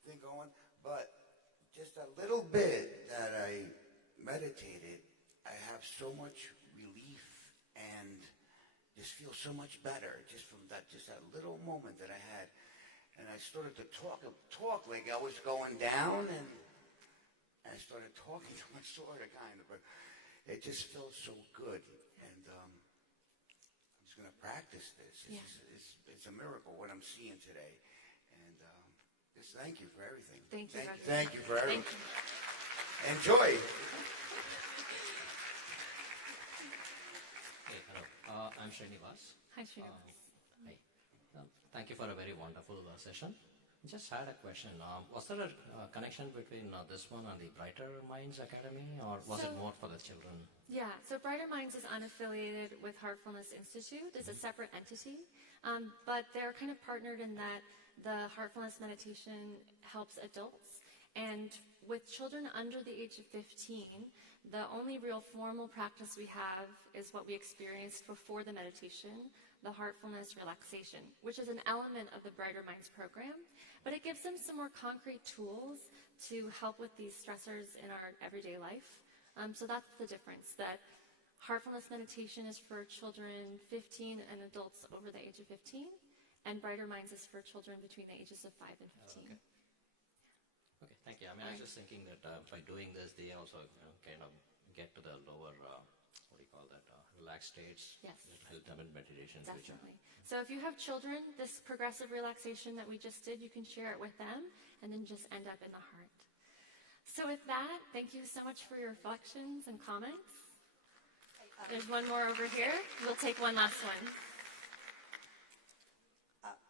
thing going. But just a little bit that I meditated, I have so much relief and just feel so much better just from that little moment that I had. And I started to talk like I was going down, and I started talking to my sort of kind of, but it just felt so good. And I'm going to practice this. It's a miracle what I'm seeing today. And just thank you for everything. Thank you. Thank you for everything. Enjoy. Hey, hello. I'm Srinivas. Hi, Srinivas. Hi. Thank you for a very wonderful session. Just had a question. Was there a connection between this one and the Brighter Minds Academy, or was it more for the children? Yeah, so Brighter Minds is unaffiliated with Heartfulness Institute. It's a separate entity, but they're kind of partnered in that the Heartfulness Meditation helps adults. And with children under the age of 15, the only real formal practice we have is what we experienced before the meditation, the Heartfulness relaxation, which is an element of the Brighter Minds program, but it gives them some more concrete tools to help with these stressors in our everyday life. So that's the difference, that Heartfulness meditation is for children 15 and adults over the age of 15, and Brighter Minds is for children between the ages of 5 and 15. Okay, thank you. I mean, I was just thinking that by doing this, they also kind of get to the lower, what do you call that, relaxed states. Yes. That help them in meditation. Definitely. So if you have children, this progressive relaxation that we just did, you can share it with them and then just end up in the heart. So with that, thank you so much for your reflections and comments. There's one more over here. We'll take one last one.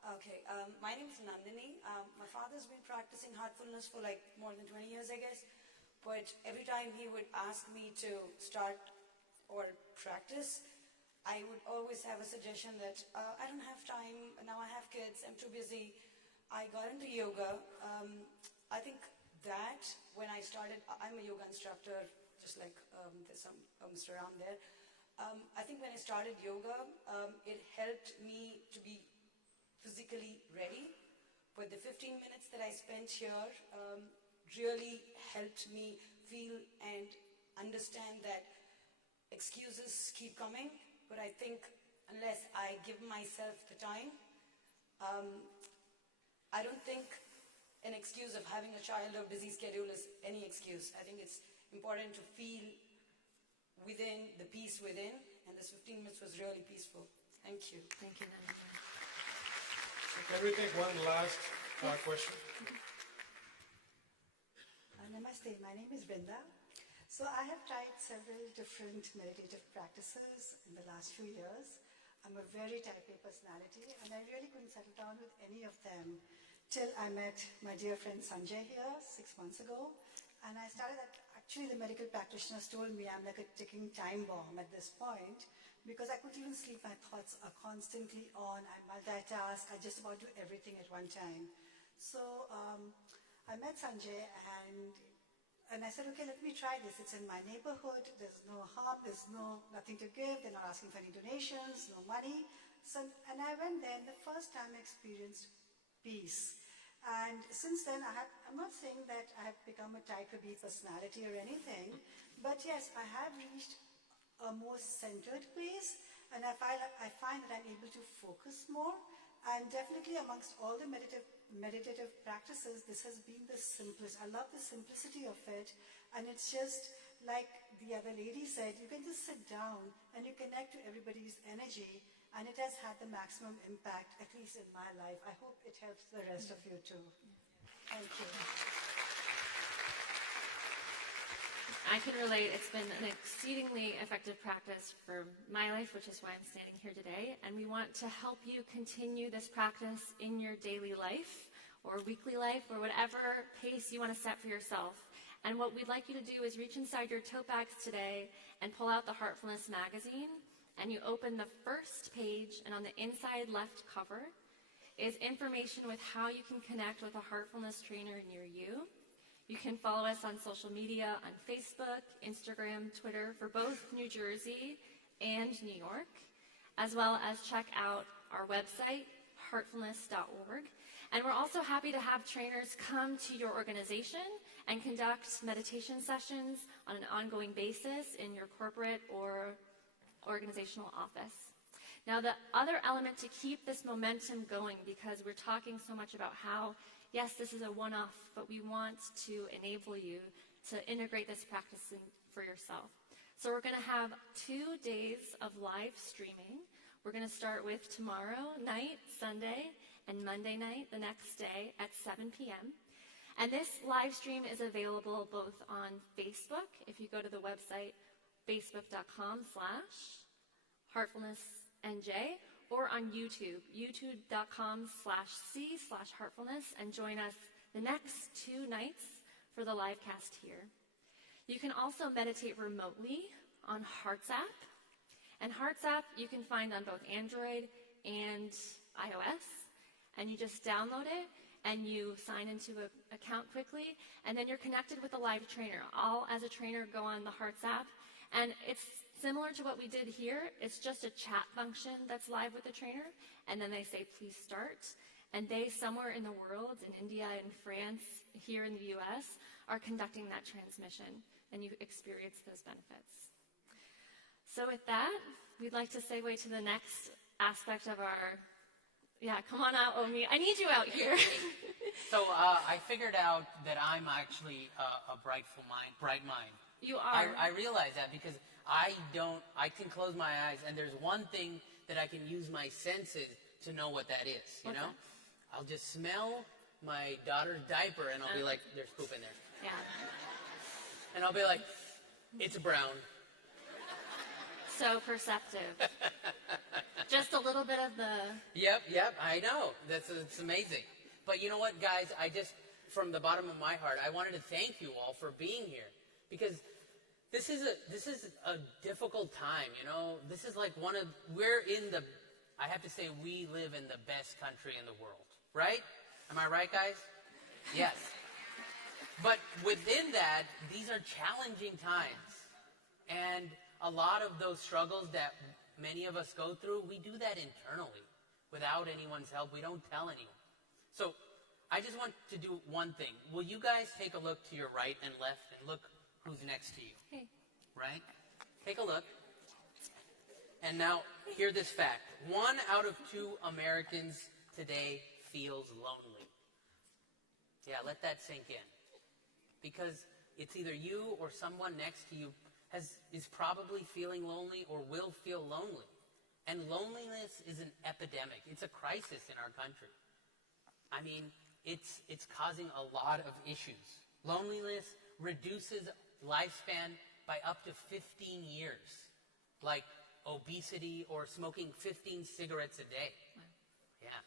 Okay, my name is Nandini. My father's been practicing heartfulness for like more than 20 years, I guess. But every time he would ask me to start or practice, I would always have a suggestion that I don't have time, now I have kids, I'm too busy. I got into yoga. I think that when I started, I'm a yoga instructor, just like there's some Mr. Ram there. I think when I started yoga, it helped me to be physically ready, but the 15 minutes that I spent here really helped me feel and understand that excuses keep coming, but I think unless I give myself the time, I don't think an excuse of having a child or busy schedule is any excuse. I think it's important to feel within the peace within, and this 15 minutes was really peaceful. Thank you. Thank you, Nandini. Can we take one last question? Namaste, my name is Brinda. So I have tried several different meditative practices in the last few years. I'm a very type A personality, and I really couldn't settle down with any of them till I met my dear friend Sanjay here 6 months ago. And I started that, actually the medical practitioners told me I'm like a ticking time bomb at this point, because I couldn't even sleep. My thoughts are constantly on. I multitask. I just about do everything at one time. So I met Sanjay and I said, okay, let me try this. It's in my neighborhood. There's no harm. There's nothing to give. They're not asking for any donations, no money. So, and I went there, and the first time I experienced peace. And since then, I'm not saying that I have become a type B personality or anything, but yes, I have reached a more centered place, and I find that I'm able to focus more. And definitely amongst all the meditative practices, this has been the simplest. I love the simplicity of it, and it's just like the other lady said, you can just sit down and you connect to everybody's energy, and it has had the maximum impact, at least in my life. I hope it helps the rest of you too. Thank you. I can relate. It's been an exceedingly effective practice for my life, which is why I'm standing here today. And we want to help you continue this practice in your daily life or weekly life or whatever pace you want to set for yourself. And what we'd like you to do is reach inside your tote bags today and pull out the Heartfulness Magazine. And you open the first page, and on the inside left cover is information with how you can connect with a Heartfulness trainer near you. You can follow us on social media on Facebook, Instagram, Twitter for both New Jersey and New York, as well as check out our website, heartfulness.org. And we're also happy to have trainers come to your organization and conduct meditation sessions on an ongoing basis in your corporate or organizational office. Now, the other element to keep this momentum going, because we're talking so much about how yes, this is a one-off, but we want to enable you to integrate this practice for yourself. So we're going to have 2 days of live streaming We're going to start with tomorrow night, Sunday, and Monday night, the next day, at 7 p.m. And this live stream is available both on Facebook, if you go to the website facebook.com/heartfulnessnj, or on YouTube, youtube.com/c/heartfulness, and join us the next 2 nights for the live cast here. You can also meditate remotely on Hearts app. And Hearts app you can find on both Android and iOS. And you just download it and you sign into an account quickly, and then you're connected with a live trainer. I'll, as a trainer, go on the Hearts app, and it's similar to what we did here. It's just a chat function that's live with the trainer, and then they say, please start. And they, somewhere in the world, in India and France, here in the US, are conducting that transmission, and you experience those benefits. So with that, we'd like to segue to the next aspect of our, come on out, Omi. I need you out here. So I figured out that I'm actually a bright mind. You are. I realize that because I can close my eyes, and there's one thing that I can use my senses to know what that is, you know? I'll just smell my daughter's diaper, and I'll be like, there's poop in there. Yeah. And I'll be like, it's brown. So perceptive. Just a little bit of the... Yep, I know. It's amazing. But you know what, guys? I just, from the bottom of my heart, I wanted to thank you all for being here. Because this is a difficult time, you know? This is like I have to say, we live in the best country in the world, right? Am I right, guys? Yes. But within that, these are challenging times. And a lot of those struggles that many of us go through, we do that internally without anyone's help. We don't tell anyone. So I just want to do one thing. Will you guys take a look to your right and left and look who's next to you? Hey. Right? Take a look. And now, hear this fact. 1 out of 2 Americans today feels lonely. Yeah, let that sink in. Because it's either you or someone next to you is probably feeling lonely or will feel lonely. And loneliness is an epidemic. It's a crisis in our country. I mean, it's causing a lot of issues. Loneliness reduces lifespan by up to 15 years, like obesity or smoking 15 cigarettes a day. Yeah.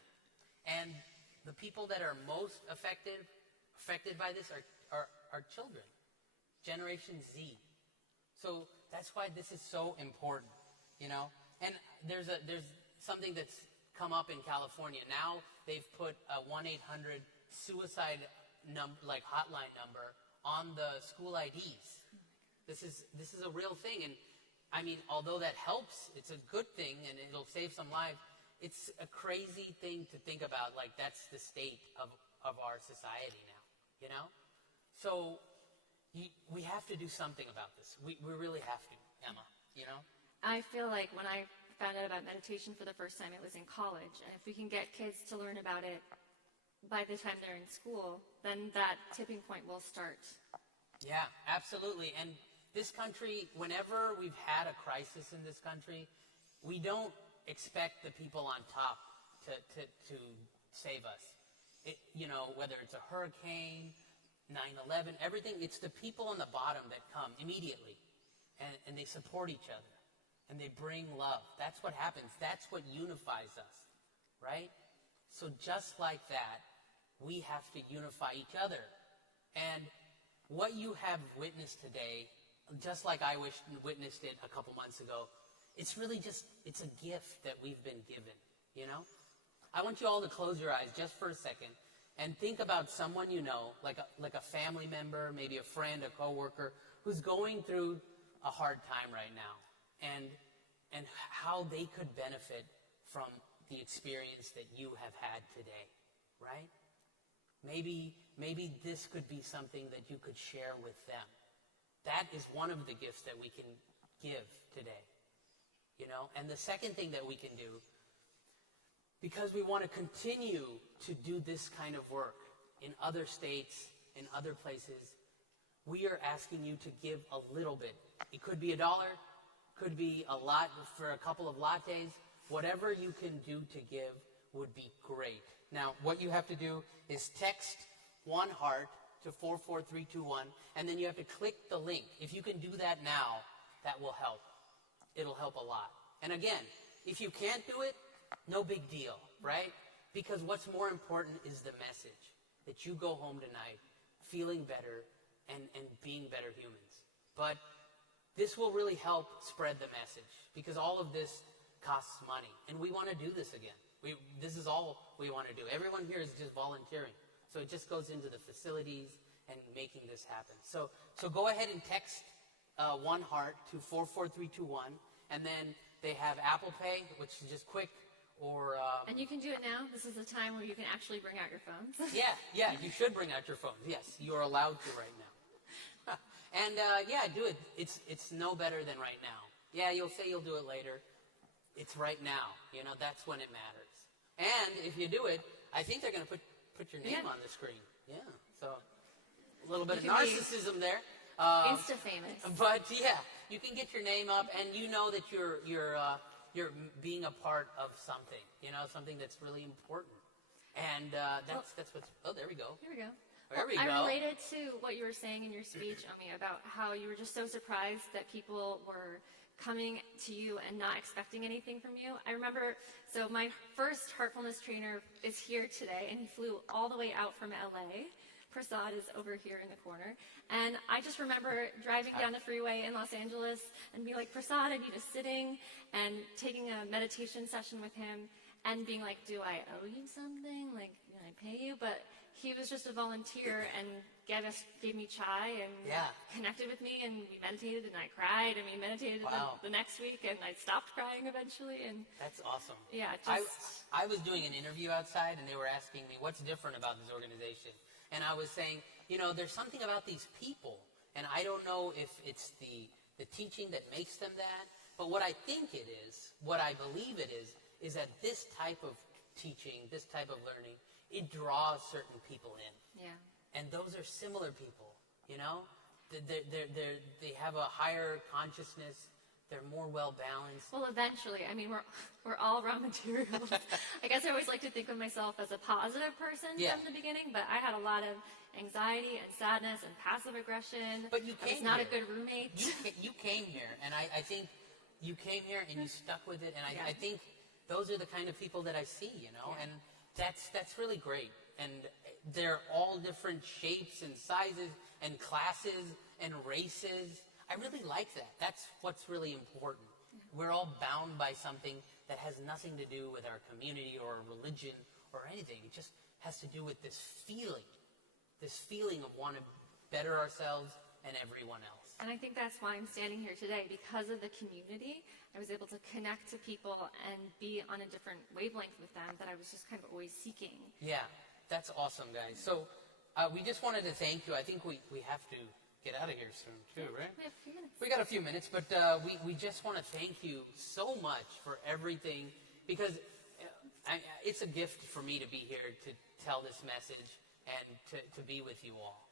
And the people that are most affected by this are children, Generation Z. So that's why this is so important, you know. And there's something that's come up in California. Now they've put a 1-800 suicide hotline number on the school IDs. This is a real thing, and I mean, although that helps, it's a good thing, and it'll save some lives. It's a crazy thing to think about. Like, that's the state of our society now, you know. So we have to do something about this. We really have to, Emma, you know? I feel like when I found out about meditation for the first time, it was in college. And if we can get kids to learn about it by the time they're in school, then that tipping point will start. Yeah, absolutely. And this country, whenever we've had a crisis in this country, we don't expect the people on top to save us. You know, whether it's a hurricane, 9/11, everything, it's the people on the bottom that come immediately, and they support each other, and they bring love. That's what happens. That's what unifies us, right? So just like that, we have to unify each other. And what you have witnessed today, just like I witnessed it a couple months ago, it's really it's a gift that we've been given, you know? I want you all to close your eyes just for a second and think about someone you know, like a family member, maybe a friend, a coworker, who's going through a hard time right now, and how they could benefit from the experience that you have had today, right? Maybe this could be something that you could share with them. That is one of the gifts that we can give today, you know? And the second thing that we can do, because we want to continue to do this kind of work in other states, in other places, we are asking you to give a little bit. It could be $1, could be a lot for a couple of lattes, whatever you can do to give would be great. Now, what you have to do is text one heart to 44321, and then you have to click the link. If you can do that now, that will help. It'll help a lot. And again, if you can't do it, no big deal, right? Because what's more important is the message, that you go home tonight feeling better and being better humans. But this will really help spread the message, because all of this costs money, and we want to do this again. This is all we want to do. Everyone here is just volunteering. So it just goes into the facilities and making this happen. So go ahead and text one heart to 44321, and then they have Apple Pay, which is just quick, or... and you can do it now. This is the time where you can actually bring out your phones. yeah, you should bring out your phones. Yes, you're allowed to right now. And do it. It's no better than right now. Yeah, you'll say you'll do it later. It's right now. That's when it matters. And if you do it, I think they're going to put your name on the screen. Yeah, so a little bit of narcissism there. Insta-famous. But yeah, you can get your name up, and you know that you're being a part of something. Something that's really important. And that's what's... Oh, there we go. Here we go. There we go. I related to what you were saying in your speech, Omi, about how you were just so surprised that people were coming to you and not expecting anything from you. I remember, so my first Heartfulness trainer is here today, and he flew all the way out from LA. Prasad is over here in the corner. And I just remember driving down the freeway in Los Angeles and being like, Prasad, I need a sitting, and taking a meditation session with him and being like, do I owe you something? Like, can I pay you? But he was just a volunteer and gave me chai and connected with me, and we meditated, and I cried, and we meditated the next week, and I stopped crying eventually. And that's awesome. Yeah, I was doing an interview outside, and they were asking me, what's different about this organization? And I was saying, there's something about these people, and I don't know if it's the teaching that makes them that, but what I think it is, what I believe it is that this type of teaching, this type of learning, it draws certain people in. Yeah. And those are similar people, They have a higher consciousness. They're more well-balanced. Well, eventually. I mean, we're all raw materials. I guess I always like to think of myself as a positive person from the beginning, but I had a lot of anxiety and sadness and passive aggression. But you came I was not here. a good roommate. You came here, and I think you came here and you stuck with it, and I think those are the kind of people that I see, and that's really great. And they're all different shapes and sizes and classes and races. I really like that. That's what's really important. We're all bound by something that has nothing to do with our community or religion or anything. It just has to do with this feeling of wanting to better ourselves and everyone else. And I think that's why I'm standing here today. Because of the community, I was able to connect to people and be on a different wavelength with them that I was just kind of always seeking. Yeah, that's awesome, guys. So we just wanted to thank you. I think we have to get out of here soon, too, right? We have a few minutes. We got a few minutes, but we just want to thank you so much for everything, because it's a gift for me to be here to tell this message and to be with you all,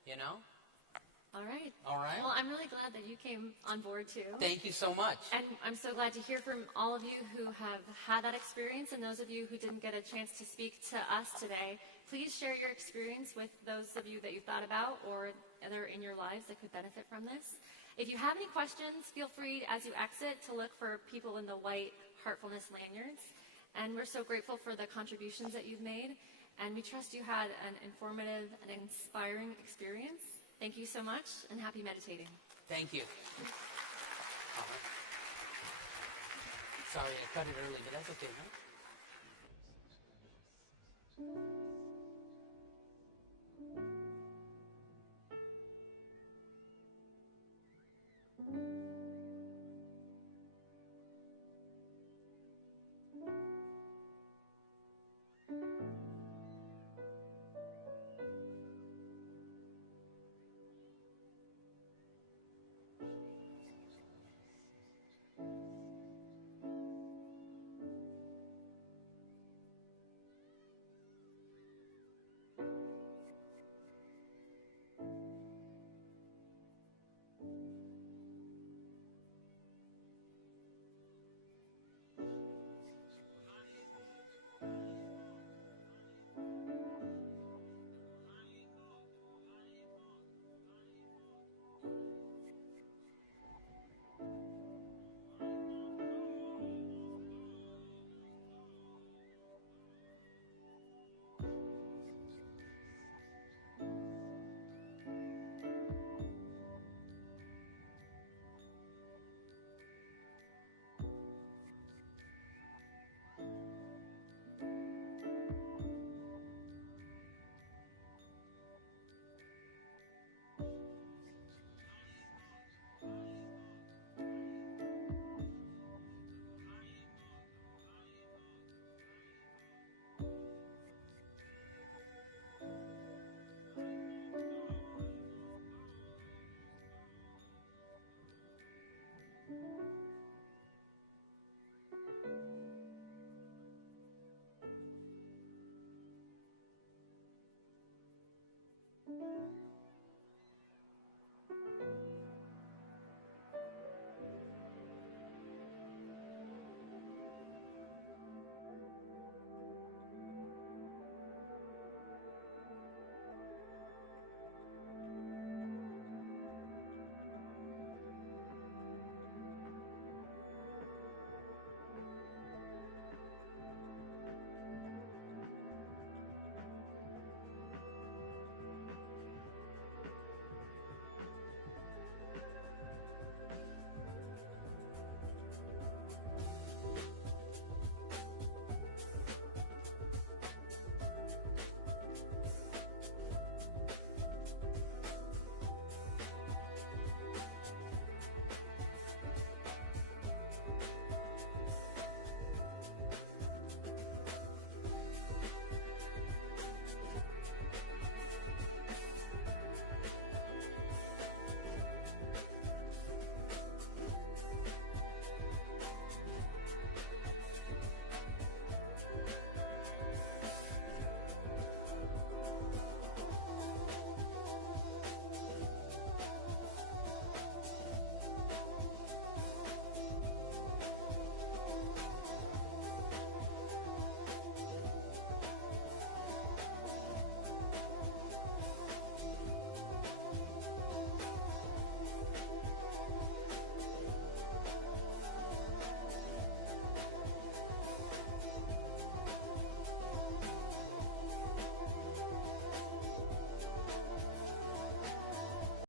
All right. All right. Well, I'm really glad that you came on board, too. Thank you so much. And I'm so glad to hear from all of you who have had that experience, and those of you who didn't get a chance to speak to us today. Please share your experience with those of you that you thought about or other in your lives that could benefit from this. If you have any questions, feel free as you exit to look for people in the white Heartfulness lanyards. And we're so grateful for the contributions that you've made. And we trust you had an informative and inspiring experience. Thank you so much, and happy meditating. Thank you. Sorry, I cut it early, but that's okay, huh?